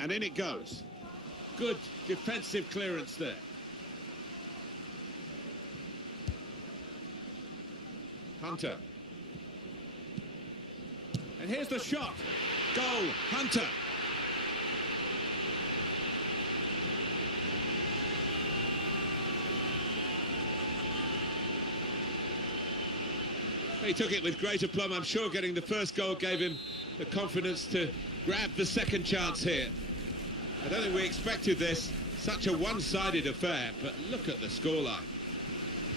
And in it goes. Good defensive clearance there. Hunter. And here's the shot. Goal, Hunter. He took it with great aplomb. I'm sure getting the first goal gave him the confidence to grab the second chance here. I don't think we expected this. Such a one-sided affair, but look at the scoreline.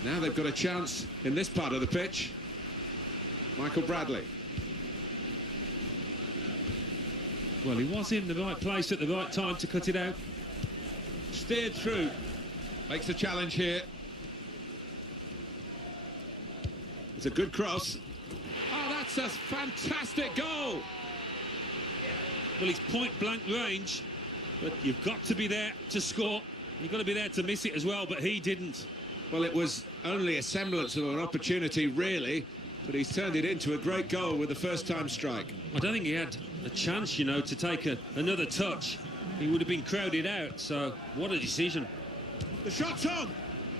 Now they've got a chance in this part of the pitch. Michael Bradley. Well, he was in the right place at the right time to cut it out. Steered through. Makes the challenge here. It's a good cross. Oh, that's a fantastic goal. Well, it's point-blank range, but you've got to be there to score. You've got to be there to miss it as well, but he didn't. Well, it was only a semblance of an opportunity, really, but he's turned it into a great goal with a first-time strike. I don't think he had a chance, you know, to take another touch. He would have been crowded out, so what a decision. The shot's on!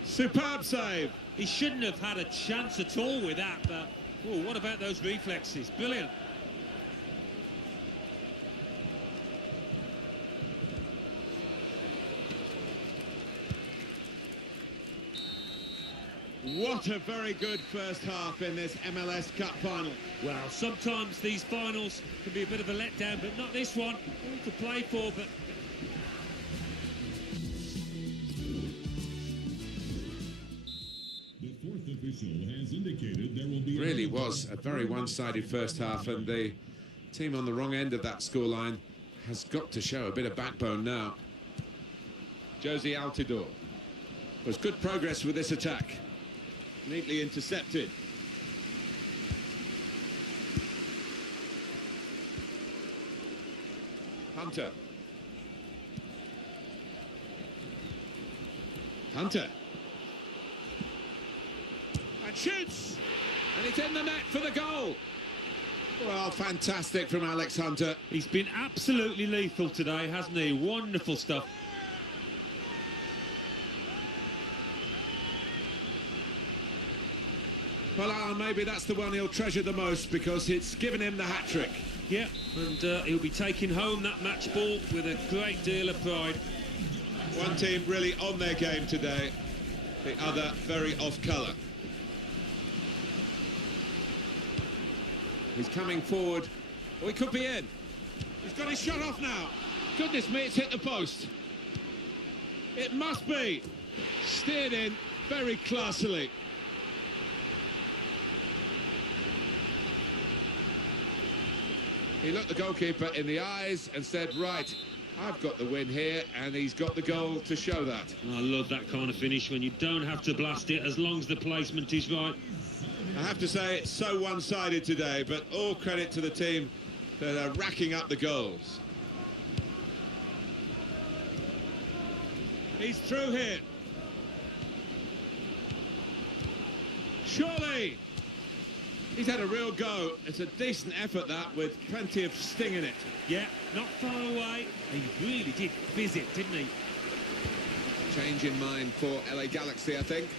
Superb save! He shouldn't have had a chance at all with that, but oh, what about those reflexes? Brilliant. What a very good first half in this MLS Cup final. Well, sometimes these finals can be a bit of a letdown, but not this one. All to play for, but... The fourth official has indicated there will be... Really was a very one-sided first half, and the team on the wrong end of that scoreline has got to show a bit of backbone now. Josie Altidore. There's good progress with this attack. Neatly intercepted. Hunter. Hunter. And shoots! And it's in the net for the goal. Well, fantastic from Alex Hunter. He's been absolutely lethal today, hasn't he? Wonderful stuff. Well, Alan, maybe that's the one he'll treasure the most because it's given him the hat-trick. Yeah, and he'll be taking home that match ball with a great deal of pride. One team really on their game today, the other very off-colour. He's coming forward. Oh, he could be in. He's got his shot off now. Goodness me, it's hit the post. It must be. Steered in very classily. He looked the goalkeeper in the eyes and said, right, I've got the win here, and he's got the goal to show that. I love that kind of finish when you don't have to blast it as long as the placement is right. I have to say it's so one-sided today, but all credit to the team that are racking up the goals. He's through here. Surely! He's had a real go. It's a decent effort, that, with plenty of sting in it. Yeah, not far away. He really did fizz it, didn't he? Change in mind for LA Galaxy, I think.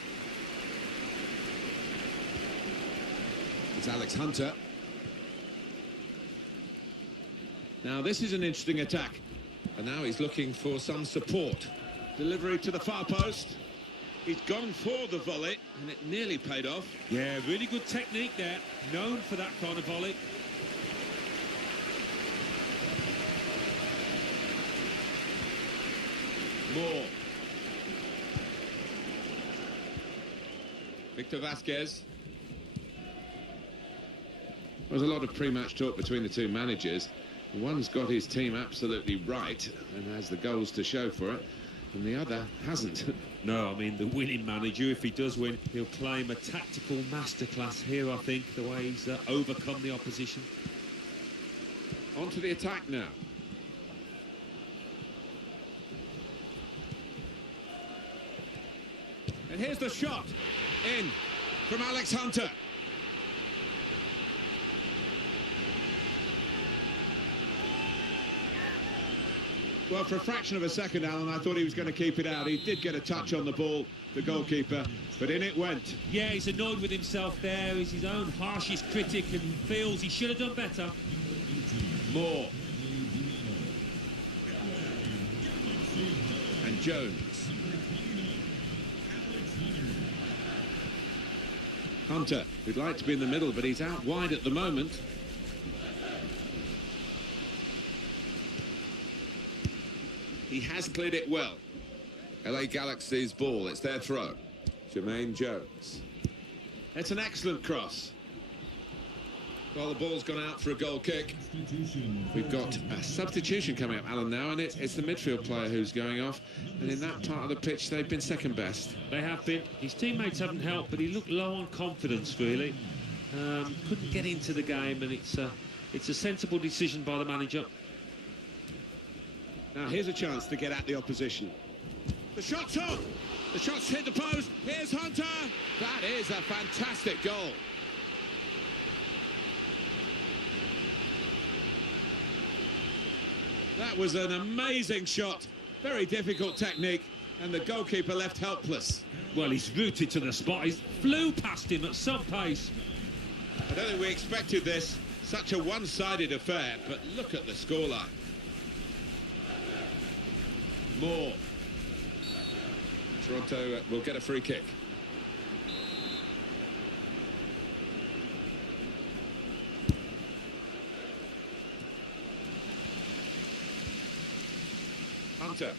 It's Alex Hunter. Now, this is an interesting attack. And now he's looking for some support. Delivery to the far post. He's gone for the volley, and it nearly paid off. Yeah, really good technique there. Known for that kind of volley. More. Victor Vasquez. There's a lot of pre-match talk between the two managers. One's got his team absolutely right and has the goals to show for it, and the other hasn't. No, I mean, the winning manager, if he does win, he'll claim a tactical masterclass here, I think, the way he's overcome the opposition. On to the attack now. And here's the shot. In from Alex Hunter. Well, for a fraction of a second, Alan, I thought he was going to keep it out. He did get a touch on the ball, the goalkeeper, but in it went. Yeah, he's annoyed with himself there. He's his own harshest critic and feels he should have done better. More. And Jones. Hunter, who'd like to be in the middle, but he's out wide at the moment. He has cleared it well. LA Galaxy's ball, it's their throw. Jermaine Jones. It's an excellent cross. Well, the ball's gone out for a goal kick. We've got a substitution coming up, Alan, now, and it's the midfield player who's going off. And in that part of the pitch, they've been second best. They have been. His teammates haven't helped, but he looked low on confidence, really. Couldn't get into the game, and it's a sensible decision by the manager. Now, here's a chance to get at the opposition. The shot's on! The shot's hit the post. Here's Hunter! That is a fantastic goal. That was an amazing shot. Very difficult technique, and the goalkeeper left helpless. Well, he's rooted to the spot. He flew past him at some pace. I don't think we expected this. Such a one-sided affair, but look at the scoreline. More. Toronto will get a free kick. Hunter.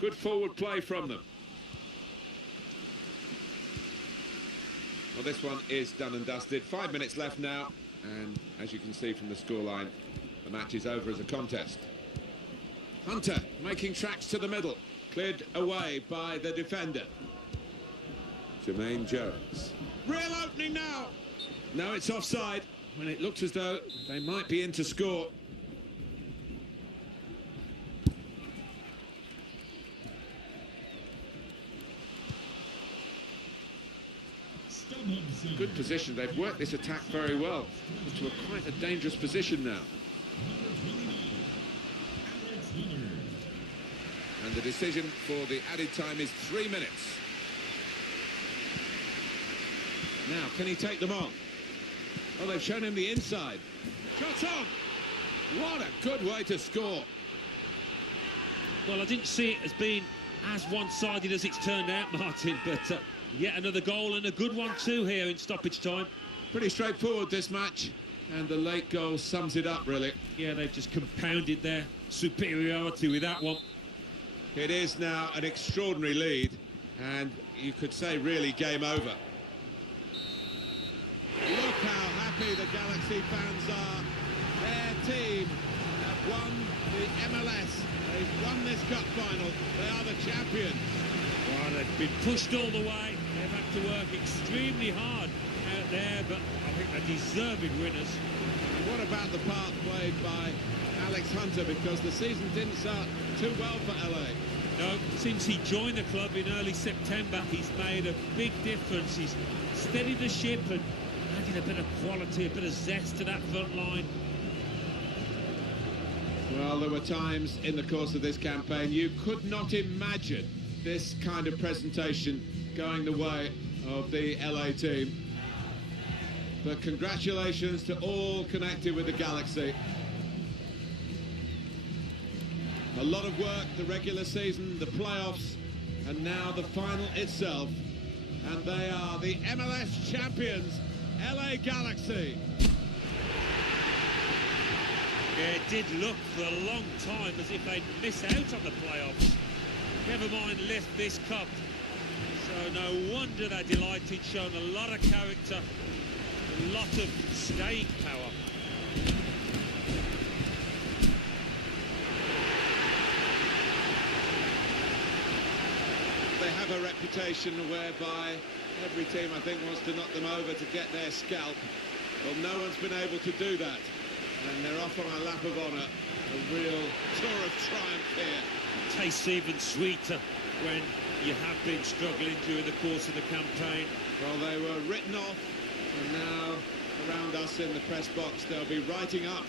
Good forward play from them. Well, this one is done and dusted. 5 minutes left now, and as you can see from the scoreline, the match is over as a contest. Hunter making tracks to the middle, cleared away by the defender. Jermaine Jones. Real opening now. No, it's offside when it looks as though they might be in to score. Good position. They've worked this attack very well into quite a dangerous position now. And the decision for the added time is 3 minutes. Now, can he take them on? Oh, they've shown him the inside. Shot on! What a good way to score. Well, I didn't see it as being as one-sided as it's turned out, Martin, but yet another goal, and a good one too here in stoppage time. Pretty straightforward, this match, and the late goal sums it up, really. Yeah, they've just compounded their superiority with that one. It is now an extraordinary lead, and you could say really game over. Look how happy the Galaxy fans are. Their team have won the MLS. They've won this cup final. They are the champions. Well, they've been pushed all the way. They've had to work extremely hard out there, but I think they're deserving winners. And what about the part played by Alex Hunter? Because the season didn't start too well for LA. No, since he joined the club in early September, he's made a big difference. He's steadied the ship and added a bit of quality, a bit of zest to that front line. Well, there were times in the course of this campaign you could not imagine this kind of presentation going the way of the LA team. But congratulations to all connected with the Galaxy. A lot of work, the regular season, the playoffs, and now the final itself. And they are the MLS champions, LA Galaxy. Yeah, it did look for a long time as if they'd miss out on the playoffs. Never mind lift this cup. So no wonder they're delighted, shown a lot of character, a lot of staying power. They have a reputation whereby every team, I think, wants to knock them over to get their scalp. Well, no one's been able to do that. And they're off on a lap of honour. A real tour of triumph here. Tastes even sweeter when you have been struggling during the course of the campaign. Well, they were written off, and now around us in the press box, they'll be writing up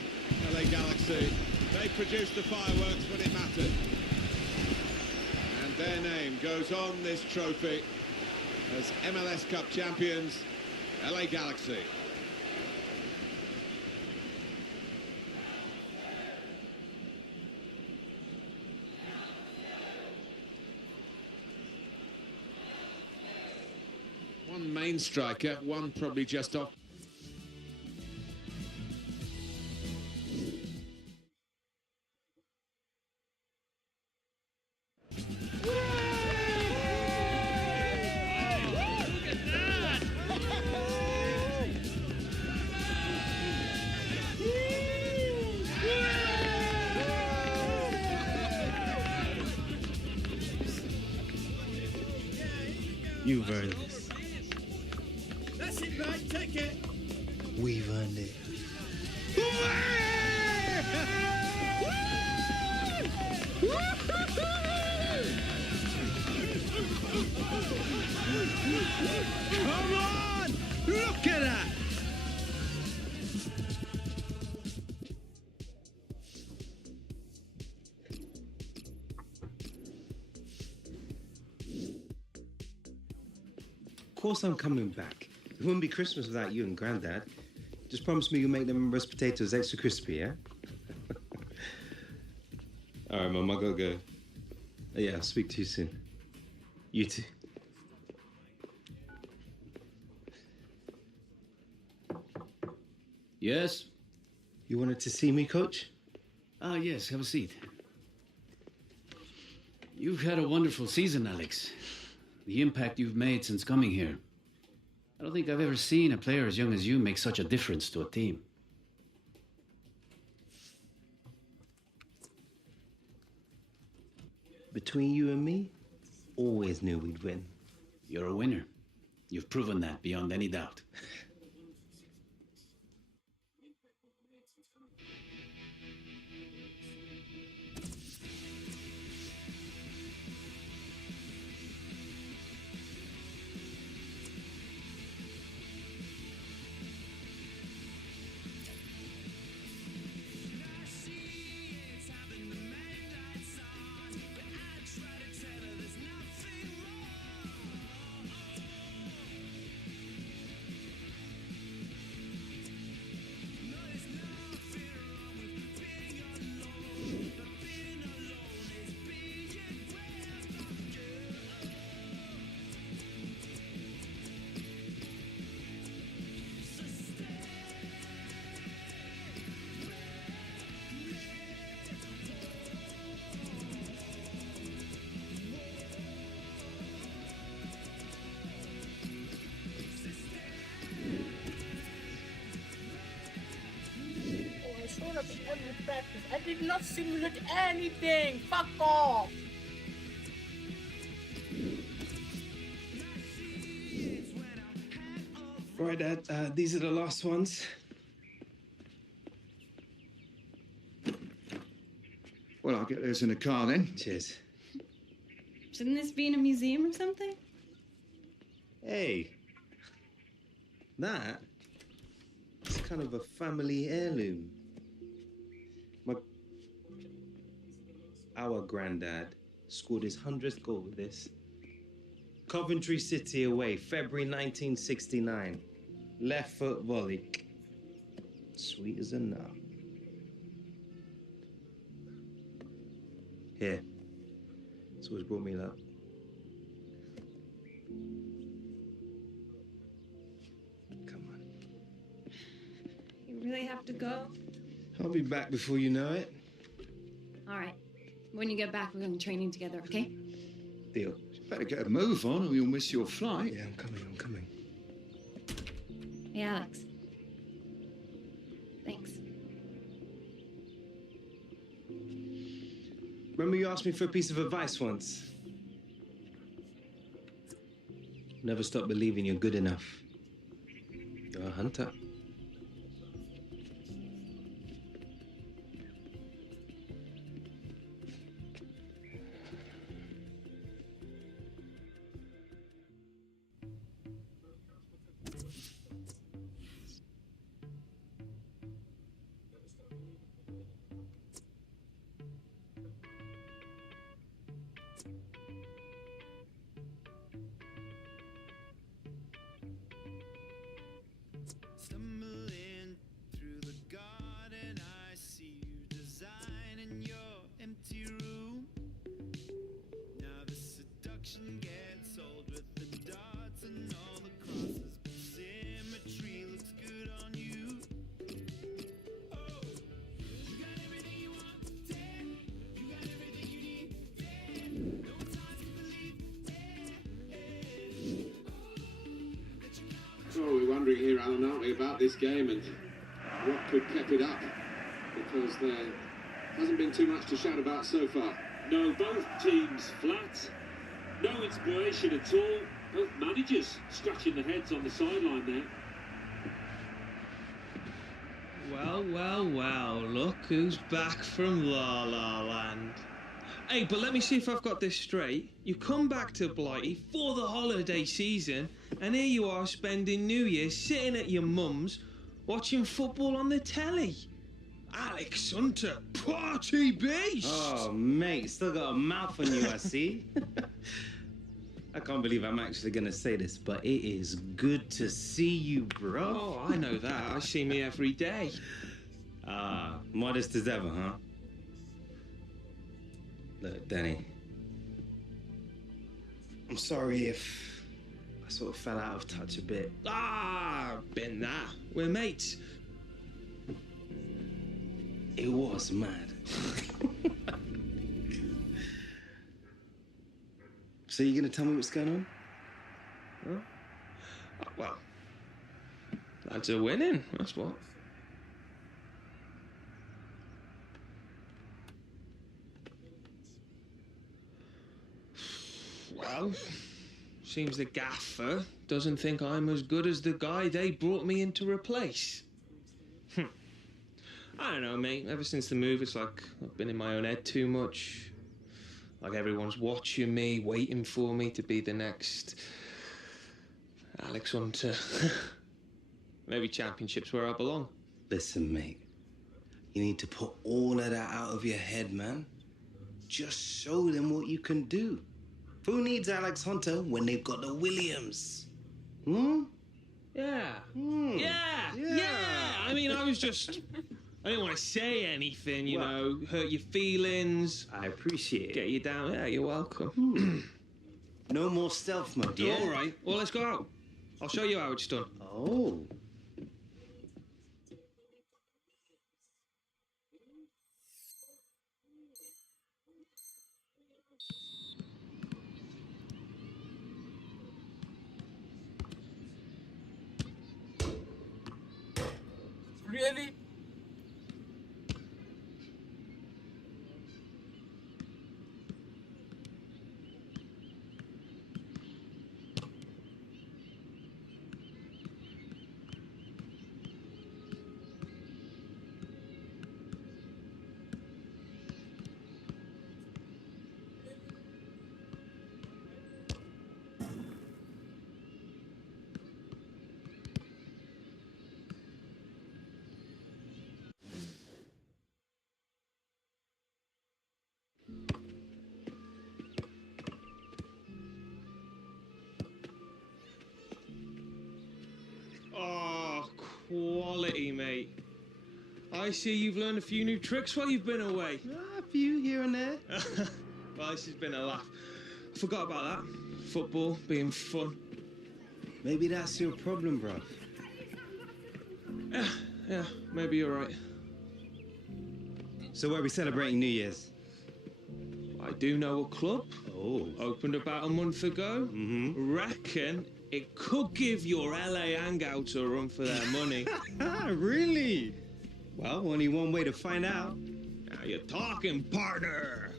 LA Galaxy. They produced the fireworks when it mattered. And their name goes on this trophy as MLS Cup champions, LA Galaxy. One main striker, one probably just off. You've earned this. That's it, mate. Take it. We've earned it. Come on! Look at that! Of course I'm coming back. It wouldn't be Christmas without you and Granddad. Just promise me you'll make them roast potatoes extra crispy, yeah? All right, Mum, I gotta go. Yeah, I'll speak to you soon. You too. Yes? You wanted to see me, Coach? Ah, yes, have a seat. You've had a wonderful season, Alex. The impact you've made since coming here. I don't think I've ever seen a player as young as you make such a difference to a team. Between you and me, always knew we'd win. You're a winner. You've proven that beyond any doubt. I did not simulate anything. Fuck off. Right, Dad. These are the last ones. Well, I'll get those in the car then. Cheers. Shouldn't this be in a museum or something? Hey. That? It's kind of a family heirloom. Our granddad scored his 100th goal with this. Coventry City away, February 1969. Left foot volley. Sweet as a nut. Here. It's always brought me luck. Come on. You really have to go? I'll be back before you know it. All right. When you get back, we're going training together, okay? Deal. Better get a move on or you'll miss your flight. Yeah, I'm coming. Hey, Alex. Thanks. Remember you asked me for a piece of advice once? Never stop believing you're good enough. You're a hunter. Stumbling through the garden, I see you designing your empty room. Now the seduction gets old with the dots and all the crosses, but symmetry looks good on you. Oh, you got everything you want, damn. You got everything you need, damn. No, it's hard to believe, Well, we're wondering here, Alan, aren't we, about this game and what could keep it up, because there hasn't been too much to shout about so far. No, both teams flat. No inspiration at all. Both managers scratching their heads on the sideline there. Well, look who's back from La La Land. Hey, but let me see if I've got this straight. You come back to Blighty for the holiday season, and here you are spending New Year sitting at your mum's, watching football on the telly. Alex Hunter, party beast! Oh, mate, still got a mouth on you, I see. I can't believe I'm actually gonna say this, but it is good to see you, bro. Oh, I know that. I see me every day. Ah, modest as ever, huh? Look, Danny, I'm sorry if I sort of fell out of touch a bit. Ah, been that. We're mates. It was mad. So you gonna tell me what's going on? Huh? Well, lads are winning, that's what. Well, Seems the gaffer doesn't think I'm as good as the guy they brought me in to replace. I don't know, mate. Ever since the move, it's like I've been in my own head too much. Like everyone's watching me, waiting for me to be the next Alex Hunter. Maybe Championship's where I belong. Listen, mate. You need to put all of that out of your head, man. Just show them what you can do. Who needs Alex Hunter when they've got the Williams? Yeah. Yeah. I mean, I didn't want to say anything, you know, hurt your feelings. I appreciate it. Get you down. Yeah, you're welcome. No more stealth mode, yeah? All right. Well, let's go out. I'll show you how it's done. Oh. Really? Oh, quality, mate. I see you've learned a few new tricks while you've been away. A few here and there. Well, this has been a laugh. I forgot about that. Football being fun. Maybe that's your problem, bruv. Yeah, maybe you're right. So where are we celebrating New Year's? I do know a club. Oh. Opened about a month ago. Reckon it could give your LA hangouts a run for their money. Really? Well, only one way to find out. Now you're talking, partner.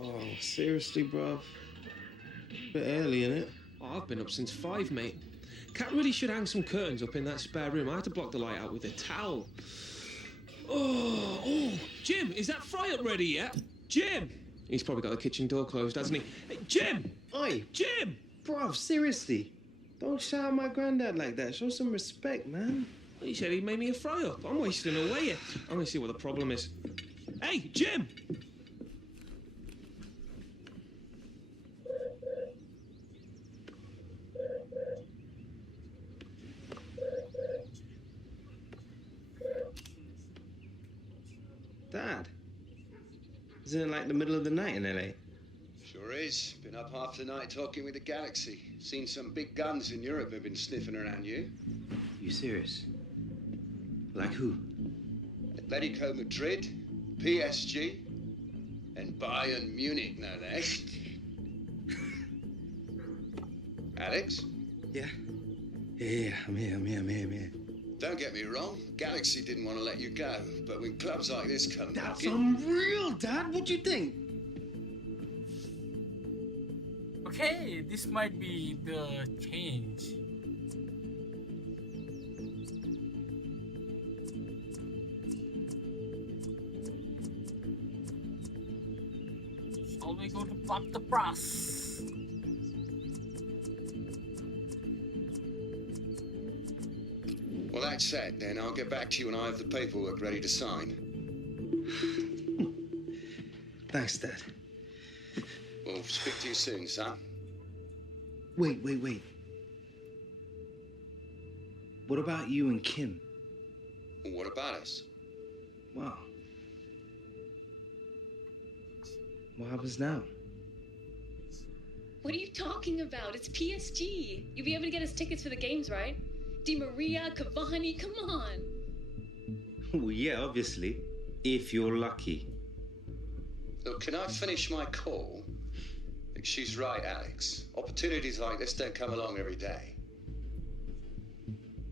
Oh, seriously, bruv? Bit early, innit? Oh, I've been up since 5, mate. Cat really should hang some curtains up in that spare room. I had to block the light out with a towel. Oh, Jim, is that fry up ready yet? Jim! He's probably got the kitchen door closed, hasn't he? Hey, Jim! Oi! Jim! Bruv, seriously. Don't shout at my granddad like that. Show some respect, man. He said he made me a fry up. I'm wasting away here. I'm gonna see what the problem is. Hey, Jim! Dad, isn't it like the middle of the night in LA? Sure is. Been up half the night talking with the Galaxy. Seen some big guns in Europe have been sniffing around you. You serious? Like who? Atletico Madrid, PSG, and Bayern Munich, no less. Alex? Yeah, I'm here. Don't get me wrong, Galaxy didn't want to let you go, but when clubs like this come That's knocking... unreal, Dad. What do you think? Okay, this might be the change. Shall we go to pop the brass? Well, that's it, then. I'll get back to you when I have the paperwork ready to sign. Thanks, Dad. We'll speak to you soon, son. Wait. What about you and Kim? Well, what about us? Wow. What happens now? What are you talking about? It's PSG. You'll be able to get us tickets for the games, right? Di Maria, Cavani, come on. Well, yeah, obviously. If you're lucky. Look, can I finish my call? She's right, Alex. Opportunities like this don't come along every day.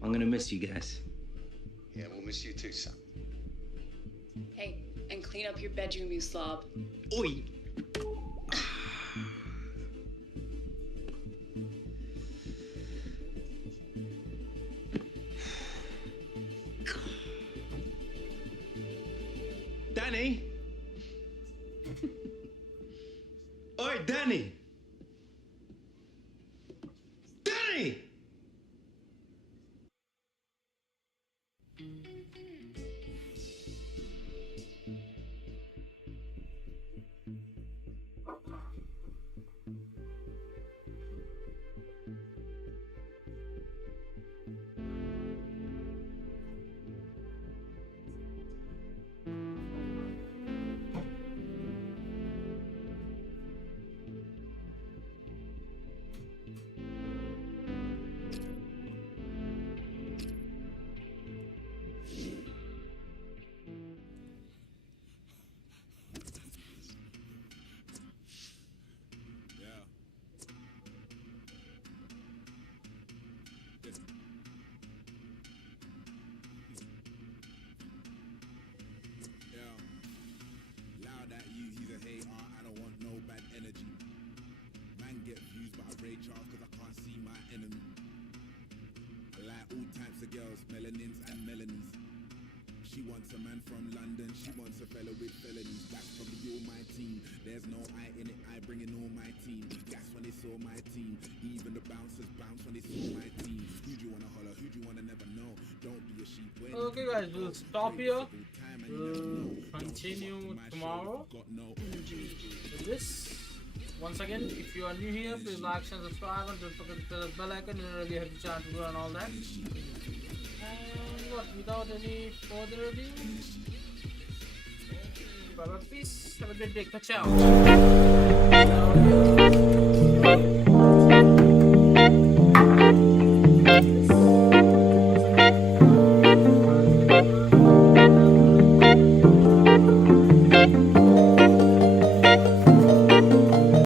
I'm gonna miss you guys. Yeah, we'll miss you too, son. Hey, and clean up your bedroom, you slob. Oi! Danny! Oi, Danny! Danny! Girls, melanins and melanins. She wants a man from London, she wants a fellow with felonies. That's probably all my team. There's no I in it, I bring in all my team. Gas when they saw my team. Even the bouncers bounce when they saw my team. Who do you wanna holler? Who do you wanna never know? Don't be a sheep. Okay guys, we'll stop here. We'll continue tomorrow with this. Once again, if you are new here, please like and subscribe and don't forget to press the bell icon. You already have the chance to do and all that. And what, without any further ado, bye bye, peace, have a good day, ciao.